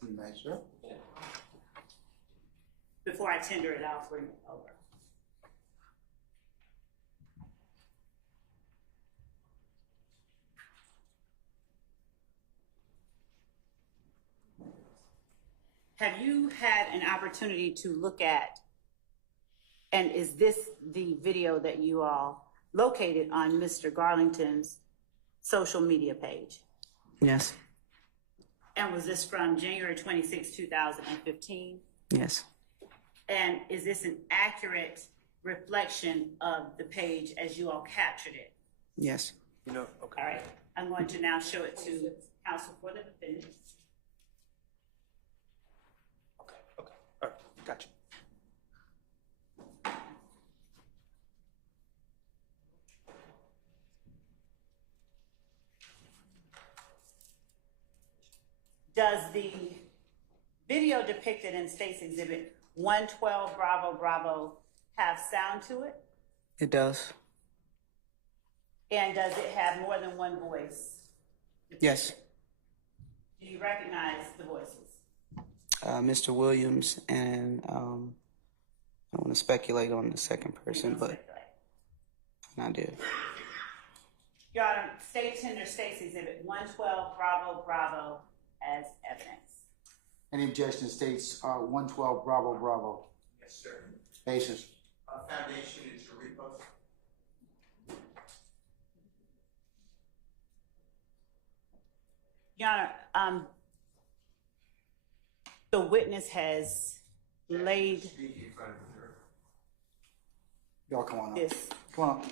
Measure. Before I tender it, I'll bring it over. Have you had an opportunity to look at, and is this the video that you all located on Mr. Garlington's social media page? Yes. And was this from January 26, 2015? Yes. And is this an accurate reflection of the page as you all captured it? Yes. You know, okay. All right, I'm going to now show it to counsel for the defendant. Okay. All right. Gotcha. Does the video depicted in State's Exhibit 112 Bravo Bravo have sound to it? It does. And does it have more than one voice? Yes. Do you recognize the voices? Mr. Williams and I don't want to speculate on the second person, but I did. Your Honor, State Tender State's Exhibit 112 Bravo Bravo as evidence. Any objection states 112 Bravo Bravo. Yes, sir. Basis. Foundation is RICO. Your Honor, the witness has laid Y'all come on up. this. Come on up.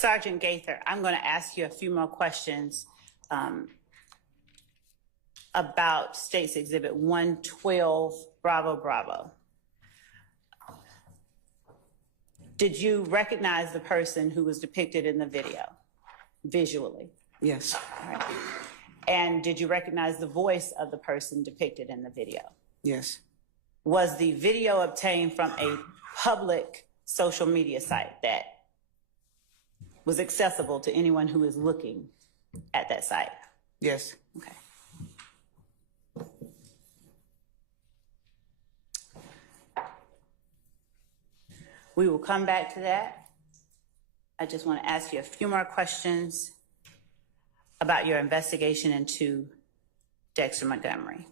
Sergeant Gaither, I'm going to ask you a few more questions about State's Exhibit 112, Bravo, Bravo. Did you recognize the person who was depicted in the video visually? Yes. All right. And did you recognize the voice of the person depicted in the video? Yes. Was the video obtained from a public social media site that was accessible to anyone who is looking at that site? Yes. Okay. We will come back to that. I just want to ask you a few more questions about your investigation into Dexter Montgomery.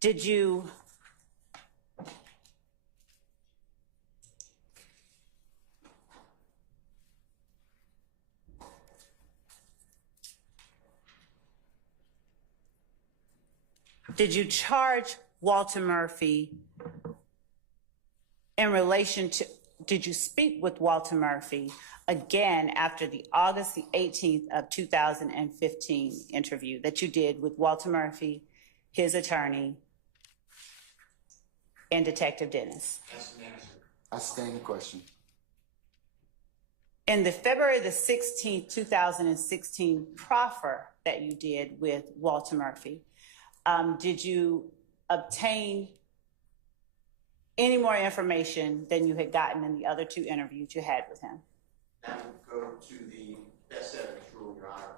Did you charge Walter Murphy in relation to, did you speak with Walter Murphy again after the August the 18th of 2015 interview that you did with Walter Murphy, his attorney, and Detective Dennis? Yes, ma'am. I stand the question. In the February the 16th, 2016 proffer that you did with Walter Murphy, did you obtain any more information than you had gotten in the other two interviews you had with him? That would go to the best evidence rule, Your Honor.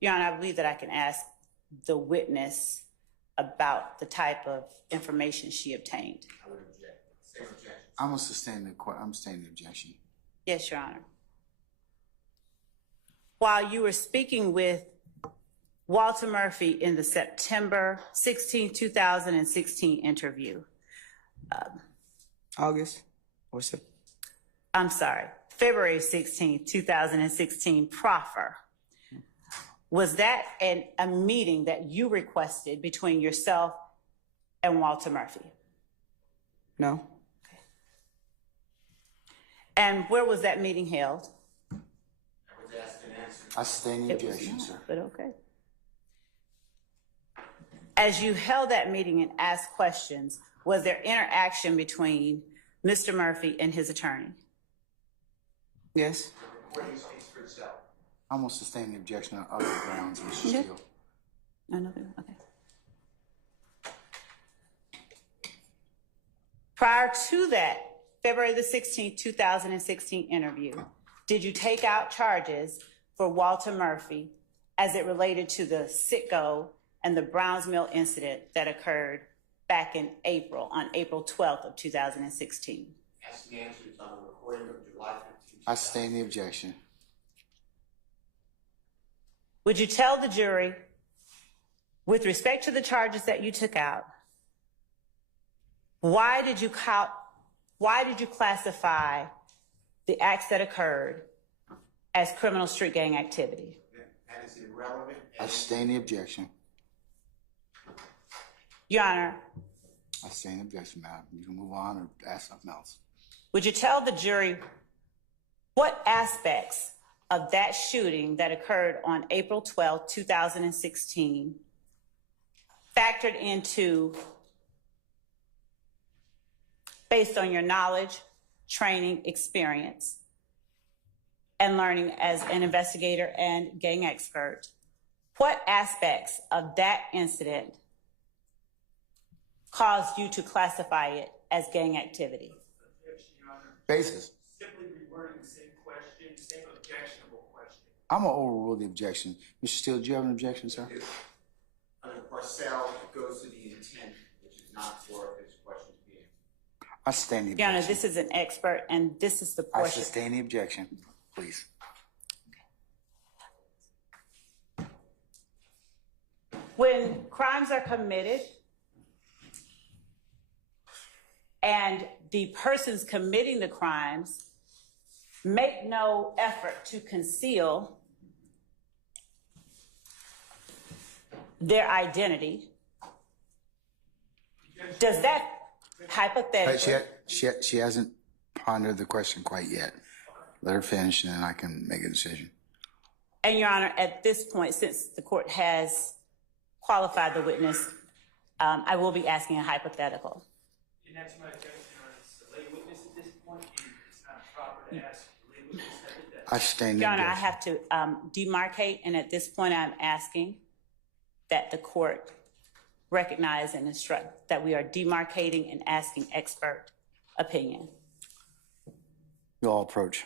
Your Honor, I believe that I can ask the witness about the type of information she obtained. I would object. Same objection. I'm going to sustain the objection. Yes, Your Honor. While you were speaking with Walter Murphy in the September 16, 2016 interview. August or September? I'm sorry, February 16, 2016 proffer. Was that a meeting that you requested between yourself and Walter Murphy? No. Okay. And where was that meeting held? I was asked and answered. I sustain the objection, sir. But okay. As you held that meeting and asked questions, was there interaction between Mr. Murphy and his attorney? Yes. The recording speaks for itself. I'm going to sustain the objection on other grounds, Mr. Okay. Steele. Another, okay. Prior to that, February the 16th, 2016 interview, did you take out charges for Walter Murphy as it related to the Citgo and the Browns Mill incident that occurred back in April, on April 12th of 2016? Asked and answered. It's on the recording of July 15th. I sustain the objection. Would you tell the jury, with respect to the charges that you took out, why did you classify the acts that occurred as criminal street gang activity? That is irrelevant. I sustain the objection. Your Honor, I sustain the objection, madam. You can move on or ask something else. would you tell the jury what aspects of that shooting that occurred on April 12, 2016 factored into, based on your knowledge, training, experience, and learning as an investigator and gang expert, what aspects of that incident caused you to classify it as gang activity? Objection, Your Honor. Basis. Simply rewording the same question, same objectionable question. I'm going to overrule the objection. Mr. Steele, do you have an objection, sir? Under Parcell, it goes to the intent, which is not for this question to be answered. I sustain the Your objection. Honor, this is an expert, and this is the I portion. sustain the objection, please. When crimes are committed, and the persons committing the crimes make no effort to conceal their identity, does that hypothetically... She hasn't pondered the question quite yet. Let her finish, and then I can make a decision. And, Your Honor, at this point, since the court has qualified the witness, I will be asking a hypothetical. And that's my objection, Your Honor. It's a lay witness at this point, and it's not proper to ask a lay witness hypothetical. I stand Your Honor, I objection. have to demarcate, and at this point, I'm asking that the court recognize and instruct that we are demarcating and asking expert opinion. You all approach.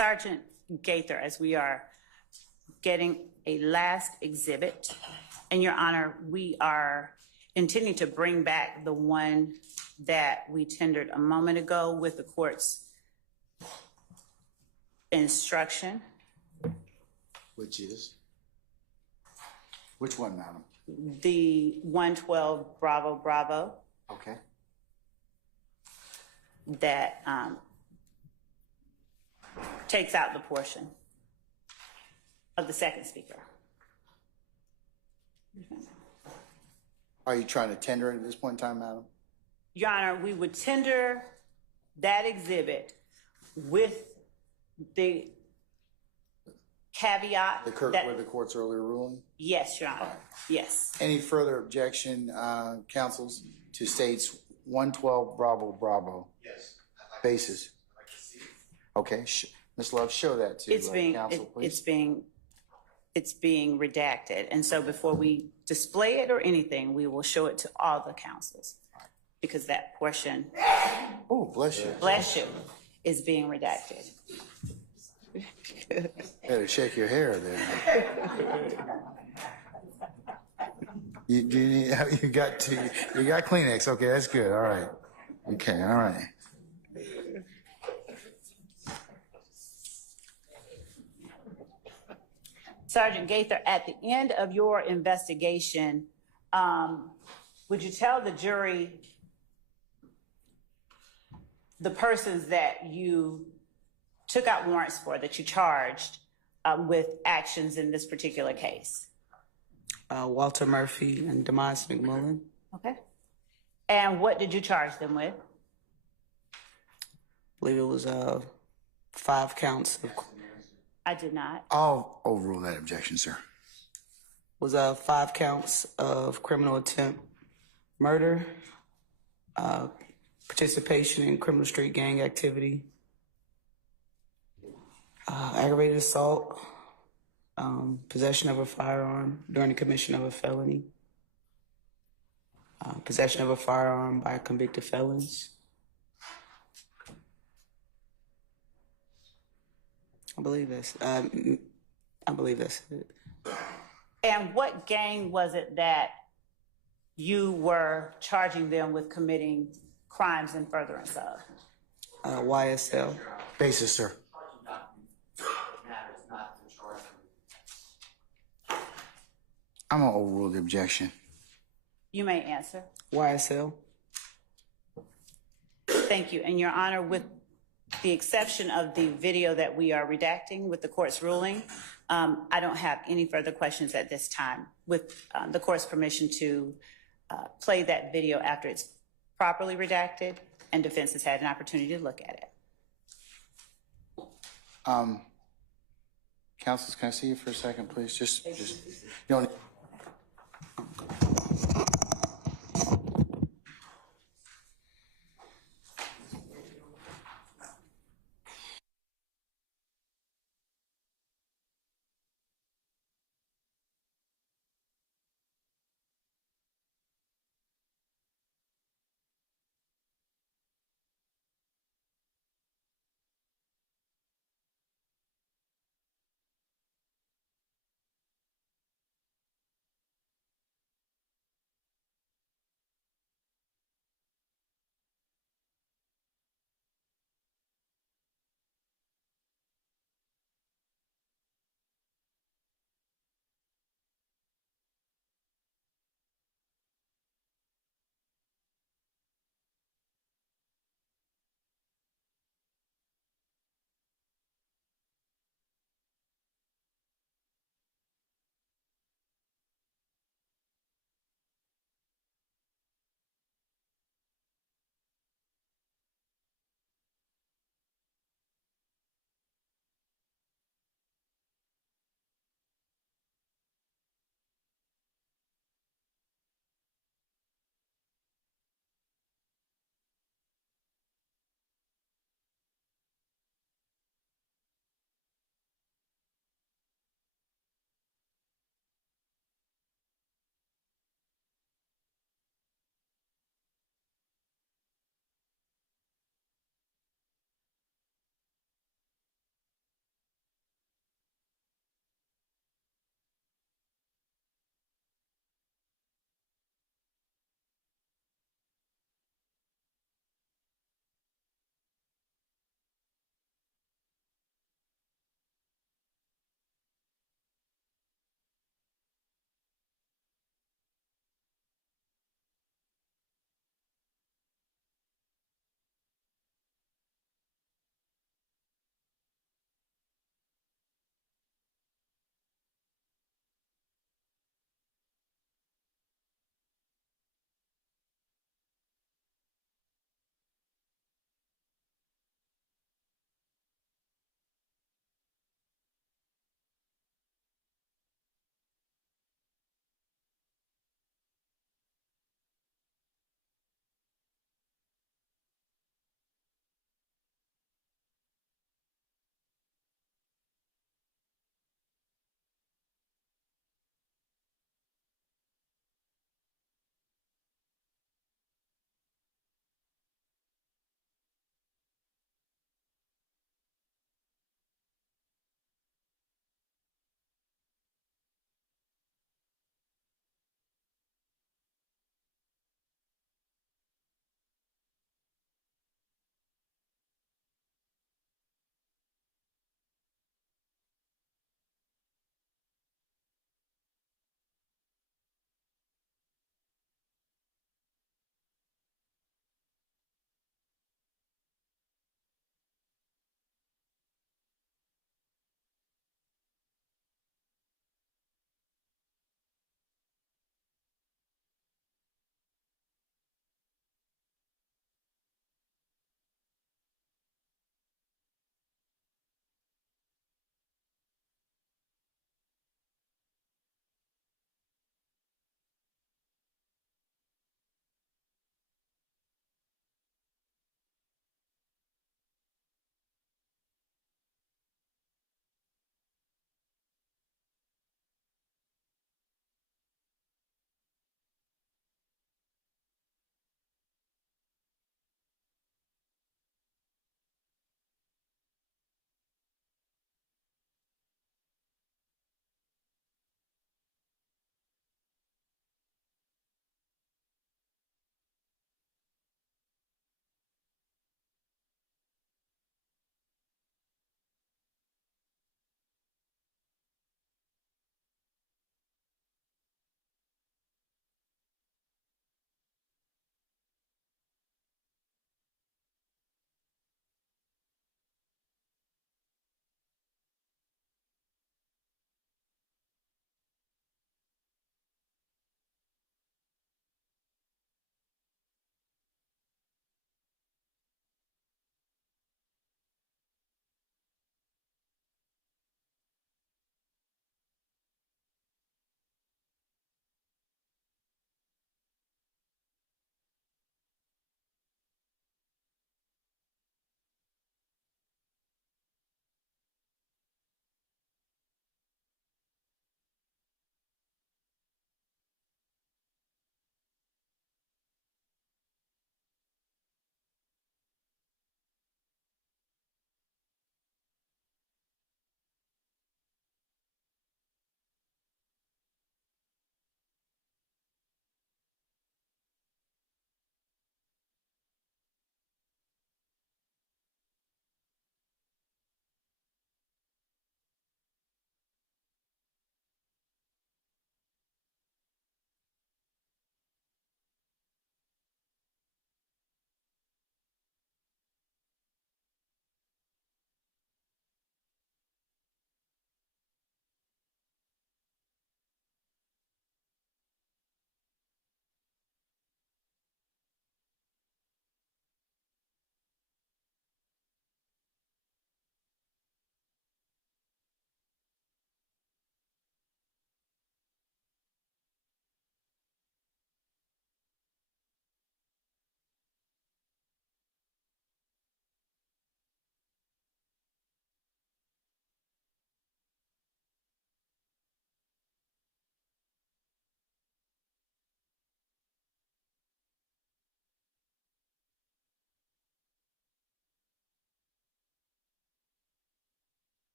Sergeant Gaither, as we are getting a last exhibit, and Your Honor, we are intending to bring back the one that we tendered a moment ago with the court's instruction. Which is? Which one, madam? The 112 Bravo Bravo Okay. that takes out the portion of the second speaker. Are you trying to tender it at this point in time, madam? Your Honor, we would tender that exhibit with the caveat that, with the court's earlier ruling? yes, Your Honor, yes. Any further objection, counsels, to states 112 Bravo Bravo? Yes. Basis. Okay, Ms. Love, show that to counsel, please. It's being redacted, and so before we display it or anything, we will show it to all the counsels, because that portion, Oh, bless you. bless you, is being redacted. Better shake your hair there. You got Kleenex. Okay, that's good. All right. Okay, all right. Sergeant Gaither, at the end of your investigation, would you tell the jury the persons that you took out warrants for, that you charged with actions in this particular case? Walter Murphy and Demise McMullen. Okay. And what did you charge them with? I believe it was 5 counts of I did not. I'll overrule that objection, sir. was 5 counts of criminal attempt murder, participation in criminal street gang activity, aggravated assault, possession of a firearm during the commission of a felony, possession of a firearm by convicted felons. I believe that's it. And what gang was it that you were charging them with committing crimes in furtherance of? YSL. Basis, sir. I'm going to overrule the objection. You may answer. YSL. Thank you. And Your Honor, with the exception of the video that we are redacting with the court's ruling, I don't have any further questions at this time. With the court's permission to play that video after it's properly redacted and defense has had an opportunity to look at it. Counsels, can I see you for a second, please? Just you don't.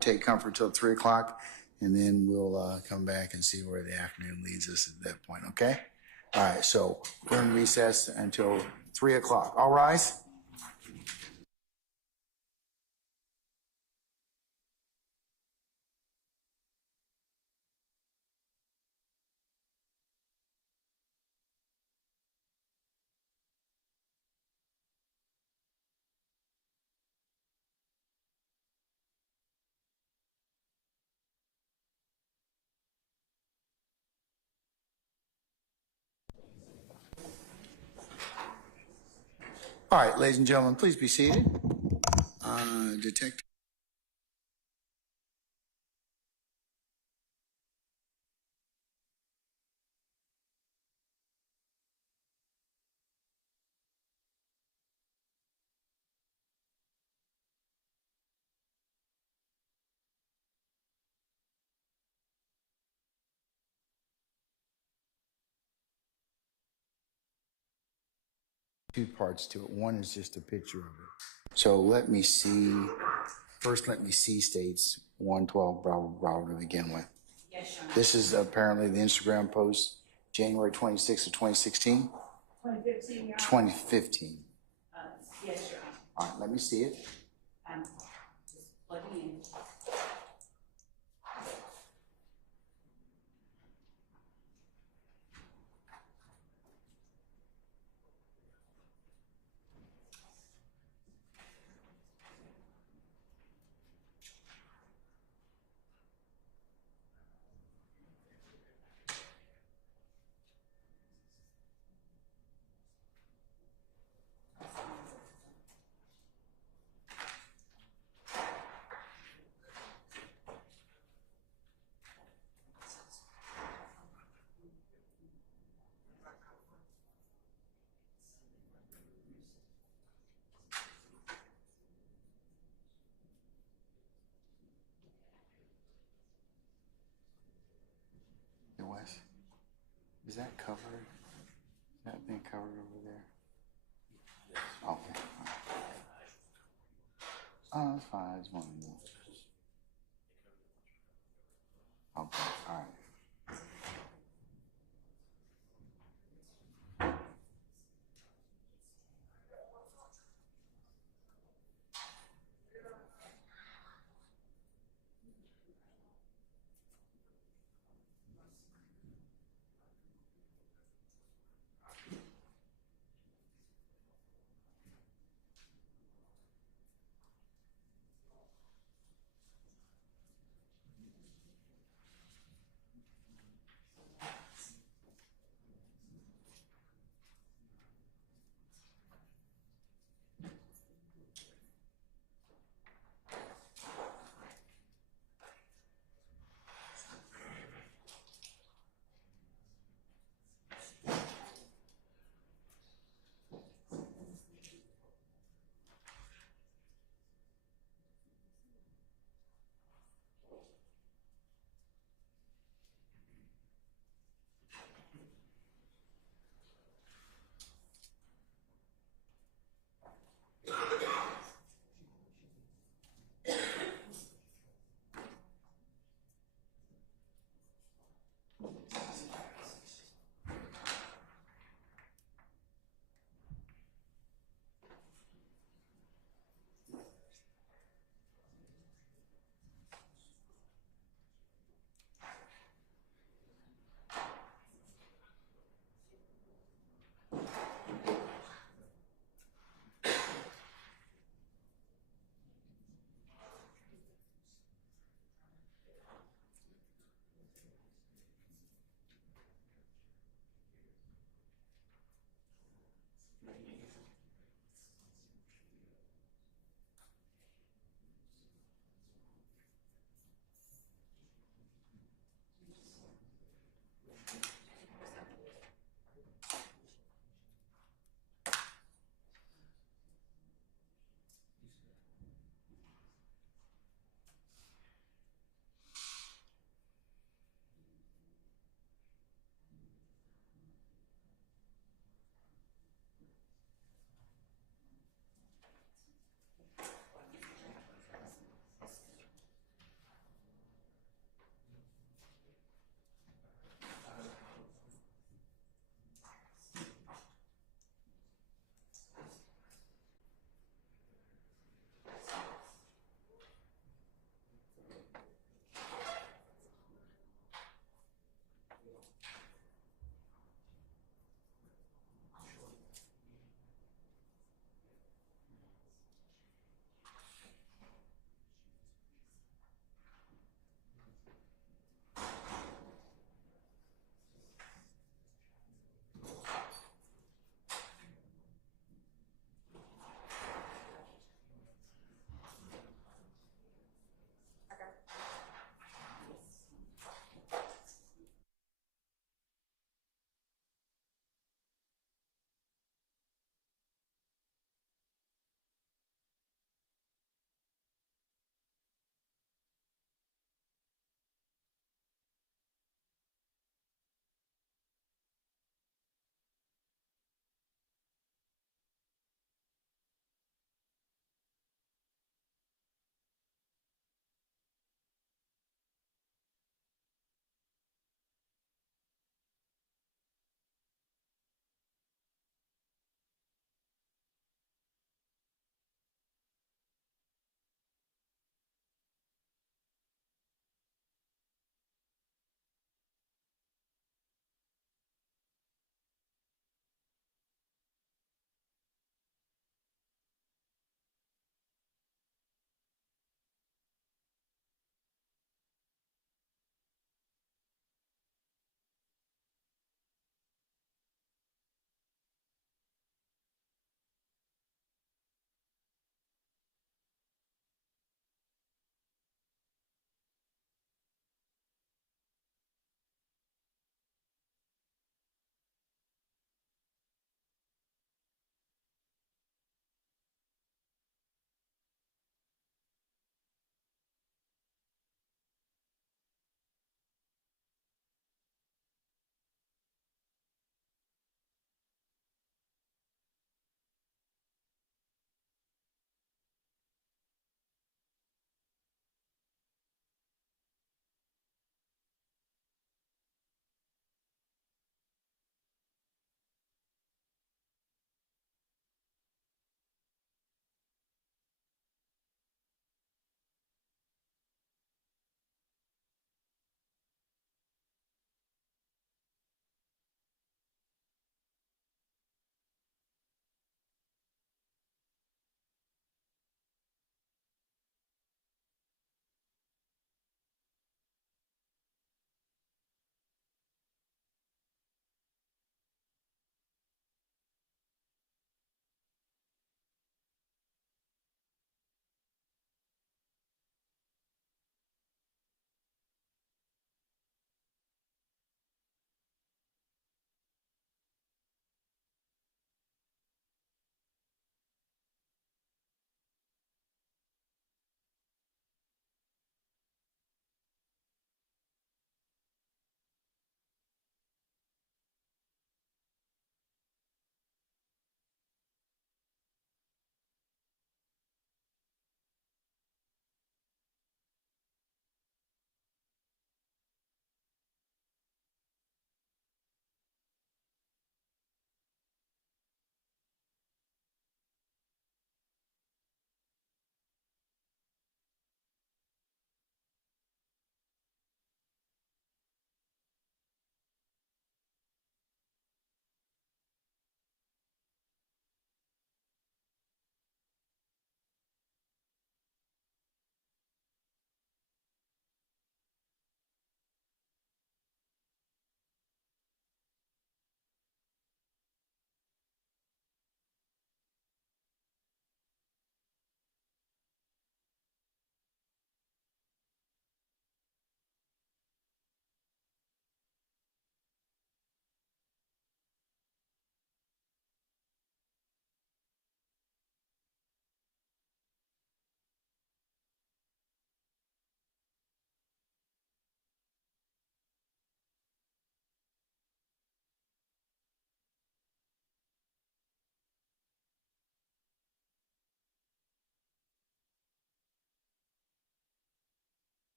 Take comfort till 3 o'clock, and then we'll come back and see where the afternoon leads us at that point, okay? All right, so we're in recess until 3 o'clock. All rise. All right, ladies and gentlemen, please be seated. Detective. Two parts to it. One is just a picture of it. So let me see. First, let me see states 112 Bravo to begin with. Yes, Your Honor. This is apparently the Instagram post, January 26th of 2016? 2015, Your Honor. 2015. Yes, Your Honor. All right, let me see it. Just plugging in. Wes, is that covered? Is that thing covered over there? Okay. Oh, that's fine. I just wanted to know. Okay, all right.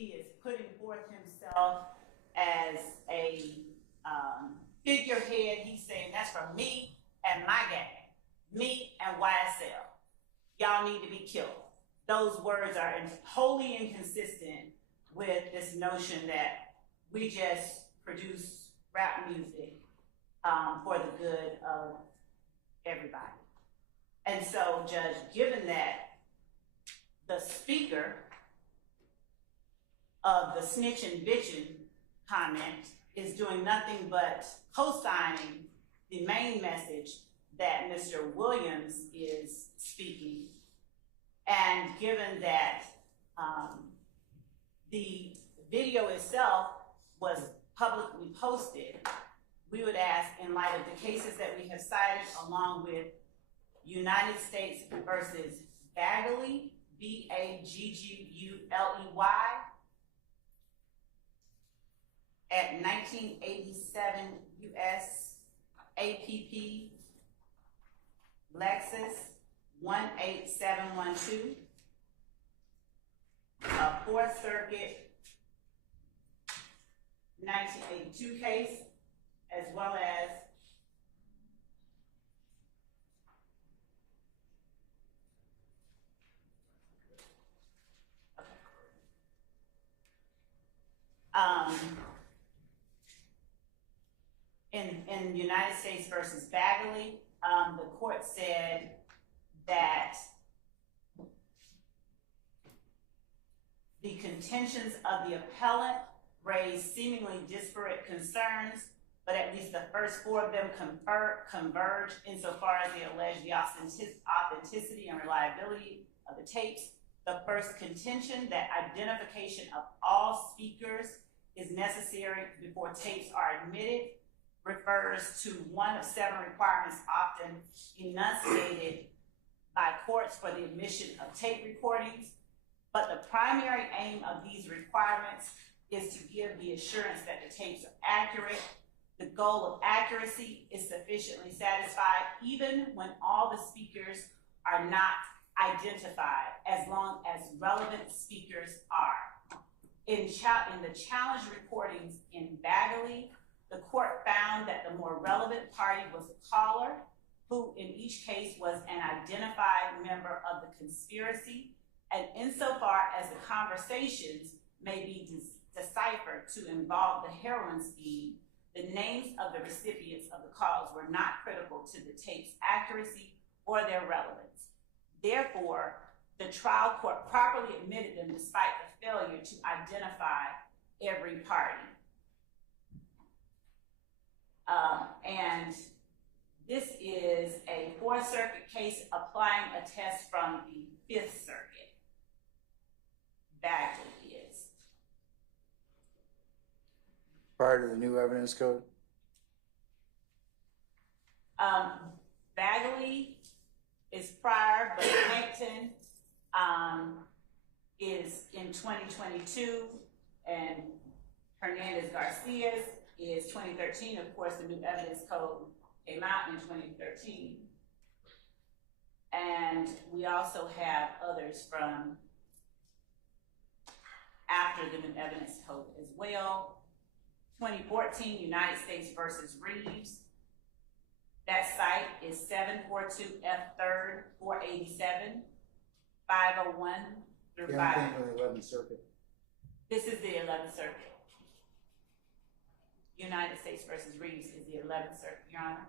he is putting forth himself as a figurehead. He's saying that's for me and my gang, me and YSL. Y'all need to be killed. Those words are wholly inconsistent with this notion that we just produce rap music for the good of everybody. And so, Judge, given that the speaker of the snitching bitching comment is doing nothing but co-signing the main message that Mr. Williams is speaking, and given that the video itself was publicly posted, we would ask, in light of the cases that we have cited, along with United States versus Bagley, Bagguley, at 1987 U.S. APP Lexus 18712, a Fourth Circuit 1982 case, as well as in United States versus Bagley, the court said that the contentions of the appellant raised seemingly disparate concerns, but at least the first four of them converge insofar as they allege the authenticity and reliability of the tapes. The first contention, that identification of all speakers is necessary before tapes are admitted, refers to one of 7 requirements often enunciated by courts for the admission of tape recordings. But the primary aim of these requirements is to give the assurance that the tapes are accurate. The goal of accuracy is sufficiently satisfied even when all the speakers are not identified, as long as relevant speakers are. In the challenge recordings in Bagley, the court found that the more relevant party was the caller, who in each case was an identified member of the conspiracy, and insofar as the conversations may be deciphered to involve the heroin scheme, the names of the recipients of the calls were not critical to the tape's accuracy or their relevance. Therefore, the trial court properly admitted them despite the failure to identify every party. And this is a Fourth Circuit case applying a test from the Fifth Circuit. Bagley is. Prior to the new evidence code? Bagley is prior, but Hampton is in 2022, and Hernandez Garcia's is 2013. Of course, the new evidence code came out in 2013. And we also have others from after the new evidence code as well. 2014, United States versus Reeves. That site is 742 F 3rd 487, 501 through 5. Yeah, I'm thinking of the 11th Circuit. This is the 11th Circuit. United States versus Reeves is the 11th Circuit, Your Honor.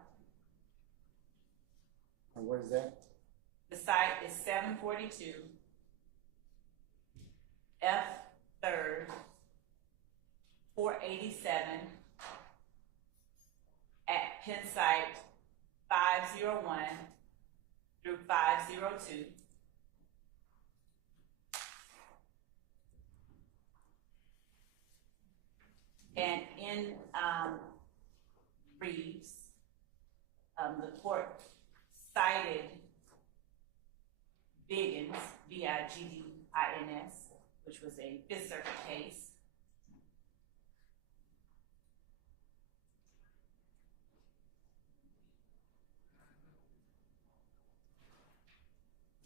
And what is that? The site is 742 F 3rd 487 at Penn Site 501 through 502. And in Reeves, the court cited Biggins, Biggins, which was a Fifth Circuit case.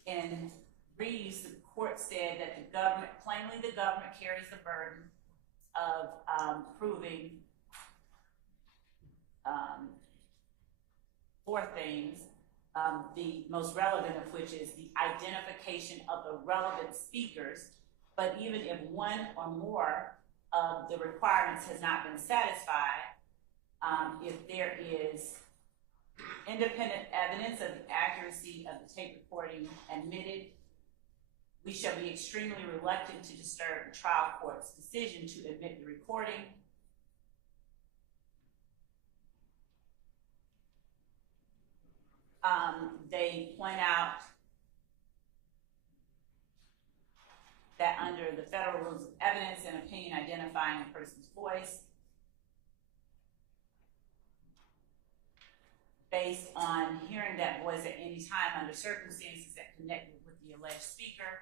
In Reeves, the court court said that the government carries the burden of proving four things, the most relevant of which is the identification of the relevant speakers. But even if one or more of the requirements has not been satisfied, if there is independent evidence of the accuracy of the tape recording admitted, we shall be extremely reluctant to disturb the trial court's decision to admit the recording. They point out that under the federal rules of evidence and opinion identifying a person's voice, based on hearing that voice at any time under circumstances that connected with the alleged speaker,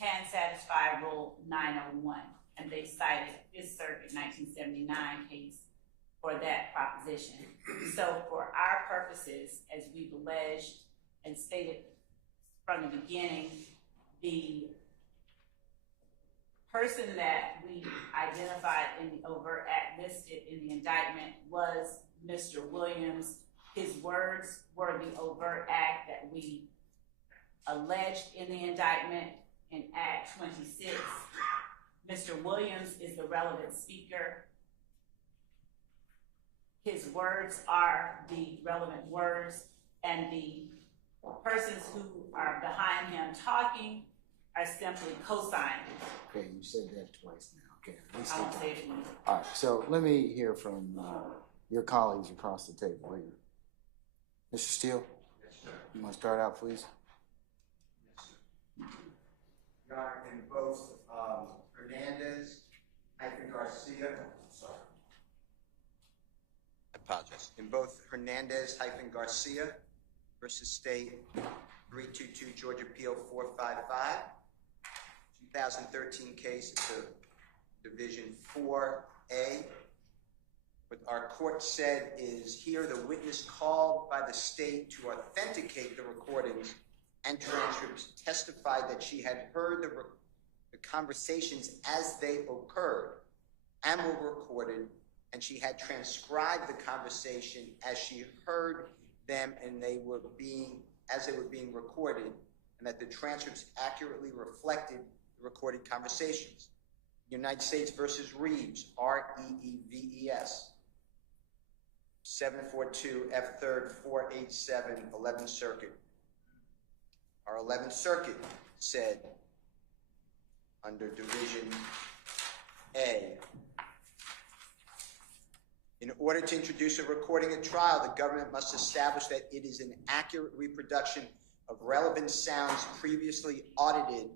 can satisfy Rule 901. And they cited this Circuit 1979 case for that proposition. So for our purposes, as we've alleged and stated from the beginning, the person that we identified in the overt act listed in the indictment was Mr. Williams. His words were the overt act that we alleged in the indictment in Act 26. Mr. Williams is the relevant speaker. His words are the relevant words, and the persons who are behind him talking are simply co-signers. Okay, you said that twice now. Okay. I won't say it again. All right, so let me hear from your colleagues across the table here. Mr. Steele? Yes, sir. You want to start out, please? Your Honor, in both Hernandez-Garcia, sorry. I apologize. In both Hernandez-Garcia versus State 322 Georgia Appeal 455, 2013 case, it's a Division 4A. What our court said is here the witness called by the state to authenticate the recordings and transcripts testified that she had heard the conversations as they occurred and were recorded, and she had transcribed the conversation as she heard them and they were being recorded, and that the transcripts accurately reflected the recorded conversations. United States versus Reeves, R-E-E-V-E-S, 742 F3rd 487, 11th Circuit. Our 11th Circuit said under Division A, in order to introduce a recording at trial, the government must establish that it is an accurate reproduction of relevant sounds previously audited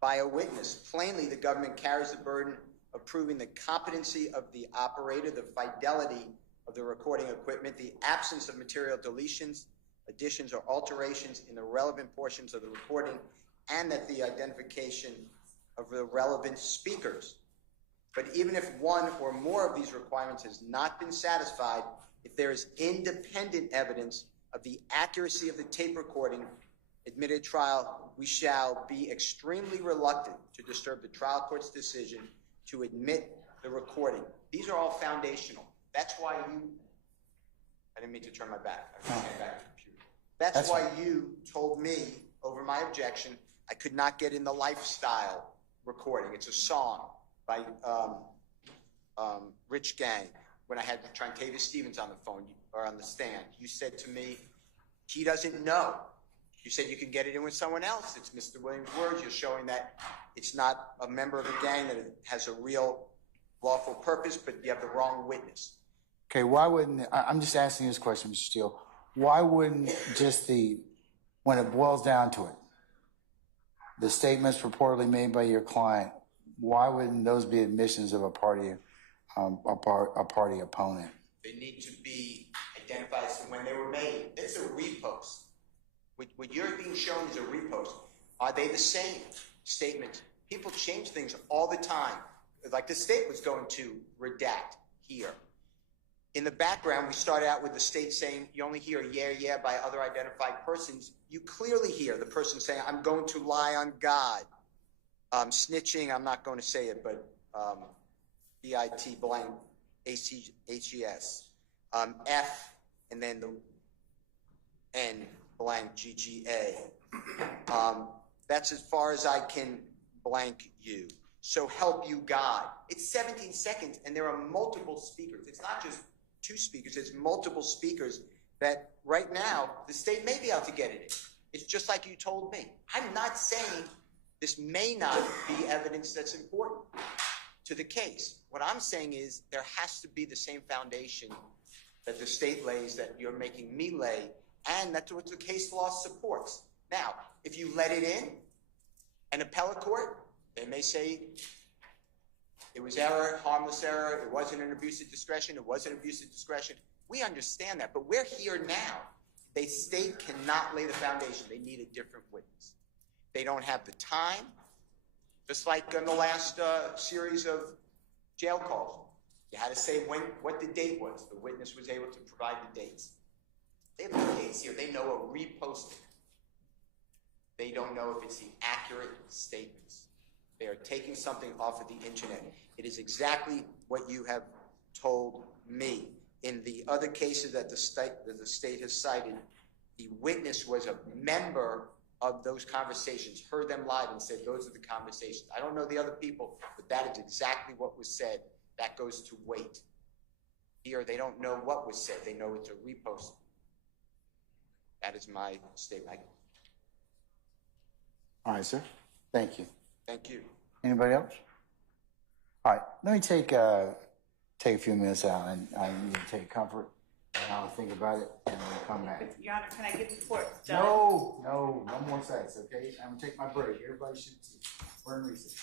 by a witness. Plainly, the government carries the burden of proving the competency of the operator, the fidelity of the recording equipment, the absence of material deletions, additions, or alterations in the relevant portions of the recording, and that the identification of the relevant speakers. But even if one or more of these requirements has not been satisfied, if there is independent evidence of the accuracy of the tape recording admitted at trial, we shall be extremely reluctant to disturb the trial court's decision to admit the recording. These are all foundational. That's why I didn't mean to turn my back. I came back to the computer. That's why you told me over my objection I could not get in the lifestyle recording. It's a song by Rich Gang. When I had Trantavis Stevens on the phone or on the stand, you said to me, he doesn't know. You said you can get it in with someone else. It's Mr. Williams' words. You're showing that it's not a member of a gang, that it has a real lawful purpose, but you have the wrong witness. Okay, why wouldn't, I'm just asking this question, Mr. Steele, why wouldn't just when it boils down to it, the statements purportedly made by your client, why wouldn't those be admissions of a party opponent? They need to be identified as to when they were made. It's a repost. What you're being shown is a repost. Are they the same statements? People change things all the time. Like the state was going to redact here. In the background, we started out with the state saying you only hear yeah, yeah by other identified persons. You clearly hear the person saying, I'm going to lie on God. Snitching, I'm not going to say it, but BIT blank ACHES. F and then the N blank GGA. That's as far as I can blank you. So help you God. It's 17 seconds and there are multiple speakers. It's not just 2 speakers, it's multiple speakers that right now the state may be able to get it in. It's just like you told me. I'm not saying this may not be evidence that's important to the case. What I'm saying is there has to be the same foundation that the state lays that you're making me lay, and that's what the case law supports. Now, if you let it in, an appellate court, they may say it was error, harmless error, it wasn't an abuse of discretion, it wasn't abuse of discretion. We understand that, but we're here now. The state cannot lay the foundation. They need a different witness. They don't have the time, just like in the last series of jail calls. You had to say what the date was. The witness was able to provide the dates. They have the dates here. They know a reposting. They don't know if it's the accurate statements. They are taking something off of the internet. It is exactly what you have told me. In the other cases that the state has cited, the witness was a member of those conversations, heard them live and said, those are the conversations. I don't know the other people, but that is exactly what was said. That goes to weight. Here, they don't know what was said. They know it's a repost. That is my statement. All right, sir. Thank you. Thank you. Anybody else? All right, let me take a few minutes out, and I need to take comfort, and I'll think about it, and we'll come back. Your Honor, can I get the court done? No more sex, okay? I'm gonna take my break. Everybody should see. We're in recess.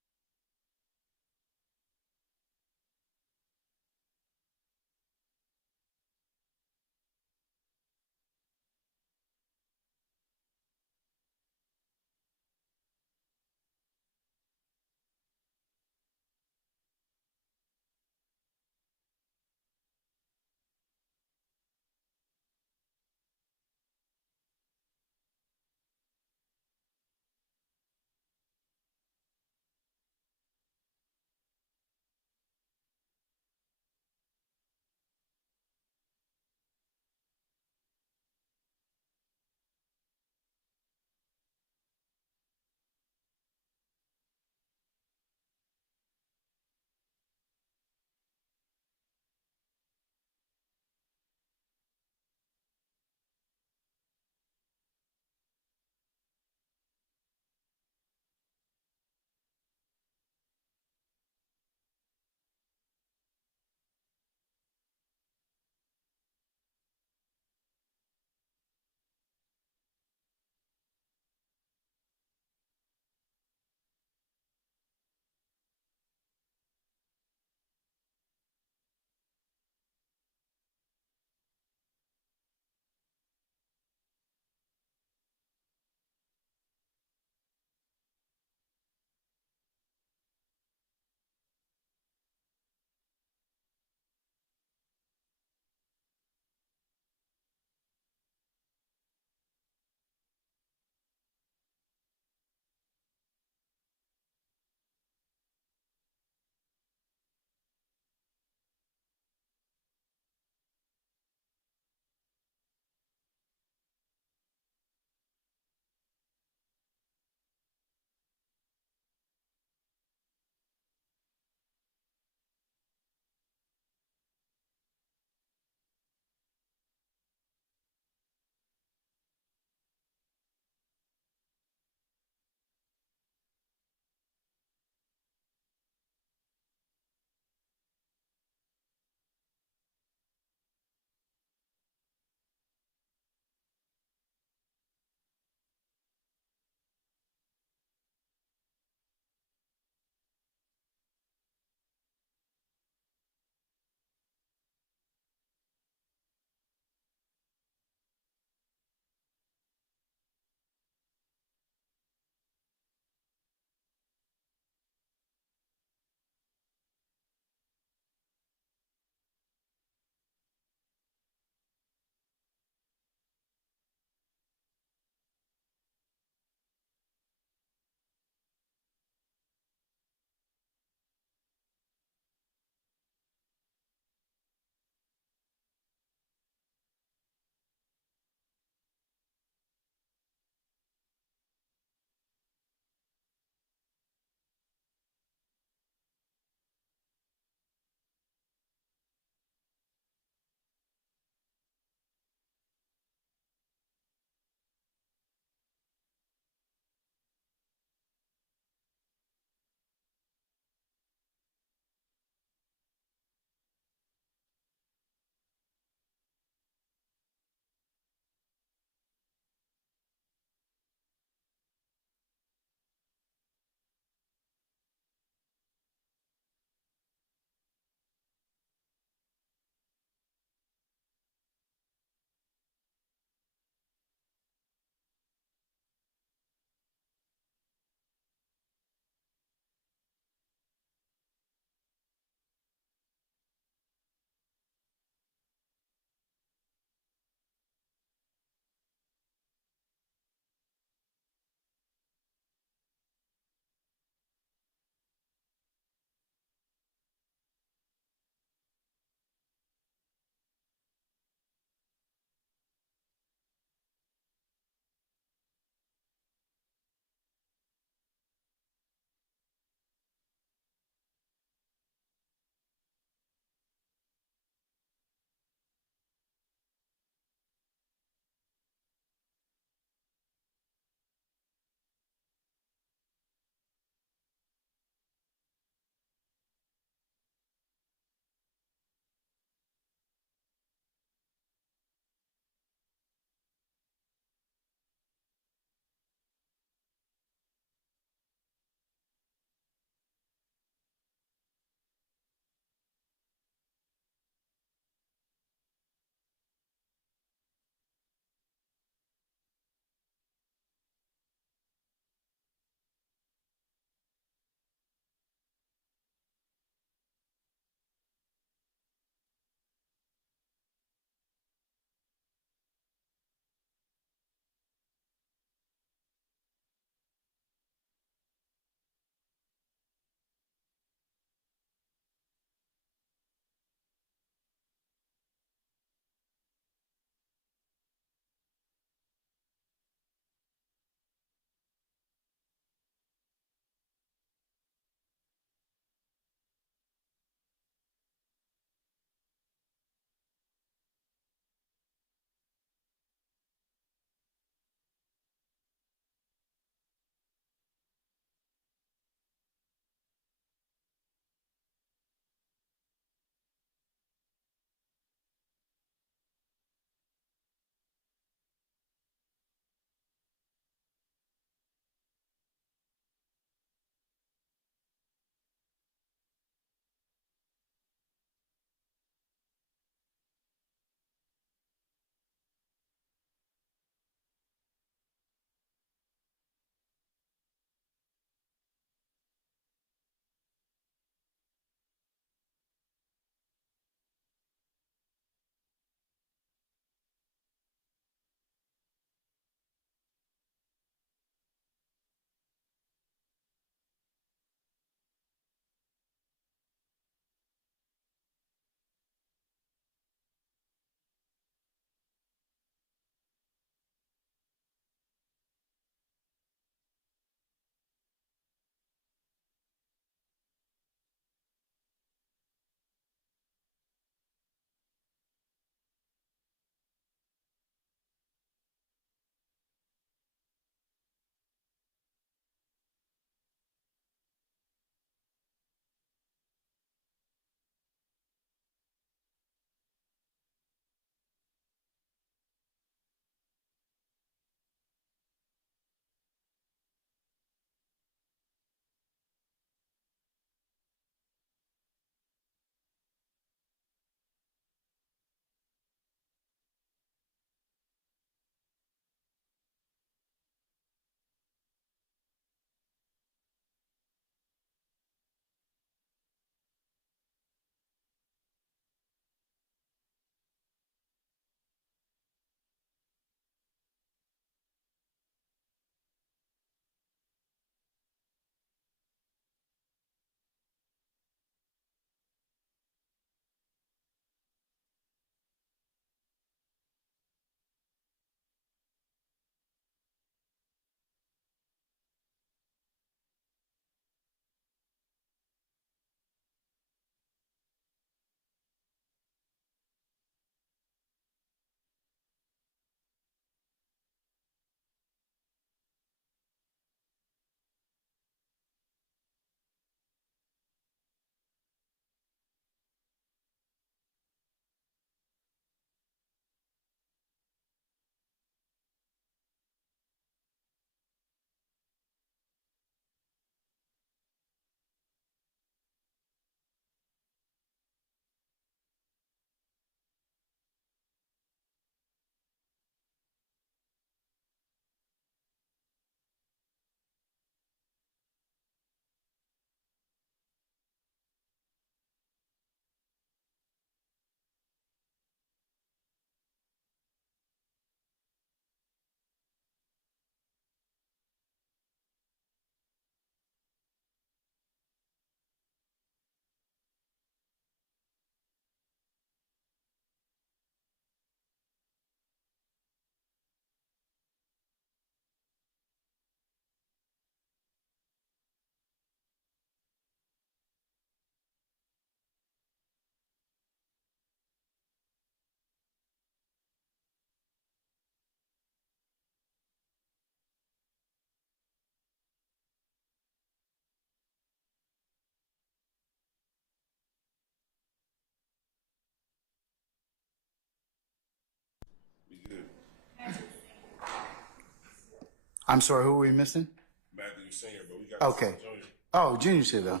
I'm sorry, who are we missing? Matthew Senior, but we got Okay. Junior. Oh, Junior's here though.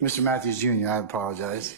Mr. Matthews Jr., I apologize.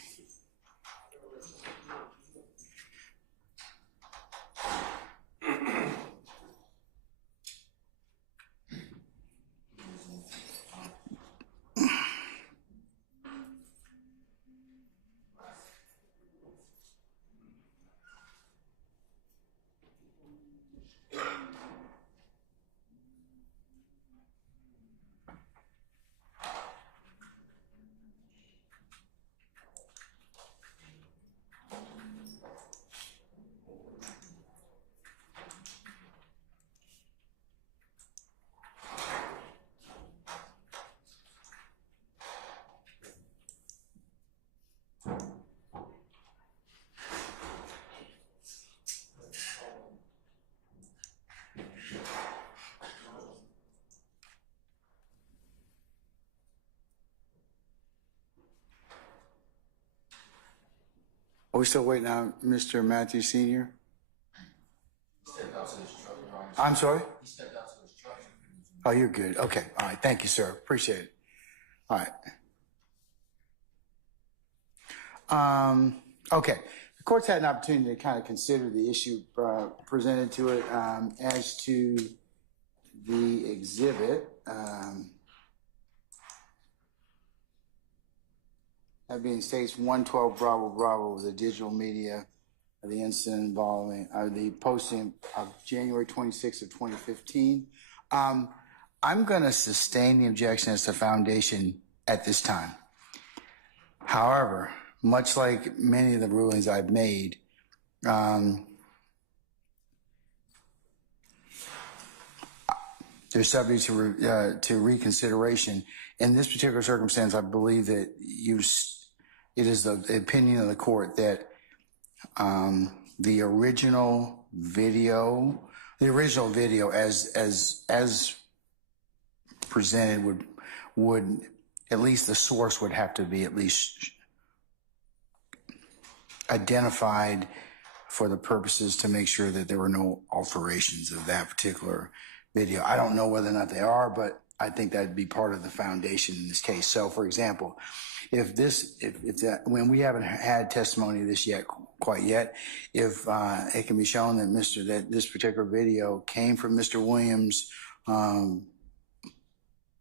Are we still waiting on Mr. Matthews Sr.? I'm sorry? He stepped out to his truck. Oh, you're good. Okay. All right. Thank you, sir. Appreciate it. All right. Okay. The court's had an opportunity to kind of consider the issue presented to it as to the exhibit. That being states 112 Bravo Bravo, the digital media of the incident involving the posting of January 26th of 2015. I'm going to sustain the objection as to foundation at this time. However, much like many of the rulings I've made, they're subject to reconsideration. In this particular circumstance, I believe that it is the opinion of the court that the original video as presented would at least the source would have to be at least identified for the purposes to make sure that there were no alterations of that particular video. I don't know whether or not they are, but I think that'd be part of the foundation in this case. So, for example, when we haven't had testimony of this quite yet, if it can be shown that this particular video came from Mr. Williams'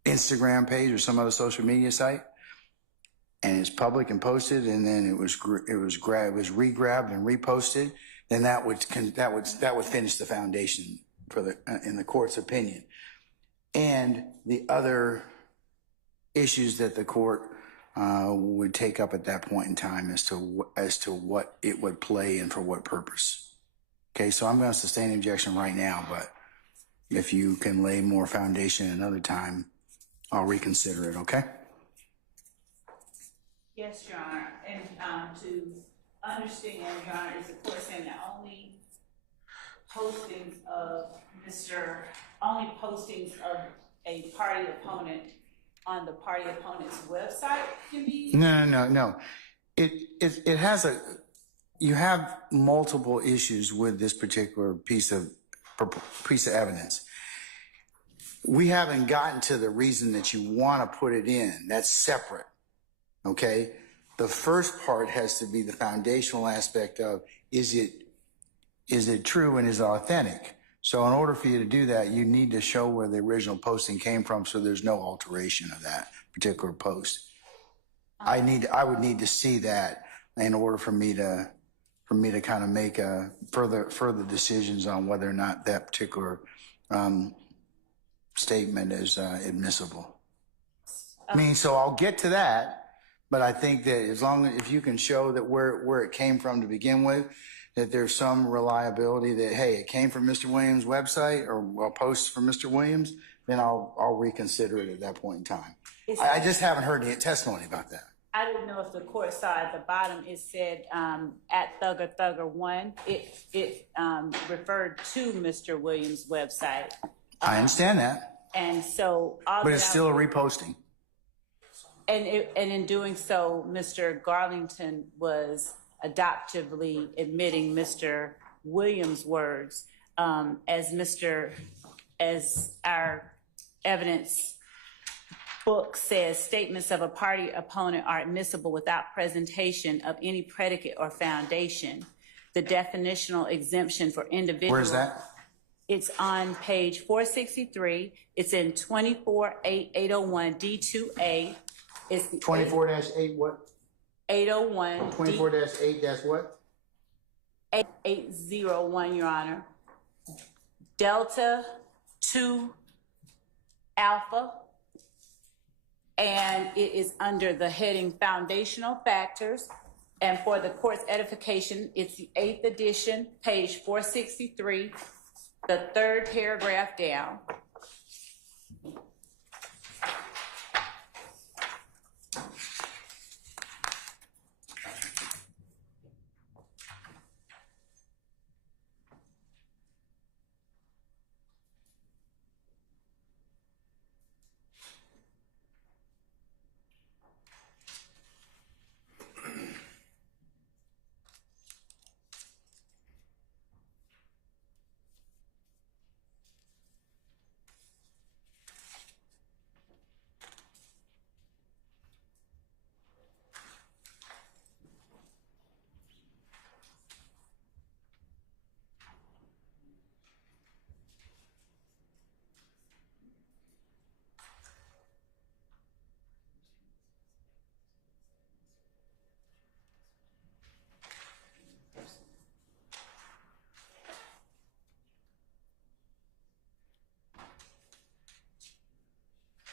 Instagram page or some other social media site, and it's public and posted, and then it was re-grabbed and reposted, then that would finish the foundation for in the court's opinion. And the other issues that the court would take up at that point in time as to what it would play and for what purpose. Okay, so I'm going to sustain the objection right now, but if you can lay more foundation another time, I'll reconsider it, okay? Yes, Your Honor. And to understand, Your Honor, is the court saying that only postings of a party opponent on the party opponent's website can be? No. It has you have multiple issues with this particular piece of evidence. We haven't gotten to the reason that you want to put it in. That's separate. Okay? The first part has to be the foundational aspect of is it true and is it authentic? So in order for you to do that, you need to show where the original posting came from so there's no alteration of that particular post. I would need to see that in order for me to kind of make further decisions on whether or not that particular statement is admissible. So I'll get to that. But I think that if you can show that where it came from to begin with, that there's some reliability that, hey, it came from Mr. Williams' website or a post from Mr. Williams, then I'll reconsider it at that point in time. I just haven't heard any testimony about that. I didn't know if the court saw at the bottom it said at Thugger1. It referred to Mr. Williams' website. I understand that. And so, but it's still a reposting. And in doing so, Mr. Garlington was adoptively admitting Mr. Williams' words as Mr. as our evidence book says, statements of a party opponent are admissible without presentation of any predicate or foundation. The definitional exemption for individuals. Where's that? It's on page 463. It's in 24-801 D2A. It's 24-8 what? 801. 24-8 dash what? 801, Your Honor. Delta 2 Alpha. And it is under the heading Foundational Factors. And for the court's edification, it's the 8th edition, page 463, the 3rd paragraph down.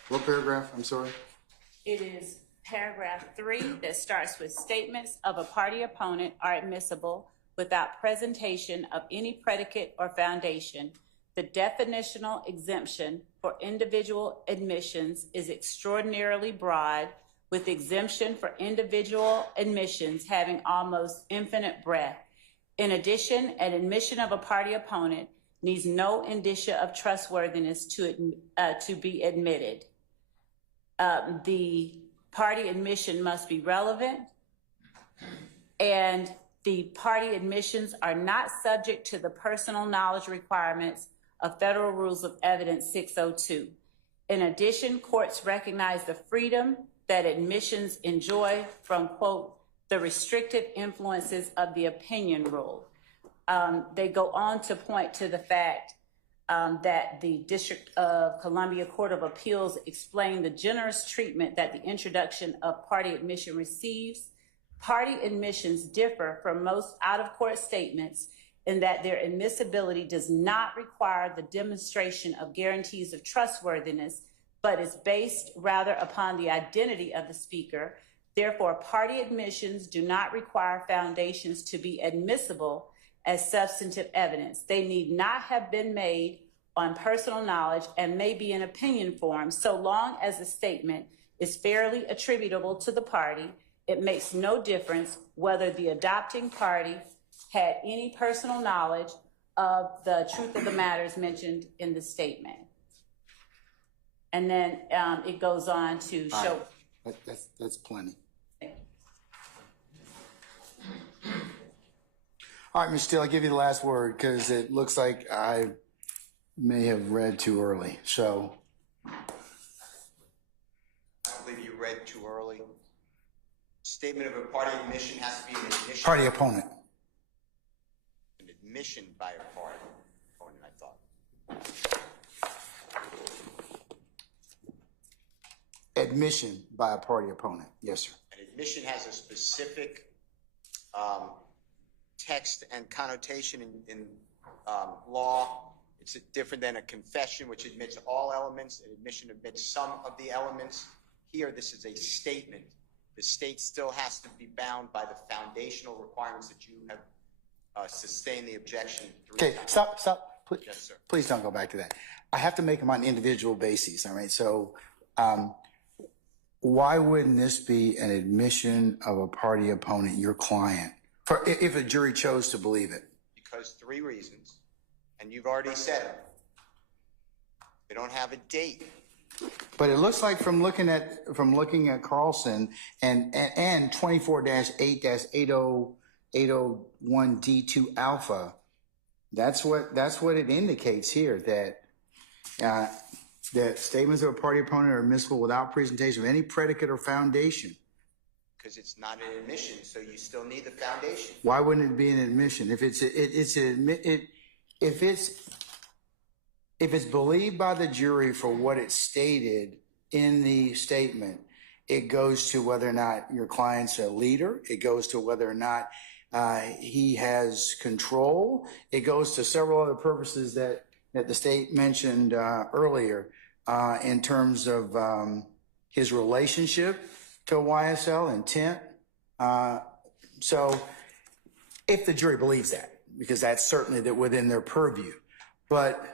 What paragraph? I'm sorry. It is paragraph 3 that starts with statements of a party opponent are admissible without presentation of any predicate or foundation. The definitional exemption for individual admissions is extraordinarily broad, with exemption for individual admissions having almost infinite breadth. In addition, an admission of a party opponent needs no indicia of trustworthiness to be admitted. The party admission must be relevant, and the party admissions are not subject to the personal knowledge requirements of Federal Rules of Evidence 602. In addition, courts recognize the freedom that admissions enjoy from, quote, the restrictive influences of the opinion rule. They go on to point to the fact that the District of Columbia Court of Appeals explained the generous treatment that the introduction of party admission receives. Party admissions differ from most out-of-court statements in that their admissibility does not require the demonstration of guarantees of trustworthiness, but is based rather upon the identity of the speaker. Therefore, party admissions do not require foundations to be admissible as substantive evidence. They need not have been made on personal knowledge and may be in opinion form, so long as the statement is fairly attributable to the party. It makes no difference whether the adopting party had any personal knowledge of the truth of the matters mentioned in the statement. And then it goes on to show. That's plenty. All right, Ms. Steele, I'll give you the last word because it looks like I may have read too early. So. I believe you read too early. Statement of a party admission has to be an admission. Party opponent. An admission by a party opponent, I thought. Admission by a party opponent. Yes, sir. An admission has a specific text and connotation in law. It's different than a confession, which admits all elements. An admission admits some of the elements. Here, this is a statement. The state still has to be bound by the foundational requirements that you have sustained the objection. Okay, stop. Please, yes, sir. Please don't go back to that. I have to make them on individual bases. All right. So, why wouldn't this be an admission of a party opponent, your client, for if a jury chose to believe it? Because 3 reasons, and you've already said them. They don't have a date. But it looks like from looking at Carlson and 24-8-801 D2 alpha, that's what it indicates here, that that statements of a party opponent are admissible without presentation of any predicate or foundation. Because it's not an admission, so you still need the foundation. Why wouldn't it be an admission? If it's believed by the jury for what it stated in the statement, it goes to whether or not your client's a leader. It goes to whether or not he has control. It goes to several other purposes that the state mentioned earlier in terms of his relationship to YSL, intent. So if the jury believes that, because that's certainly within their purview. But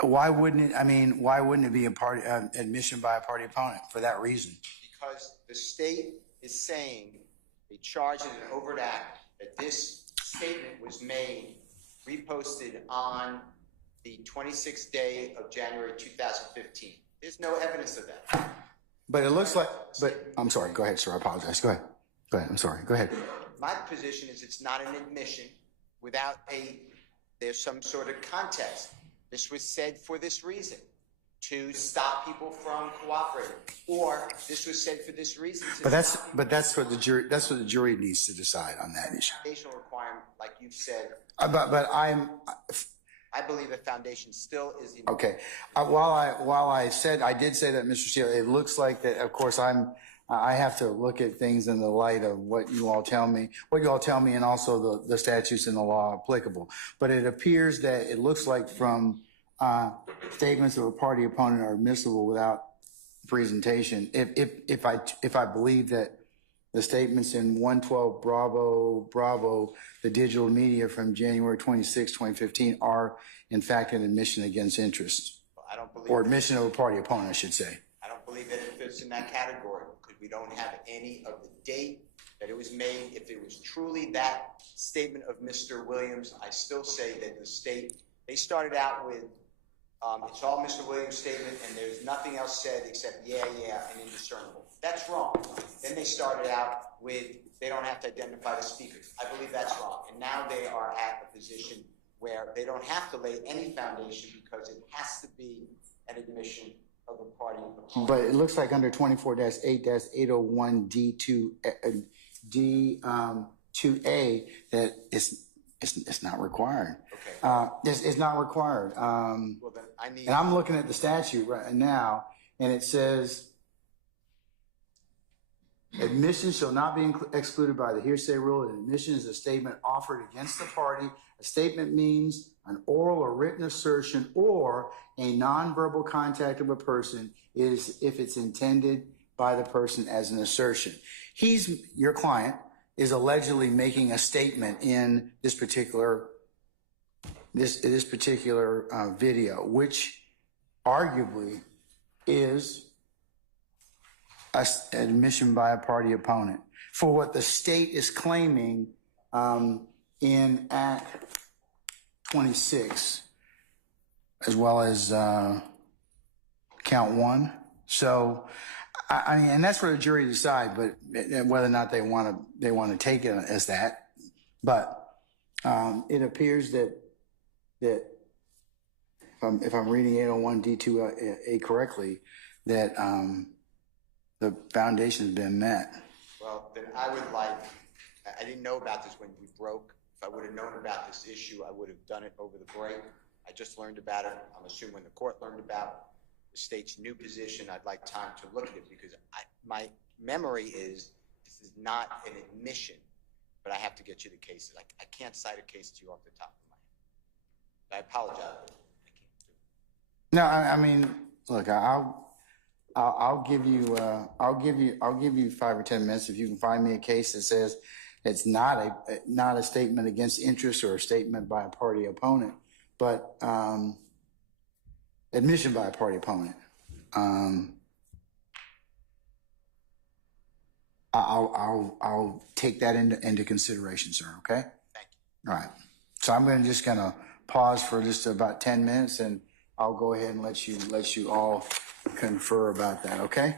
why wouldn't it be a admission by a party opponent for that reason? Because the state is saying they charge it an overt act, that this statement was made, reposted on the 26th day of January 2015. There's no evidence of that. But it looks like, I'm sorry, go ahead, sir, I apologize. Go ahead, I'm sorry, go ahead. My position is it's not an admission without there's some sort of context. This was said for this reason, to stop people from cooperating, or this was said for this reason. But that's what the jury needs to decide on that issue. Foundational requirement, like you've said. I believe the foundation still is. Okay. While I did say that, Mr. Steele, it looks like that. Of course, I have to look at things in the light of what you all tell me, and also the statutes and the law applicable. But it appears that it looks like from statements of a party opponent are admissible without presentation. If I believe that the statements in 112 Bravo, the digital media from January 26, 2015 are in fact an admission against interest. I don't believe, or admission of a party opponent, I should say. I don't believe that it fits in that category because we don't have any of the date that it was made. If it was truly that statement of Mr. Williams, I still say that the state, they started out with, it's all Mr. Williams' statement and there's nothing else said except yeah, and indiscernible. That's wrong. Then they started out with, they don't have to identify the speakers. I believe that's wrong. And now they are at a position where they don't have to lay any foundation because it has to be an admission of a party opponent. But it looks like under 24-8-801 D2A that it's not required. Okay. It's not required. Well, then I need. And I'm looking at the statute right now, and it says, admission shall not be excluded by the hearsay rule. An admission is a statement offered against the party. A statement means an oral or written assertion or a nonverbal contact of a person is if it's intended by the person as an assertion. Your client is allegedly making a statement in this particular video, which arguably is an admission by a party opponent for what the state is claiming in Act 26, as well as Count 1. So, I mean, and that's for the jury to decide, but whether or not they want to take it as that. But it appears that if I'm reading 801 D2A correctly, that the foundation has been met. Well, then I didn't know about this when we broke. If I would have known about this issue, I would have done it over the break. I just learned about it. I'm assuming when the court learned about the state's new position, I'd like time to look at it because my memory is this is not an admission, but I have to get you the cases. I can't cite a case to you off the top of my head. I apologize. No, I mean, look, I'll give you 5 or 10 minutes if you can find me a case that says it's not a statement against interest or a statement by a party opponent, but admission by a party opponent. I'll take that into consideration, sir. Okay. Thank you. All right. So I'm just gonna pause for just about 10 minutes, and I'll go ahead and let you all confer about that. Okay.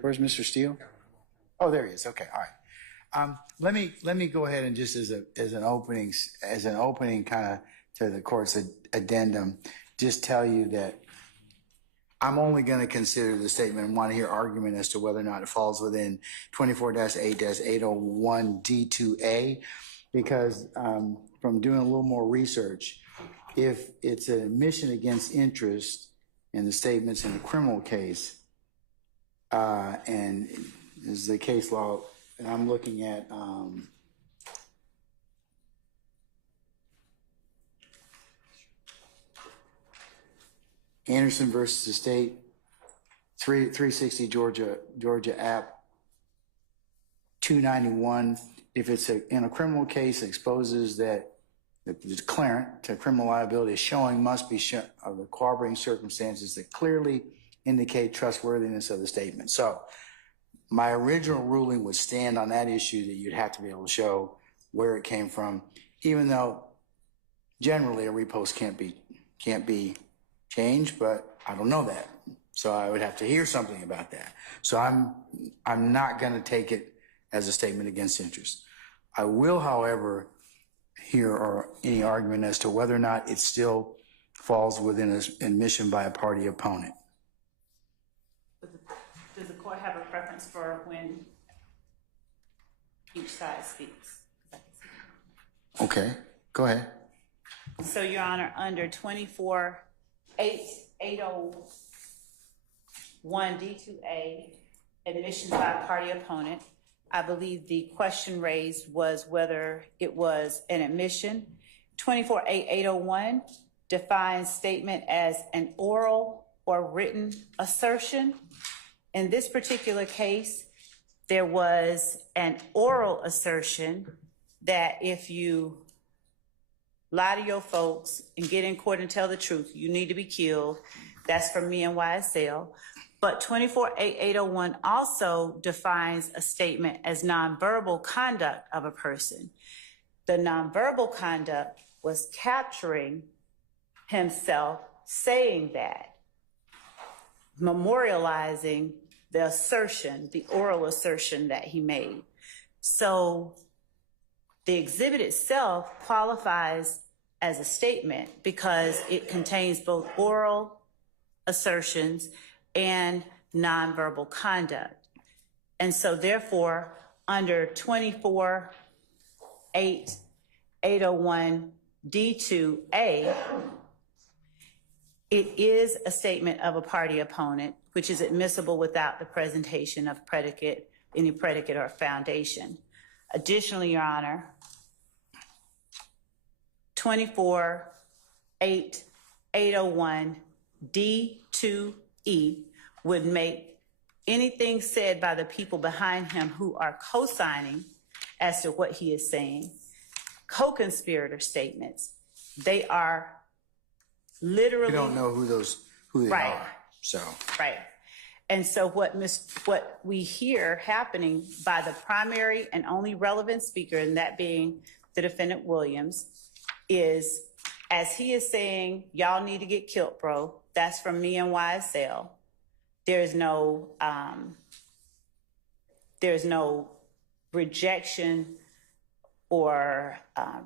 Where's Mr. Steele? Oh, there he is. Okay, all right. Let me go ahead and just as an opening kind of to the court's addendum, just tell you that I'm only going to consider the statement and want to hear argument as to whether or not it falls within 24-8-801 D2A, because from doing a little more research, if it's an admission against interest in the statements in a criminal case, and this is the case law, and I'm looking at Anderson versus the state, 360 Georgia App 291. If it's in a criminal case, it exposes that the declarant to criminal liability is showing must be shown of the corroborating circumstances that clearly indicate trustworthiness of the statement. So my original ruling would stand on that issue, that you'd have to be able to show where it came from, even though generally a repost can't be changed, but I don't know that. So I would have to hear something about that. So I'm not going to take it as a statement against interest. I will, however, hear any argument as to whether or not it still falls within an admission by a party opponent. Does the court have a preference for when each side speaks? Okay, go ahead. So, Your Honor, under 24-8-801 D2A, admission by a party opponent, I believe the question raised was whether it was an admission. 24-8-801 defines statement as an oral or written assertion. In this particular case, there was an oral assertion that if you lie to your folks and get in court and tell the truth, you need to be killed. That's from me and YSL. But 24-8-801 also defines a statement as nonverbal conduct of a person. The nonverbal conduct was capturing himself saying that, memorializing the assertion, the oral assertion that he made. So the exhibit itself qualifies as a statement because it contains both oral assertions and nonverbal conduct. And so therefore, under 24-8-801 D2A, it is a statement of a party opponent, which is admissible without the presentation of any predicate or foundation. Additionally, Your Honor, 24-8-801 D2E would make anything said by the people behind him who are co-signing as to what he is saying, co-conspirator statements. They are literally— We don't know who they right. are, so. Right. And so what we hear happening by the primary and only relevant speaker, and that being the defendant Williams, is as he is saying, y'all need to get killed, bro. That's from me and YSL. There's no rejection or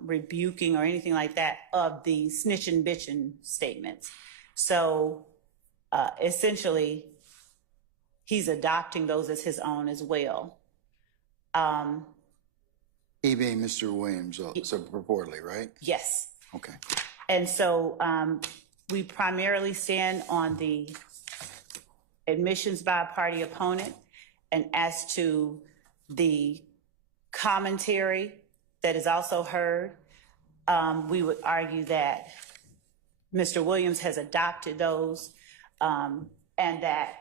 rebuking or anything like that of the snitching bitching statements. So essentially, he's adopting those as his own as well. He being Mr. Williams, so purportedly, right? Yes. Okay. And so we primarily stand on the admissions by a party opponent, and as to the commentary that is also heard, we would argue that Mr. Williams has adopted those, and that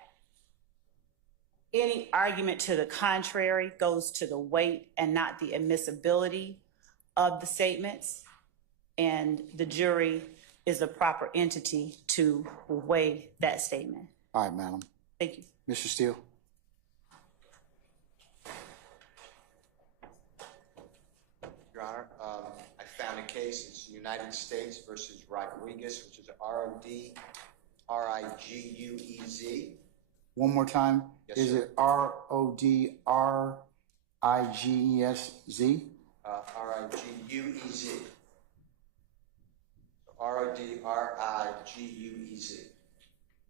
any argument to the contrary goes to the weight and not the admissibility of the statements, and the jury is the proper entity to weigh that statement. All right, madam. Thank you. Mr. Steele. Your Honor, I found a case. It's United States versus Rodriguez, which is RODRIGUEZ. One more time? Yes, Is sir. it RODRIGESZ? RIGUEZ. RODRIGUEZ.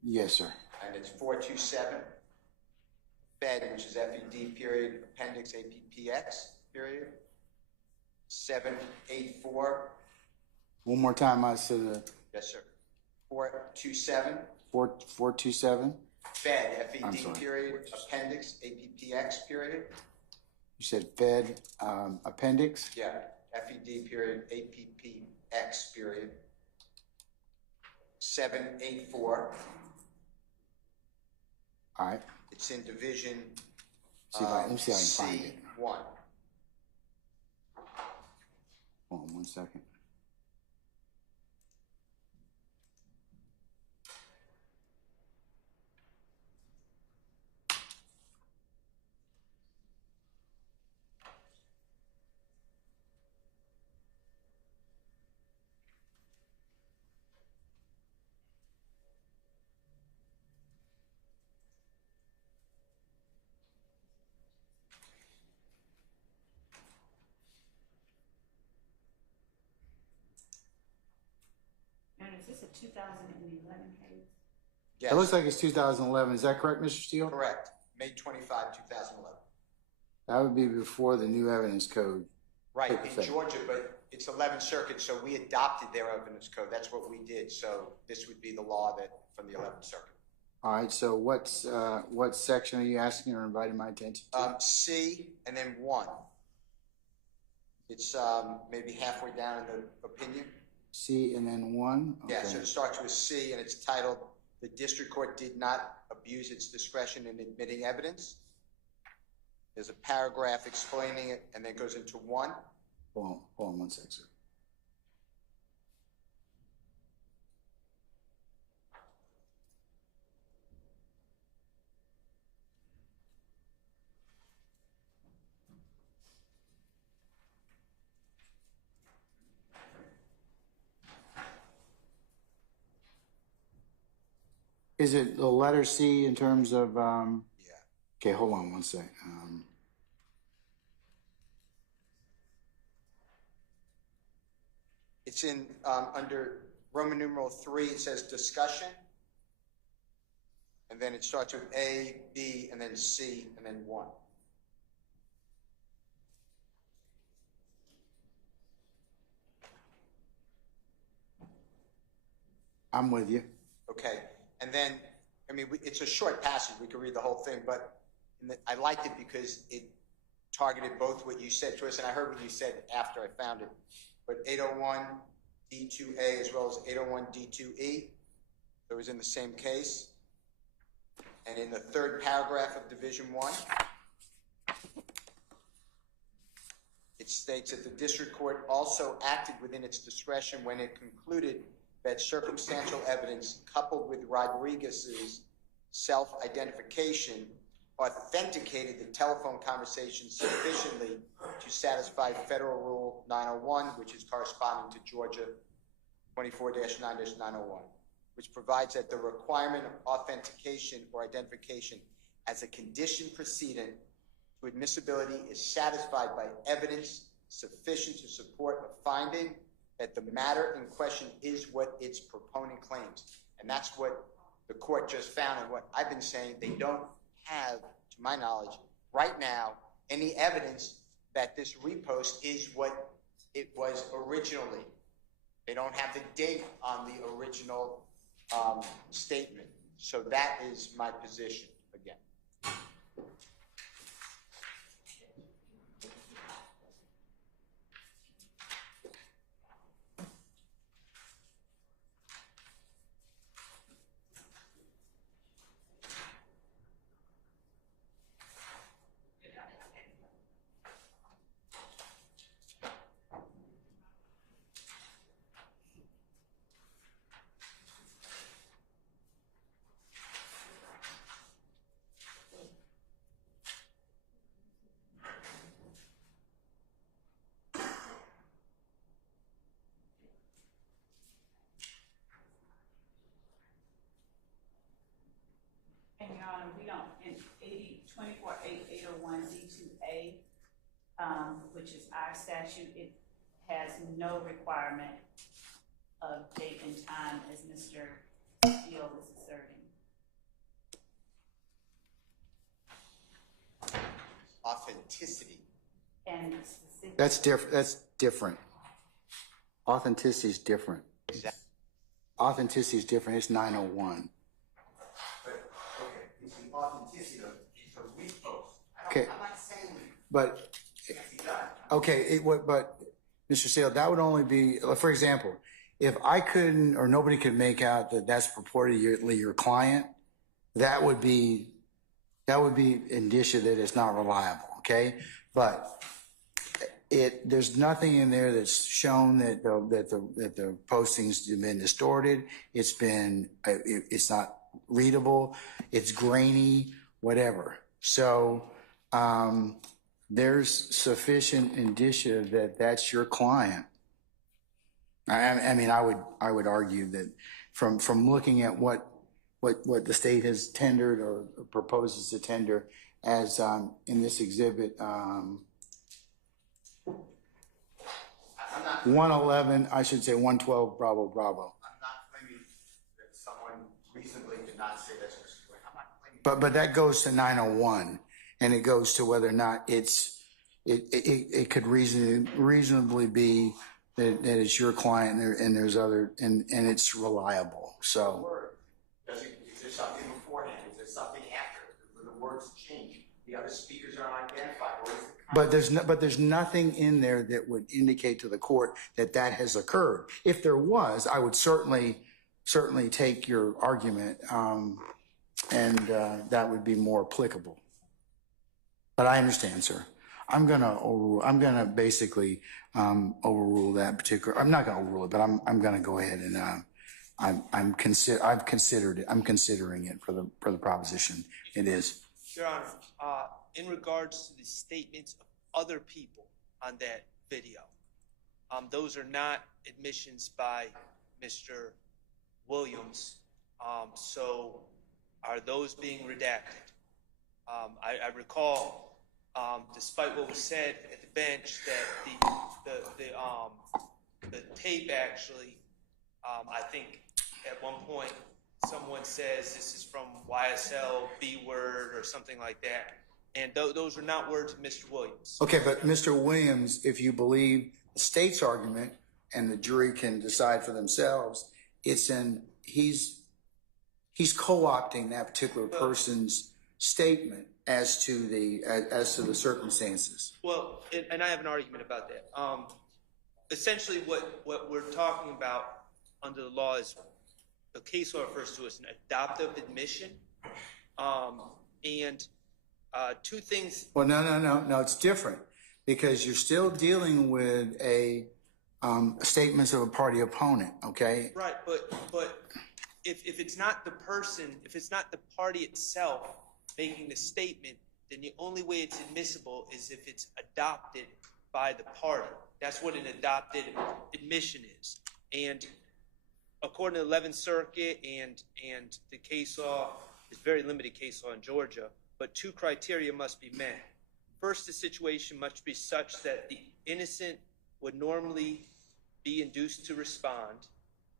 Yes, sir. And it's 427, Fed, which is FED period, appendix APPX period, 784. One more time, I said Yes, sir. 427, 427. Fed, I'm FED sorry. period, appendix APPX period. You said Fed appendix? Yeah, FED period, APPX period, 784. All right. It's in division Let me see if I can find it. C1. Hold on 1 second. And is this a 2011 case? Yes. It looks like it's 2011. Is that correct, Mr. Steele? Correct. May 25, 2011. That would be before the new evidence code. Right, took in effect. Georgia, but it's 11th Circuit, so we adopted their evidence code. That's what we did. So this would be the law that from the 11th Circuit. All right. So what section are you asking or inviting my attention to? C and then 1. It's maybe halfway down in the opinion. C and then 1? Okay. Yeah, so it starts with C, and it's titled, "The District Court Did Not Abuse Its Discretion in Admitting Evidence." There's a paragraph explaining it, and then goes into 1. Hold on 1 second, sir. Is it the letter C in terms of, Yeah. Okay, hold on 1 sec. It's in, under Roman numeral 3, it says discussion. And then it starts with A, B, and then C, and then 1. I'm with you. Okay. And then, I mean, it's a short passage. We could read the whole thing, but I liked it because it targeted both what you said to us, and I heard what you said after I found it. But 801 D2A as well as 801 D2E, it was in the same case. And in the third paragraph of Division 1, it states that the district court also acted within its discretion when it concluded that circumstantial evidence coupled with Rodriguez's self-identification authenticated the telephone conversation sufficiently to satisfy Federal Rule 901, which is corresponding to Georgia 24-9-901, which provides that the requirement of authentication or identification as a condition precedent to admissibility is satisfied by evidence sufficient to support a finding that the matter in question is what its proponent claims. And that's what the court just found, and what I've been saying, they don't have, to my knowledge, right now, any evidence that this repost is what it was originally. They don't have the date on the original statement. So that is my position again. 24.801 D2A, which is our statute, it has no requirement of date and time as Mr. Steele is asserting. Authenticity. And specific. That's different. That's different. Authenticity is different. Exactly. Authenticity is different. It's 901. But, okay, it's the authenticity of it's a repost. Okay. I'm not saying But it can't be done. okay, but Mr. Steele, that would only be, for example, if I couldn't or nobody could make out that that's purportedly your client, that would be indicia that it's not reliable. Okay, but there's nothing in there that's shown that the postings have been distorted. It's not readable. It's grainy, whatever. So there's sufficient indicia that that's your client. I mean, I would argue that from looking at what the state has tendered or proposes to tender as in this exhibit 111, I should say 112, Bravo. I'm not claiming that someone reasonably did not say that's Mr. Wayne. I'm not claiming. But that goes to 901, and it goes to whether or not it could reasonably be that it's your client and there's other and it's reliable. So. Is there something beforehand? Is there something after? Were the words changed? The other speakers are unidentified. But there's nothing in there that would indicate to the court that has occurred. If there was, I would certainly take your argument, and that would be more applicable. But I understand, sir. I'm gonna basically overrule that particular. I'm not gonna overrule it, but I'm gonna go ahead and I'm considering it for the proposition. It is. Your Honor, in regards to the statements of other people on that video, those are not admissions by Mr. Williams. So are those being redacted? I recall, despite what was said at the bench, that the tape actually, I think at one point someone says this is from YSL, B word, or something like that. And those are not words of Mr. Williams. Okay, but Mr. Williams, if you believe the state's argument, and the jury can decide for themselves, he's co-opting that particular person's statement as to the circumstances. Well, and I have an argument about that. Essentially, what we're talking about under the law is the case law refers to as an adoptive admission, and two things. Well, no, it's different because you're still dealing with statements of a party opponent. Okay. Right, but if it's not the person, if it's not the party itself making the statement, then the only way it's admissible is if it's adopted by the party. That's what an adopted admission is. And according to the 11th Circuit and the case law, it's very limited case law in Georgia, but two criteria must be met. First, the situation must be such that the innocent would normally be induced to respond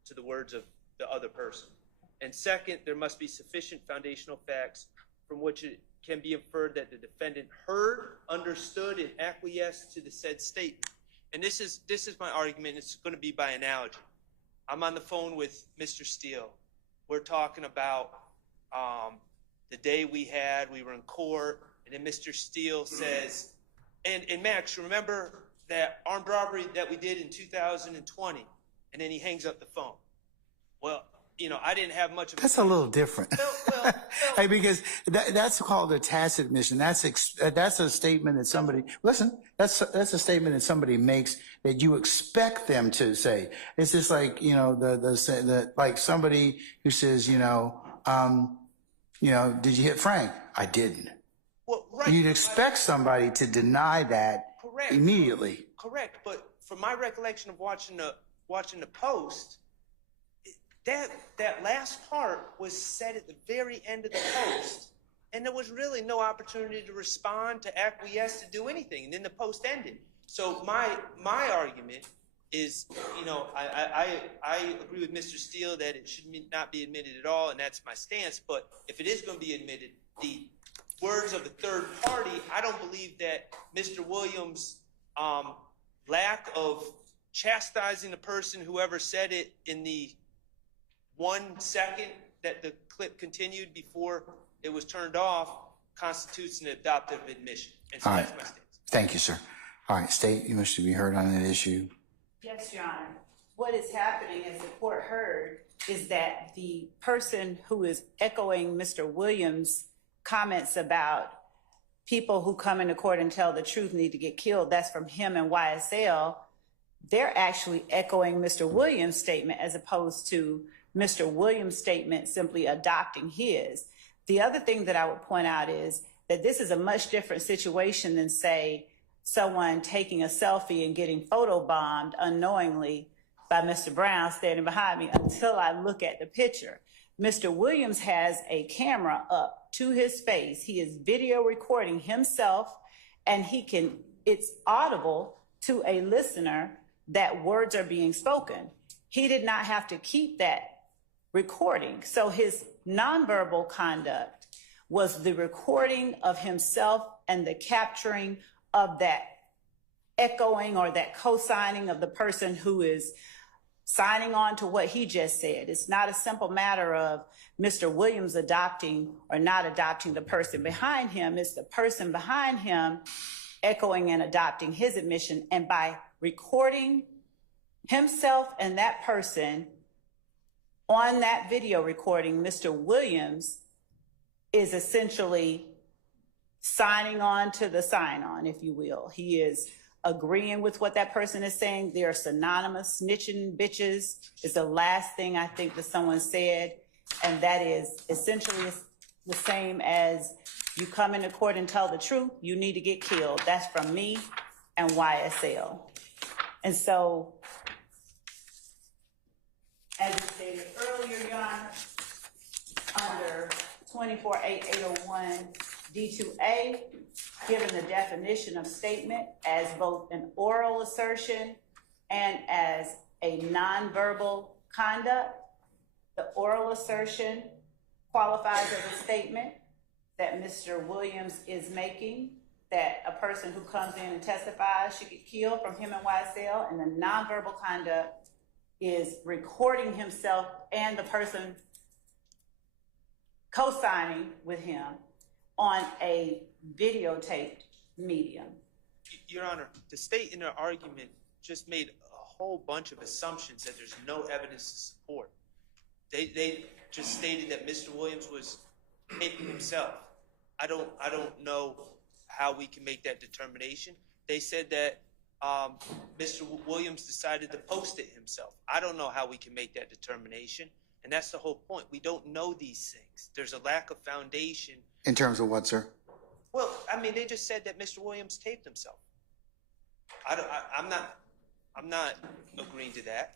to the words of the other person. And second, there must be sufficient foundational facts from which it can be inferred that the defendant heard, understood, and acquiesced to the said statement. And this is my argument. It's going to be by analogy. I'm on the phone with Mr. Steele. We're talking about the day we were in court, and then Mr. Steele says, and Max, remember that armed robbery that we did in 2020? And then he hangs up the phone. Well, I didn't have much of a... That's a little different. Hey, because that's called a tacit admission. That's a statement that somebody... Listen, that's a statement that somebody makes that you expect them to say. It's just like, like somebody who says, did you hit Frank? I didn't. Well, right. You'd expect somebody to deny that immediately. Correct, but from my recollection of watching the post, that last part was said at the very end of the post, and there was really no opportunity to respond, to acquiesce, to do anything. And then the post ended. So my argument is, you know, I agree with Mr. Steele that it should not be admitted at all, and that's my stance. But if it is going to be admitted, the words of the third party, I don't believe that Mr. Williams' lack of chastising the person, whoever said it, in the 1 second that the clip continued before it was turned off, constitutes an adoptive admission. And so All right. that's my stance. Thank you, sir. All right, State, you wish to be heard on that issue? Yes, Your Honor. What is happening, as the court heard, is that the person who is echoing Mr. Williams' comments about people who come into court and tell the truth need to get killed, that's from him and YSL, they're actually echoing Mr. Williams' statement as opposed to Mr. Williams' statement simply adopting his. The other thing that I would point out is that this is a much different situation than, say, someone taking a selfie and getting photobombed unknowingly by Mr. Brown standing behind me until I look at the picture. Mr. Williams has a camera up to his face. He is video recording himself, and it's audible to a listener that words are being spoken. He did not have to keep that recording. So his nonverbal conduct was the recording of himself and the capturing of that echoing or that co-signing of the person who is signing on to what he just said. It's not a simple matter of Mr. Williams adopting or not adopting the person behind him. It's the person behind him echoing and adopting his admission. And by recording himself and that person on that video recording, Mr. Williams is essentially signing on to the sign-on, if you will. He is agreeing with what that person is saying. They're synonymous. Snitching bitches is the last thing I think that someone said, and that is essentially the same as you come into court and tell the truth, you need to get killed. That's from me and YSL. And so, as you stated earlier, Your Honor, under 24-801 D2A, given the definition of statement as both an oral assertion and as a nonverbal conduct, the oral assertion qualifies as a statement that Mr. Williams is making, that a person who comes in and testifies should get killed from him and YSL, and the nonverbal conduct is recording himself and the person co-signing with him on a videotaped medium. Your Honor, the state in their argument just made a whole bunch of assumptions that there's no evidence to support. They just stated that Mr. Williams was taping himself. I don't know how we can make that determination. They said that Mr. Williams decided to post it himself. I don't know how we can make that determination, and that's the whole point. We don't know these things. There's a lack of foundation. In terms of what, sir? Well, I mean, they just said that Mr. Williams taped himself. I'm not agreeing to that.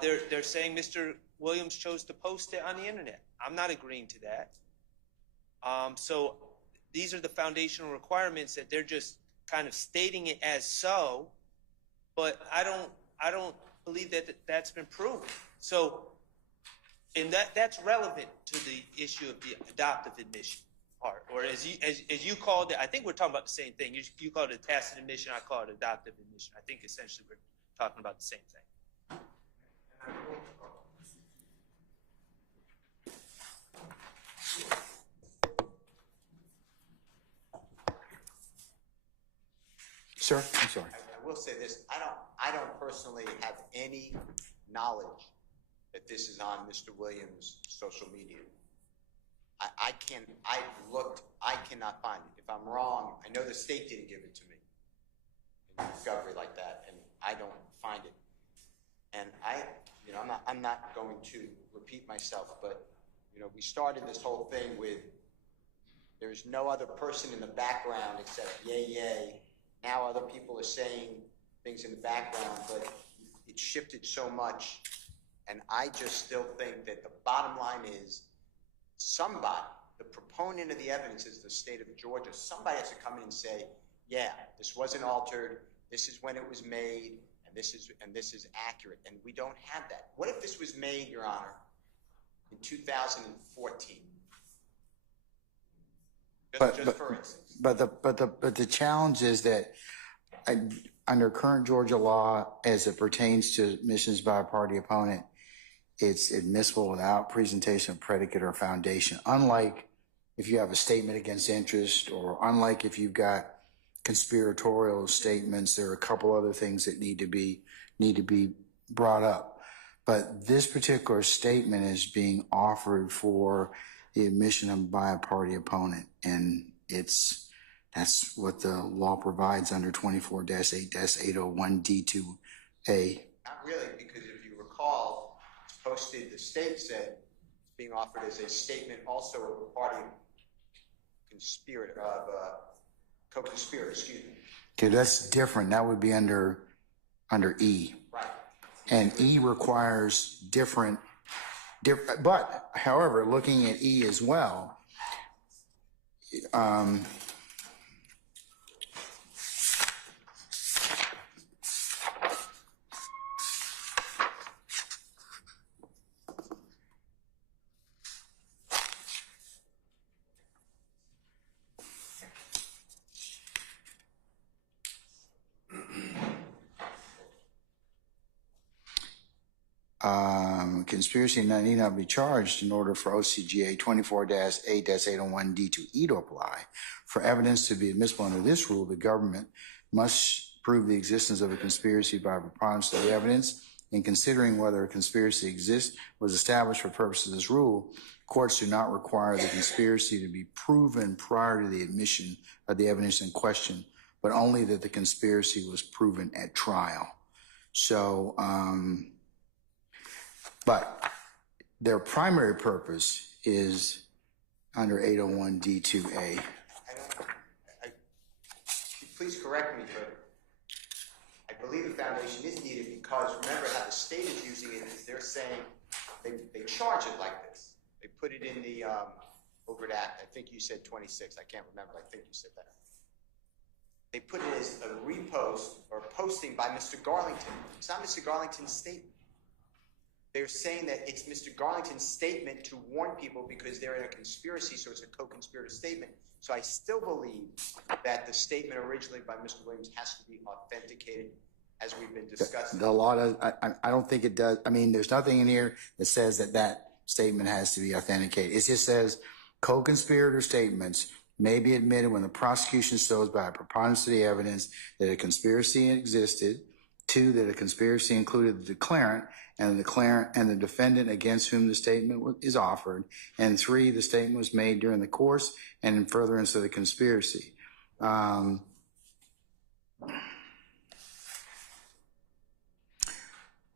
They're saying Mr. Williams chose to post it on the internet. I'm not agreeing to that. So these are the foundational requirements that they're just kind of stating it as so, but I don't believe that that's been proven. So, and that's relevant to the issue of the adoptive admission part, or as you called it. I think we're talking about the same thing. You called it a tacit admission. I call it adoptive admission. I think essentially we're talking about the same thing. Sir, I'm sorry. I will say this, I don't personally have any knowledge that this is on Mr. Williams' social media. I've looked, I cannot find it. If I'm wrong, I know the state didn't give it to me in discovery like that, and I don't find it. And I'm not going to repeat myself, but we started this whole thing with there's no other person in the background except yay. Now other people are saying things in the background, but it shifted so much. And I just still think that the bottom line is somebody, the proponent of the evidence is the state of Georgia. Somebody has to come in and say, yeah, this wasn't altered, this is when it was made, and this is accurate. And we don't have that. What if this was made, Your Honor, in 2014? Just for instance. But the challenge is that under current Georgia law, as it pertains to admissions by a party opponent, it's admissible without presentation of predicate or foundation. Unlike if you have a statement against interest, or unlike if you've got conspiratorial statements, there are a couple other things that need to be brought up. But this particular statement is being offered for the admission by a party opponent, and that's what the law provides under 24-8-801D2A. Not really, because if you recall, it's posted, the state said it's being offered as a statement also of a party co-conspirator, excuse me. Okay, that's different. That would be under E. Right. And E requires different, but however, looking at E as well, conspiracy need not be charged in order for OCGA 24-8-801D2E to apply. For evidence to be admissible under this rule, the government must prove the existence of a conspiracy by preponderance of the evidence. In considering whether a conspiracy was established for purposes of this rule, courts do not require the conspiracy to be proven prior to the admission of the evidence in question, but only that the conspiracy was proven at trial. So, but their primary purpose is under 801D2A. Please correct me, but I believe the foundation is needed because remember how the state is using it is they're saying they charge it like this. They put it in the overt act. I think you said 26. I can't remember. I think you said that. They put it as a repost or posting by Mr. Garlington. It's not Mr. Garlington's statement. They're saying that it's Mr. Garlington's statement to warn people because they're in a conspiracy, so it's a co-conspirator statement. So I still believe that the statement originally by Mr. Williams has to be authenticated, as we've been discussing. The law does. I don't think it does. I mean, there's nothing in here that says that statement has to be authenticated. It just says co-conspirator statements may be admitted when the prosecution shows by a preponderance of the evidence that a conspiracy existed, 2, that a conspiracy included the declarant and the defendant against whom the statement is offered, and 3, the statement was made during the course and in furtherance of the conspiracy.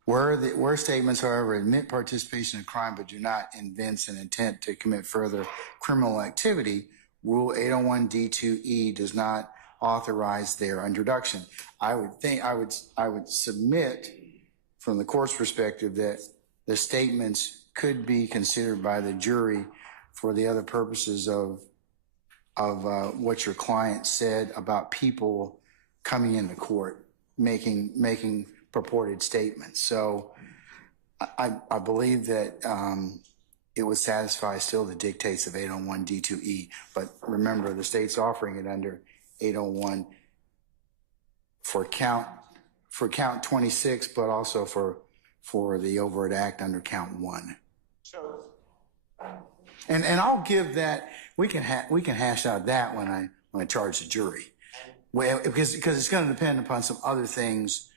Where statements, however, admit participation in crime but do not evince an intent to commit further criminal activity, Rule 801D2E does not authorize their introduction. I would submit from the court's perspective that the statements could be considered by the jury for the other purposes of what your client said about people coming into court, making purported statements. So I believe that it would satisfy still the dictates of 801D2E, but remember the state's offering it under 801 for count 26, but also for the overt act under count 1. So, and I'll give that. We can hash out that when I charge the jury, well, because it's going to depend upon some other things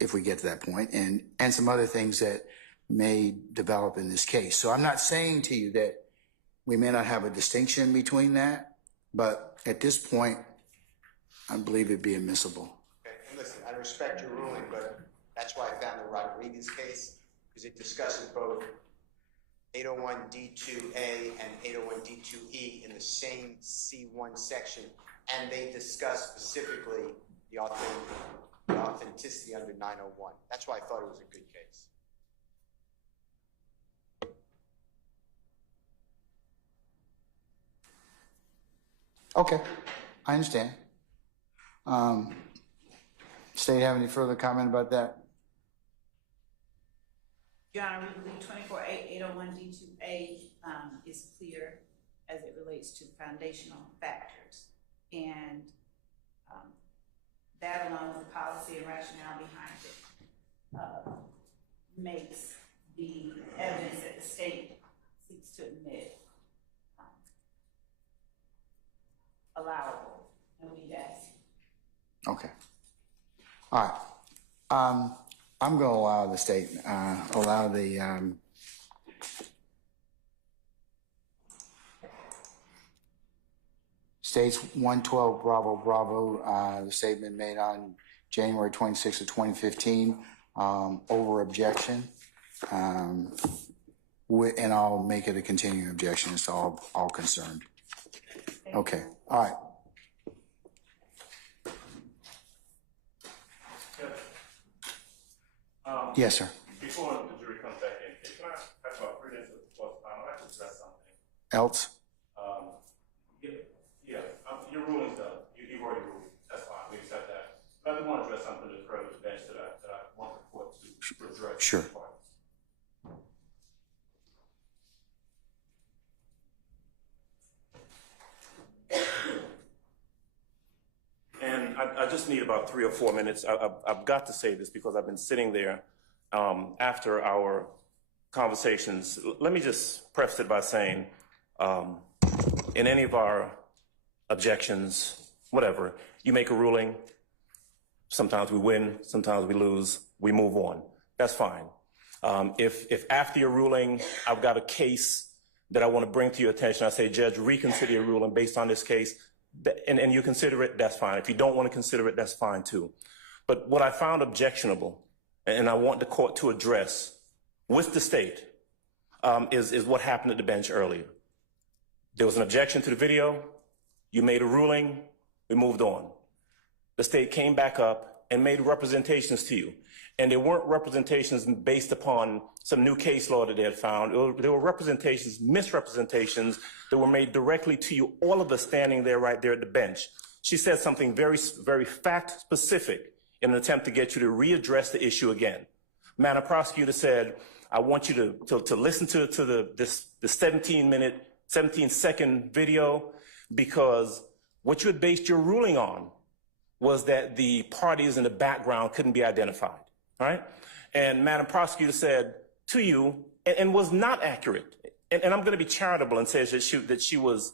if we get to that point, and some other things that may develop in this case. So I'm not saying to you that we may not have a distinction between that, but at this point, I believe it'd be admissible. okay, and listen, I respect your ruling, but that's why I found the Rodriguez case, because it discusses both 801D2A and 801D2E in the same C1 section, and they discuss specifically the authenticity under 901. That's why I thought it was a good case. Okay, I understand. State have any further comment about that? Your Honor, we believe 24-801 D2A is clear as it relates to foundational factors. And that, along with the policy and rationale behind it, makes the evidence that the state seeks to admit allowable, and we ask. Okay. All right. I'm going to allow the state, allow the state's 112 Bravo Bravo, the statement made on January 26th of 2015, over objection. And I'll make it a continuing objection as to all concerned. Okay. All right. Yes, sir. Before the jury comes back in, can I talk about 3 minutes of course time? I'd like to address something. Else? Your ruling's done. You've already ruled. That's fine. We accept that. But I do want to address something that occurred with the bench that I want the court to address. Sure. And I just need about 3 or 4 minutes. I've got to say this because I've been sitting there after our conversations. Let me just preface it by saying, in any of our objections, whatever, you make a ruling, sometimes we win, sometimes we lose, we move on. That's fine. If after your ruling, I've got a case that I want to bring to your attention, I say, Judge, reconsider your ruling based on this case, and you consider it, that's fine. If you don't want to consider it, that's fine too. But what I found objectionable, and I want the court to address with the state, is what happened at the bench earlier. There was an objection to the video, you made a ruling, we moved on. The state came back up and made representations to you. And they weren't representations based upon some new case law that they had found. There were representations, misrepresentations that were made directly to you, all of us standing there right there at the bench. She said something very, very fact specific in an attempt to get you to readdress the issue again. Man, a prosecutor said, I want you to listen to the 17-second video, because what you had based your ruling on was that the parties in the background couldn't be identified, all right? And Madam Prosecutor said to you, and was not accurate, and I'm going to be charitable and say that she was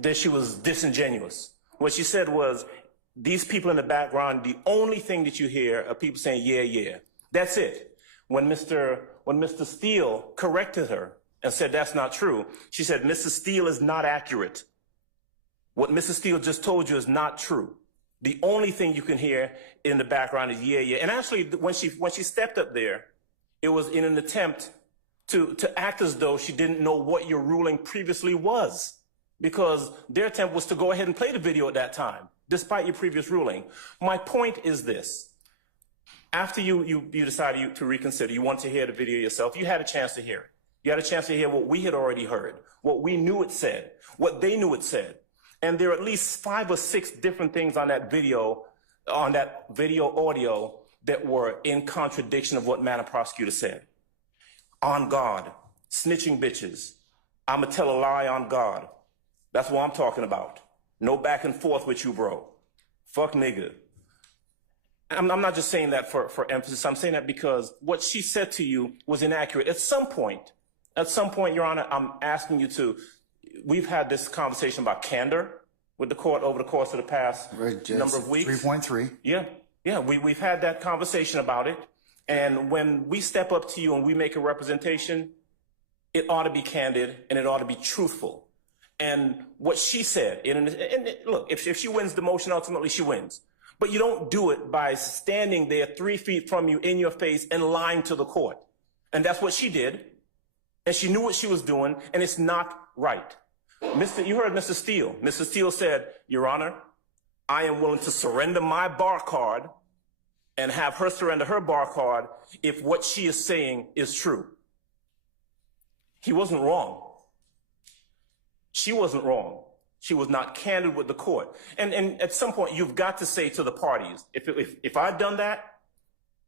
disingenuous. What she said was, these people in the background, the only thing that you hear are people saying, yeah, yeah. That's it. When Mr. Steele corrected her and said that's not true, she said, Mrs. Steele is not accurate. What Mrs. Steele just told you is not true. The only thing you can hear in the background is yeah, yeah. And actually, when she stepped up there, it was in an attempt to act as though she didn't know what your ruling previously was, because their attempt was to go ahead and play the video at that time, despite your previous ruling. My point is this. After you decided to reconsider, you want to hear the video yourself, you had a chance to hear it. You had a chance to hear what we had already heard, what we knew it said, what they knew it said. And there are at least 5 or 6 different things on that video audio that were in contradiction of what Madam Prosecutor said. On God, snitching bitches, I'ma tell a lie on God. That's what I'm talking about. No back and forth with you, bro. Fuck nigga. I'm not just saying that for emphasis. I'm saying that because what she said to you was inaccurate. At some point, Your Honor, I'm asking you to, we've had this conversation about candor with the court over the course of the past number of weeks. 3.3. Yeah, we've had that conversation about it. And when we step up to you and we make a representation, it ought to be candid and it ought to be truthful. And what she said, and look, if she wins the motion, ultimately she wins. But you don't do it by standing there 3 feet from you in your face and lying to the court. And that's what she did. And she knew what she was doing, and it's not right. You heard Mr. Steele. Mr. Steele said, Your Honor, I am willing to surrender my bar card and have her surrender her bar card if what she is saying is true. He wasn't wrong. she wasn't wrong. She was not candid with the court. And at some point, you've got to say to the parties, if I'd done that,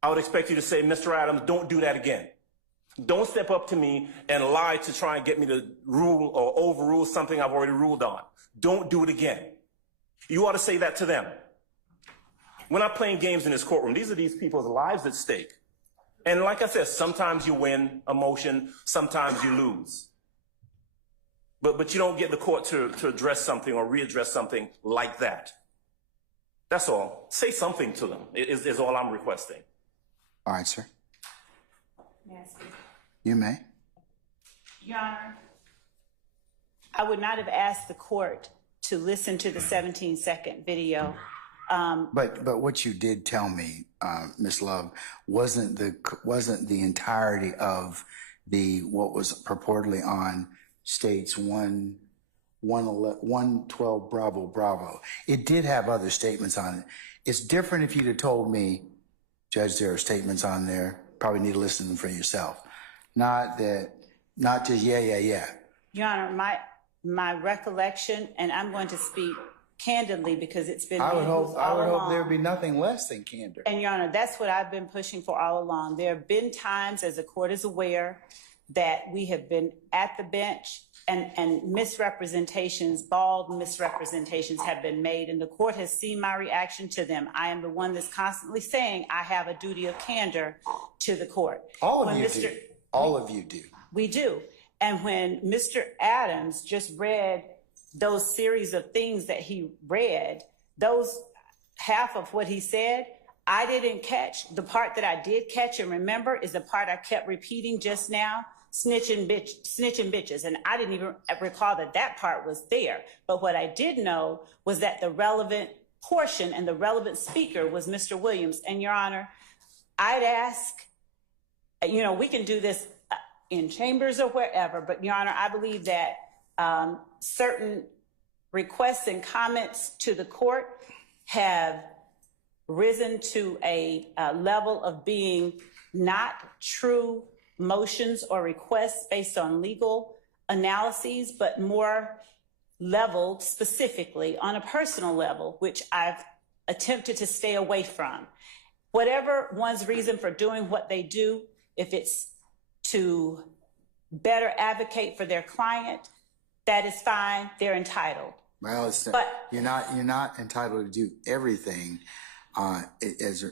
I would expect you to say, Mr. Adams, don't do that again. Don't step up to me and lie to try and get me to rule or overrule something I've already ruled on. Don't do it again. You ought to say that to them. We're not playing games in this courtroom. These are these people's lives at stake. And like I said, sometimes you win a motion, sometimes you lose. But you don't get the court to address something or readdress something like that. That's all. Say something to them is all I'm requesting. All right, sir. May I speak? You may. Your Honor, I would not have asked the court to listen to the 17-second video. But what you did tell me, Ms. Love, wasn't the entirety of what was purportedly on States 112 Bravo. It did have other statements on it. It's different if you'd have told me, Judge, there are statements on there. Probably need to listen to them for yourself. Not just yeah. Your Honor, my recollection, and I'm going to speak candidly because it's been I would hope there'd be along. nothing less than candor. And Your Honor, that's what I've been pushing for all along. There have been times, as the court is aware, that we have been at the bench and misrepresentations, bald misrepresentations have been made, and the court has seen my reaction to them. I am the one that's constantly saying I have a duty of candor to the court. All of you do. We do. And when Mr. Adams just read those series of things that he read, those half of what he said, I didn't catch. The part that I did catch and remember is the part I kept repeating just now, snitching bitches. And I didn't even recall that part was there. But what I did know was that the relevant portion and the relevant speaker was Mr. Williams. And Your Honor, I'd ask, we can do this in chambers or wherever, but Your Honor, I believe that certain requests and comments to the court have risen to a level of being not true motions or requests based on legal analyses, but more leveled specifically on a personal level, which I've attempted to stay away from. Whatever one's reason for doing what they do, if it's to better advocate for their client, that is fine, they're entitled. Well, you're not entitled to do everything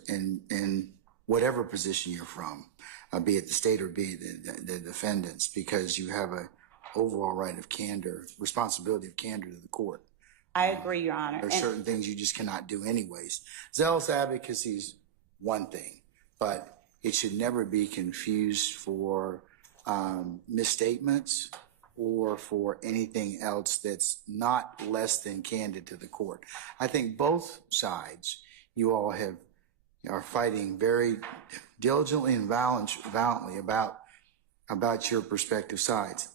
in whatever position you're from, be it the state or be it the defendants, because you have an overall right of candor, responsibility of candor to the court. I agree, Your Honor. There's certain things you just cannot do anyways. Zealous advocacy is one thing, but it should never be confused for misstatements or for anything else that's not less than candid to the court. I think both sides, you all are fighting very diligently and valiantly about your respective sides.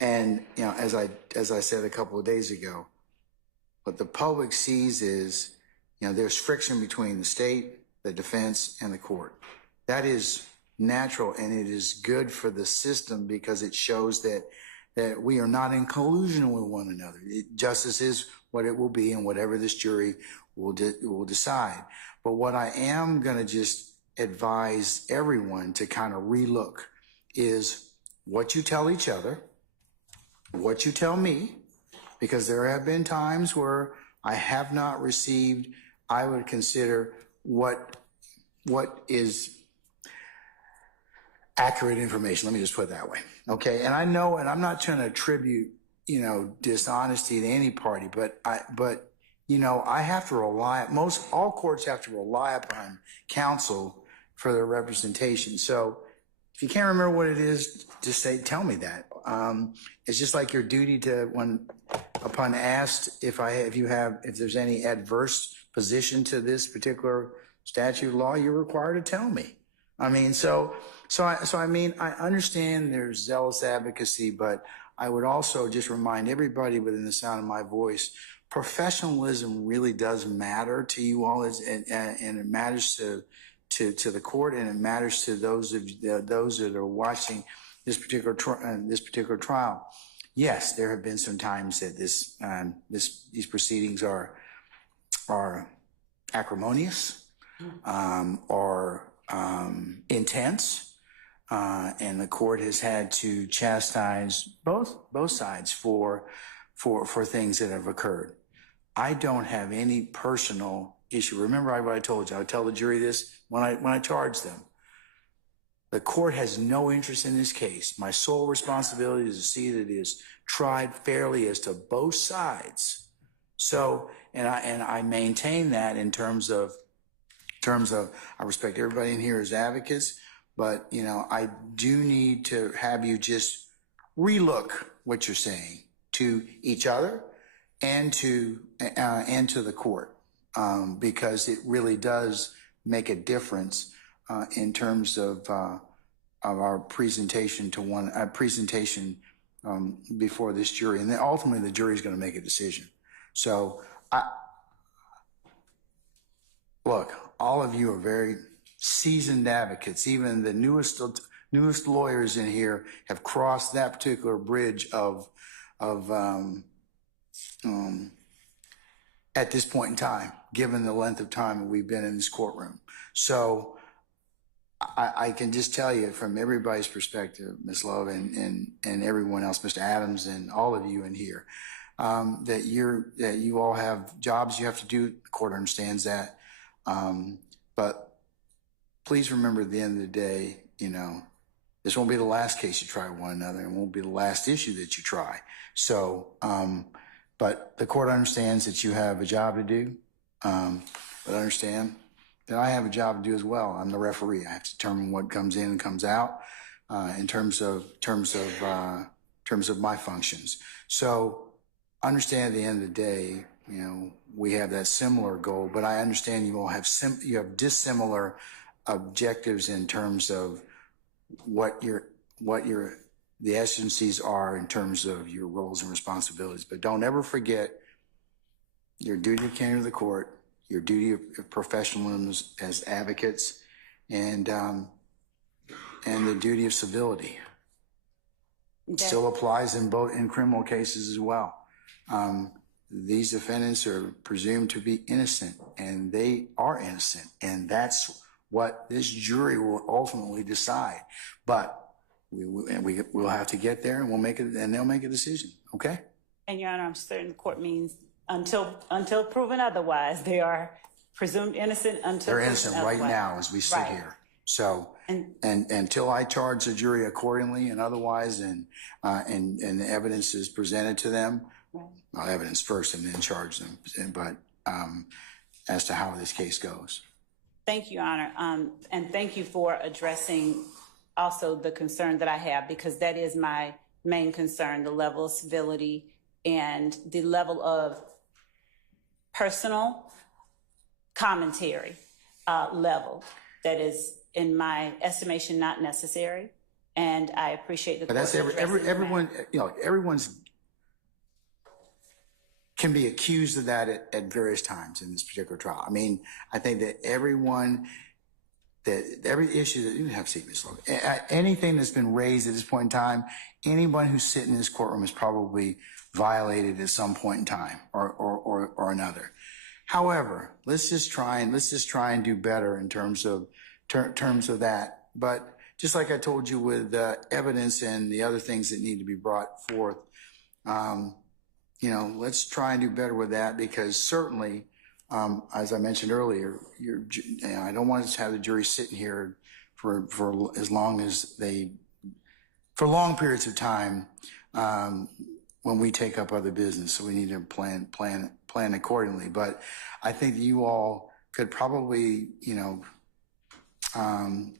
And as I said a couple of days ago, what the public sees is there's friction between the state, the defense, and the court. That is natural, and it is good for the system because it shows that we are not in collusion with one another. Justice is what it will be, and whatever this jury will decide. But what I am going to just advise everyone to kind of relook is what you tell each other, what you tell me, because there have been times where I have not received, I would consider what is accurate information. Let me just put it that way. Okay. And I know, and I'm not trying to attribute, dishonesty to any party, but I have to rely, all courts have to rely upon counsel for their representation. So if you can't remember what it is, just tell me that. It's just like your duty to, upon asked if there's any adverse position to this particular statute law, you're required to tell me. I mean, I understand there's zealous advocacy, but I would also just remind everybody within the sound of my voice, professionalism really does matter to you all, and it matters to the court, and it matters to those that are watching this particular trial. yes, there have been some times that these proceedings are acrimonious, or intense, and the court has had to chastise both sides for things that have occurred. I don't have any personal issue. Remember what I told you. I would tell the jury this when I charge them. The court has no interest in this case. My sole responsibility is to see that it is tried fairly as to both sides. So, and I maintain that in terms of I respect everybody in here as advocates, but I do need to have you just relook what you're saying to each other and to the court, because it really does make a difference in terms of our presentation before this jury, and then ultimately the jury is going to make a decision. So, look, all of you are very seasoned advocates. Even the newest lawyers in here have crossed that particular bridge at this point in time, given the length of time that we've been in this courtroom. So I can just tell you from everybody's perspective, Ms. Love and everyone else, Mr. Adams and all of you in here, that you all have jobs you have to do. The court understands that. But please remember at the end of the day, this won't be the last case you try one another, and won't be the last issue that you try. So, but the court understands that you have a job to do, but understand that I have a job to do as well. I'm the referee. I have to determine what comes in and comes out in terms of my functions. So understand at the end of the day, we have that similar goal, but I understand you all have dissimilar objectives in terms of what the essences are in terms of your roles and responsibilities. But don't ever forget your duty of care to the court, your duty of professionalism as advocates, and the duty of civility. It still applies in criminal cases as well. These defendants are presumed to be innocent, and they are innocent, and that's what this jury will ultimately decide. But we'll have to get there, and we'll make it, and they'll make a decision. Okay? And Your Honor, I'm certain the court means until proven otherwise, they are presumed innocent until they're innocent right now as we sit here. So, and until I charge the jury accordingly and otherwise, and the evidence is presented to them, well, evidence first and then charge them. But as to how this case goes. Thank you, Your Honor, and thank you for addressing also the concern that I have, because that is my main concern: the level of civility and the level of personal commentary level that is, in my estimation, not necessary. And I appreciate the. But that's everyone. Everyone's can be accused of that at various times in this particular trial. I mean, I think that every issue that you have seen, Ms. Logan, anything that's been raised at this point in time, anyone who's sitting in this courtroom is probably violated at some point in time or another. However, let's just try and do better in terms of that. But just like I told you with evidence and the other things that need to be brought forth, let's try and do better with that, because certainly, as I mentioned earlier, I don't want to have the jury sitting here for as long as for long periods of time when we take up other business. So we need to plan accordingly. But I think you all could probably,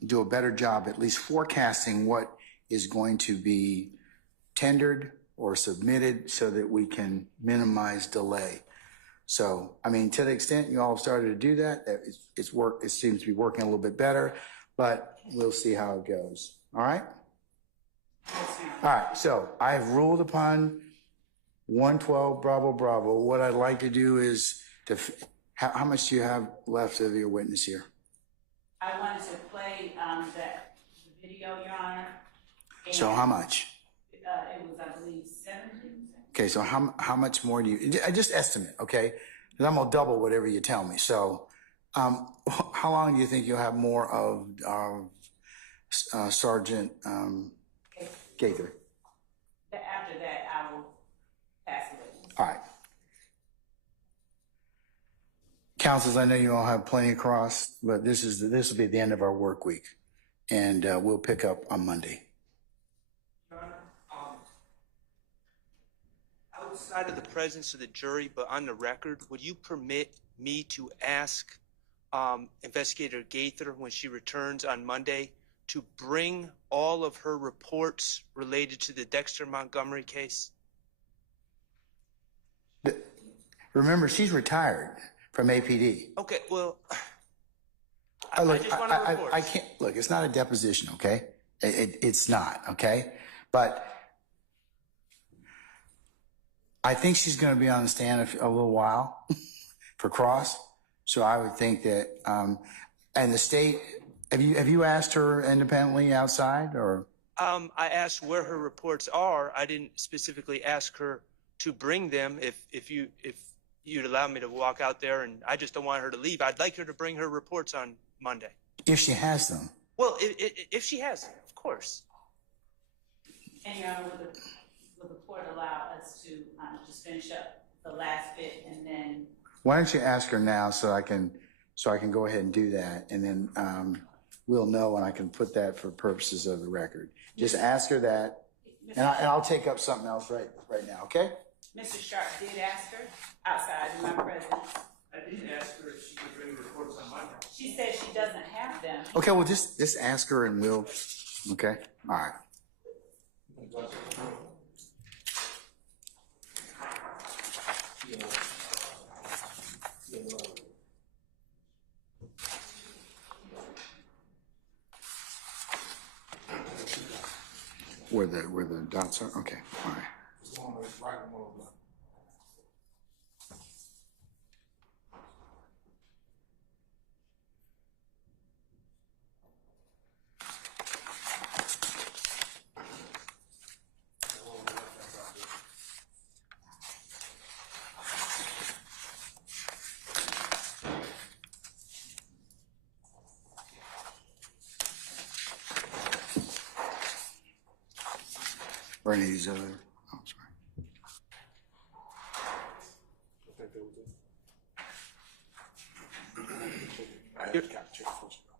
do a better job at least forecasting what is going to be tendered or submitted so that we can minimize delay. So, I mean, to the extent you all have started to do that, it seems to be working a little bit better, but we'll see how it goes. All right? All right, so I have ruled upon 112 Bravo Bravo. What I'd like to do is how much do you have left of your witness here? I wanted to play the video, Your Honor. So how much? It was, I believe, 17. Okay, so how much more do you, just estimate, okay? Because I'm gonna double whatever you tell me. So, how long do you think you'll have more of Sergeant Gaither? After that, I will pass away. All right. Councils, I know you all have plenty across, but this will be the end of our work week, and we'll pick up on Monday. Outside of the presence of the jury, but on the record, would you permit me to ask Investigator Gaither, when she returns on Monday, to bring all of her reports related to the Dexter Montgomery case? Remember, she's retired from APD. Okay, well, Look, I just want to report. I can't, look, it's not a deposition, okay? It's not, okay? But I think she's going to be on the stand a little while for cross. So I would think that, and the state, have you asked her independently outside or? I asked where her reports are. I didn't specifically ask her to bring them. If you'd allow me to walk out there, and I just don't want her to leave. I'd like her to bring her reports on Monday. If she has them. Well, if she has them, of course. And Your Honor, would the court allow us to just finish up the last bit and then? Why don't you ask her now so I can go ahead and do that, and then we'll know, and I can put that for purposes of the record. Just ask her that, and I'll take up something else right now. Okay? Mr. Sharp did ask her outside in my presence. I did ask her if she could bring reports on Monday. She said she doesn't have them. Okay. Well, just ask her, and we'll. Okay. All right. Where the dots are? Okay, all right. Or any of these other, oh, sorry.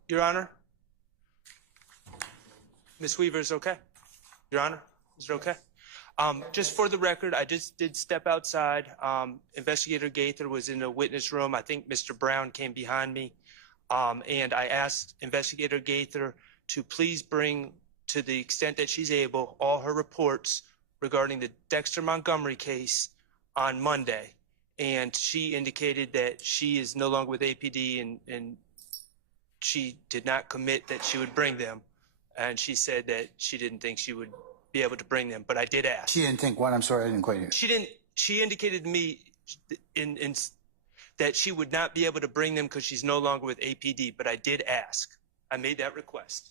Your Honor? Ms. Weaver is okay? Your Honor, is it okay? Just for the record, I just did step outside. Investigator Gaither was in the witness room. I think Mr. Brown came behind me. And I asked Investigator Gaither to please bring, to the extent that she's able, all her reports regarding the Dexter Montgomery case on Monday. And she indicated that she is no longer with APD, and she did not commit that she would bring them. And she said that she didn't think she would be able to bring them, but I did ask. She didn't think what? I'm sorry, I didn't quite hear. She indicated to me that she would not be able to bring them because she's no longer with APD, but I did ask. I made that request.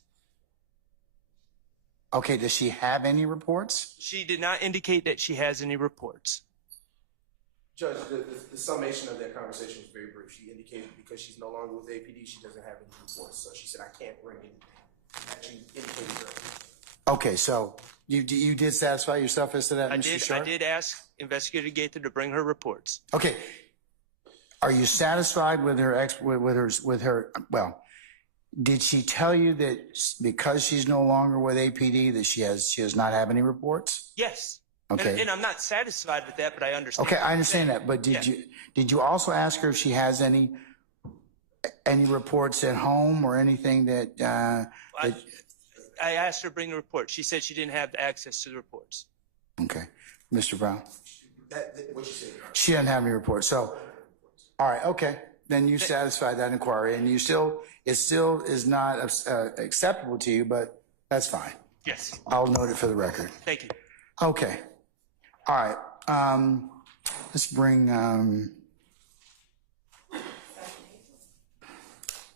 Okay, does she have any reports? She did not indicate that she has any reports. Judge, the summation of that conversation was very brief. She indicated because she's no longer with APD, she doesn't have any reports. So she said, I can't bring anything. She indicated earlier. Okay, so you did satisfy yourself as to that, Mr. Sharp? I did ask Investigator Gaither to bring her reports. Okay. Are you satisfied with her, well, did she tell you that because she's no longer with APD that she does not have any reports? Yes. Okay. And I'm not satisfied with that, but I understand. Okay, I understand that, but did you also ask her if she has any reports at home or anything that I asked her to bring the report. She said she didn't have access to the reports. Okay. Mr. Brown? What you said. She doesn't have any reports. So, all right, okay. Then you satisfied that inquiry, and it still is not acceptable to you, but that's fine. Yes. I'll note it for the record. Thank you. Okay. All right. Let's bring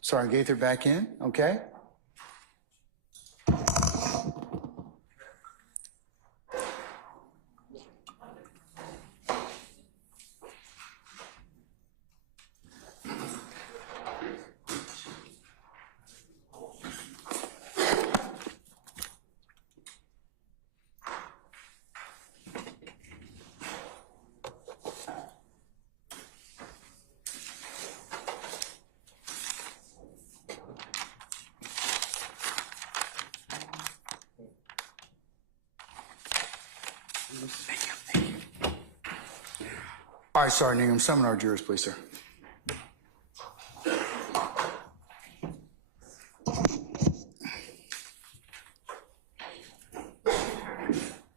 Sergeant Gaither back in. Okay. All right, Sergeant Ingram, summon our jurors, please, sir.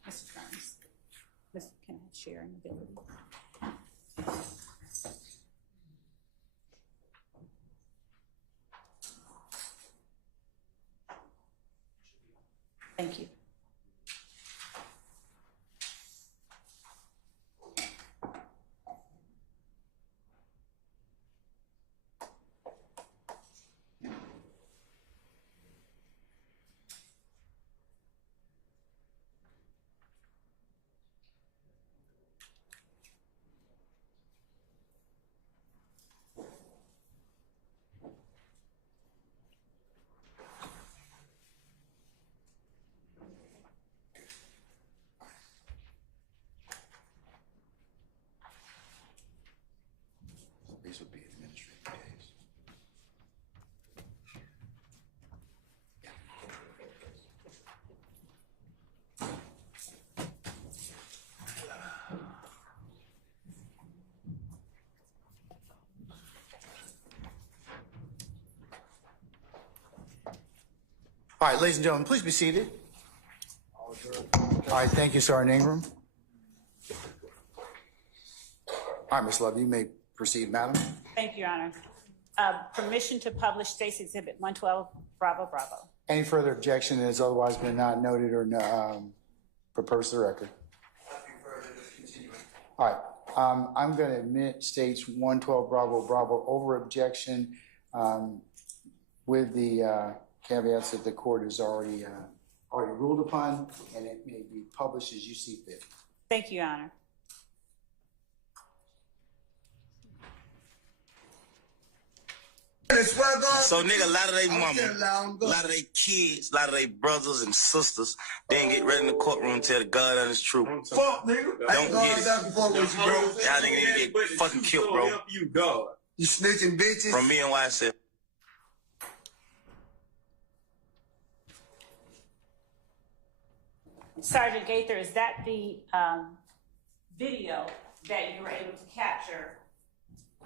Mr. Kearns. Mr. Can I share an ability? Thank you. These would be administrative days. All right, ladies and gentlemen, please be seated. All right, thank you, Sergeant Ingram. All right, Ms. Love, you may proceed, madam. Thank you, Your Honor. Permission to publish State's Exhibit 112, Bravo, Bravo. Any further objection that has otherwise been not noted or for purpose of the record? All right, I'm going to admit State's 112, Bravo, Bravo over objection with the caveats that the court has already ruled upon, and it may be published as you see fit. Thank you, Your Honor. So nigga, a lot of they mama, a lot of they kids, a lot of they brothers and sisters, they ain't get ready in the courtroom and tell the God and it's true. Fuck, nigga. Don't get it. Y'all nigga need to get fucking killed, bro. You snitching bitches. From me and YSL. Sergeant Gaither, is that the video that you were able to capture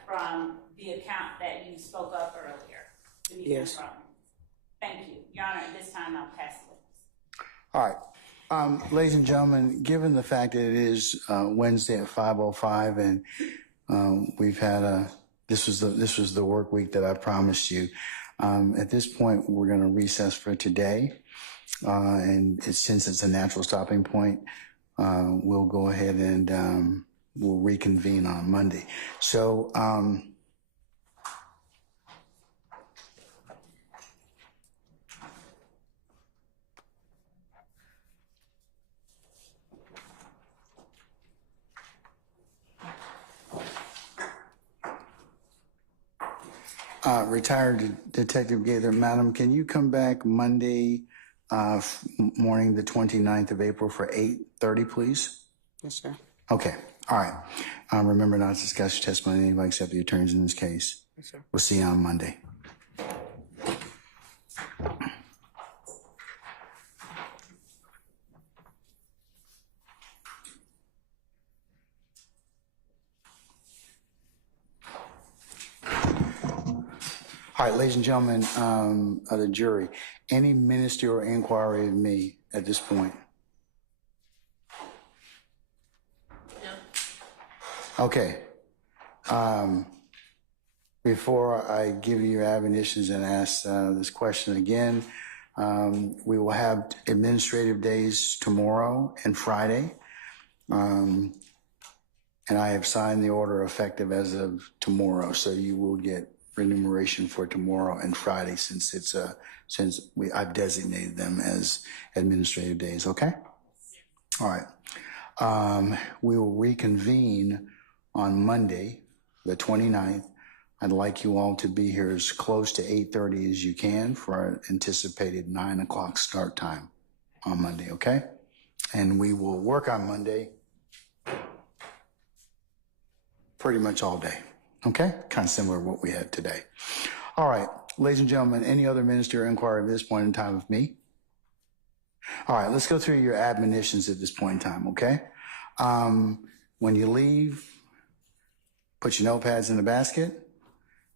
from the account that you spoke of earlier? Yes. Thank you. Your Honor, at this time, I'll pass the witness. All right. Ladies and gentlemen, given the fact that it is Wednesday at 5:05 and we've had this was the work week that I promised you. At this point, we're going to recess for today. And since it's a natural stopping point, we'll go ahead and we'll reconvene on Monday. So, retired Detective Gaither, madam, can you come back Monday morning, the 29th of April for 8:30, please? Yes, sir. Okay. All right. Remember not to discuss your testimony with anybody except the attorneys in this case. Yes, sir. We'll see you on Monday. All right, ladies and gentlemen of the jury, any ministerial inquiry of me at this point? No. Okay. Before I give you your admonitions and ask this question again, we will have administrative days tomorrow and Friday. And I have signed the order effective as of tomorrow, so you will get remuneration for tomorrow and Friday since it's I've designated them as administrative days. Okay. All right. We will reconvene on Monday, the 29th. I'd like you all to be here as close to 8:30 as you can for our anticipated 9 o'clock start time on Monday. Okay. And we will work on Monday pretty much all day. Okay? Kind of similar to what we had today. All right. Ladies and gentlemen, any other ministerial inquiry at this point in time of me? All right, let's go through your admonitions at this point in time, okay? When you leave, put your notepads in the basket.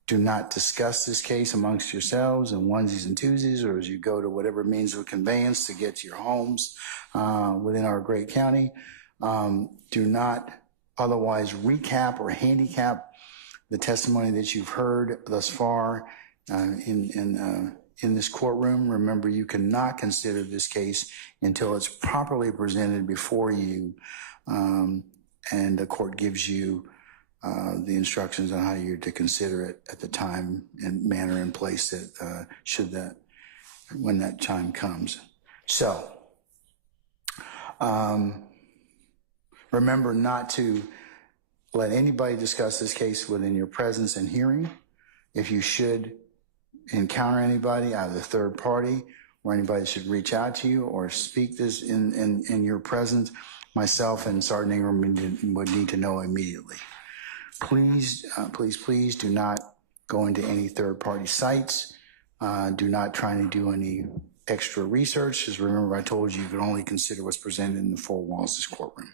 Do not discuss this case amongst yourselves in onesies and twosies, or as you go to whatever means of conveyance to get to your homes within our great county. Do not otherwise recap or handicap the testimony that you've heard thus far in this courtroom. Remember, you cannot consider this case until it's properly presented before you, and the court gives you the instructions on how you're to consider it at the time and manner and place that when that time comes. So, remember not to let anybody discuss this case within your presence and hearing. If you should encounter anybody, either third party or anybody that should reach out to you or speak this in your presence, myself and Sergeant Ingram would need to know immediately. Please do not go into any third party sites. Do not try to do any extra research, because remember I told you you can only consider what's presented in the four walls of this courtroom.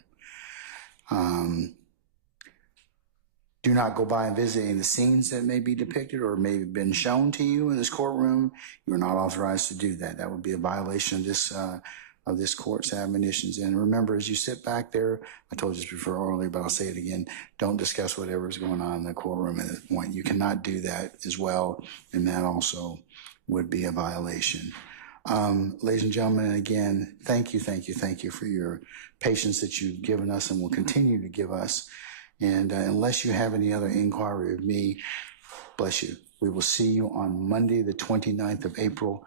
Do not go by and visit any of the scenes that may be depicted or may have been shown to you in this courtroom. You are not authorized to do that. That would be a violation of this court's admonitions. And remember, as you sit back there, I told you this before earlier, but I'll say it again, don't discuss whatever is going on in the courtroom at this point. You cannot do that as well, and that also would be a violation. Ladies and gentlemen, again, thank you for your patience that you've given us and will continue to give us. And unless you have any other inquiry of me, bless you. We will see you on Monday, the 29th of April,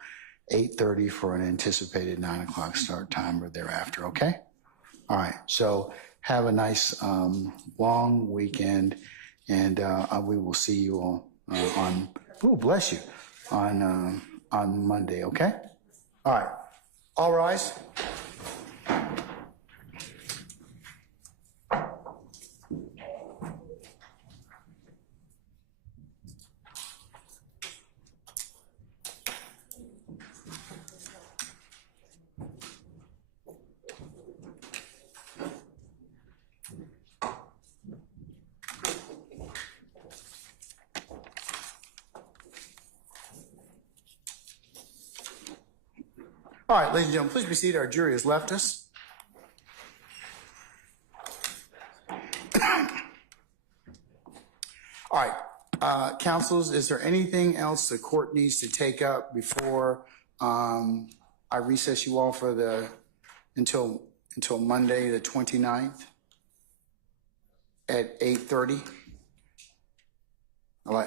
8:30 for an anticipated 9 o'clock start time or thereafter, okay? All right, so have a nice long weekend, and we will see you all on, bless you, on Monday, okay? All right, all rise. All right, ladies and gentlemen, please be seated. Our jury has left us. All right, counsels, is there anything else the court needs to take up before I recess you all for until Monday, the 29th at 8:30?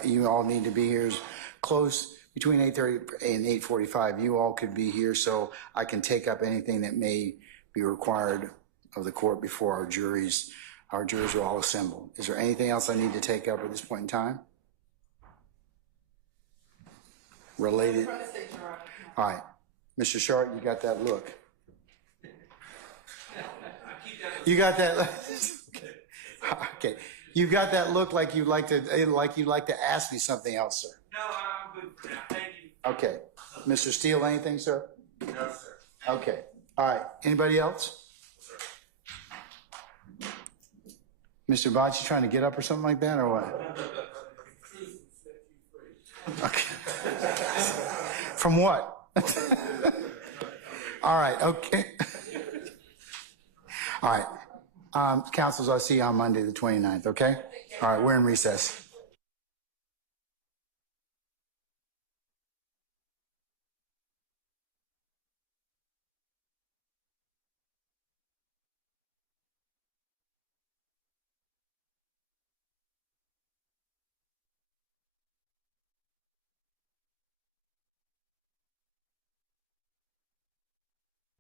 You all need to be here as close. Between 8:30 and 8:45, you all could be here so I can take up anything that may be required of the court before our jurors are all assembled. Is there anything else I need to take up at this point in time? Related? All right. Mr. Sharp, you got that look. You got that. Okay. You got that look like you'd like to ask me something else, sir. No, I'm good for now. Thank you. Okay. Mr. Steele, anything, sir? No, sir. Okay. All right. Anybody else? Mr. Botch, you trying to get up or something like that, or what? Okay. From what? All right. Okay. All right. Councils, I'll see you on Monday, the 29th, okay? All right. We're in recess.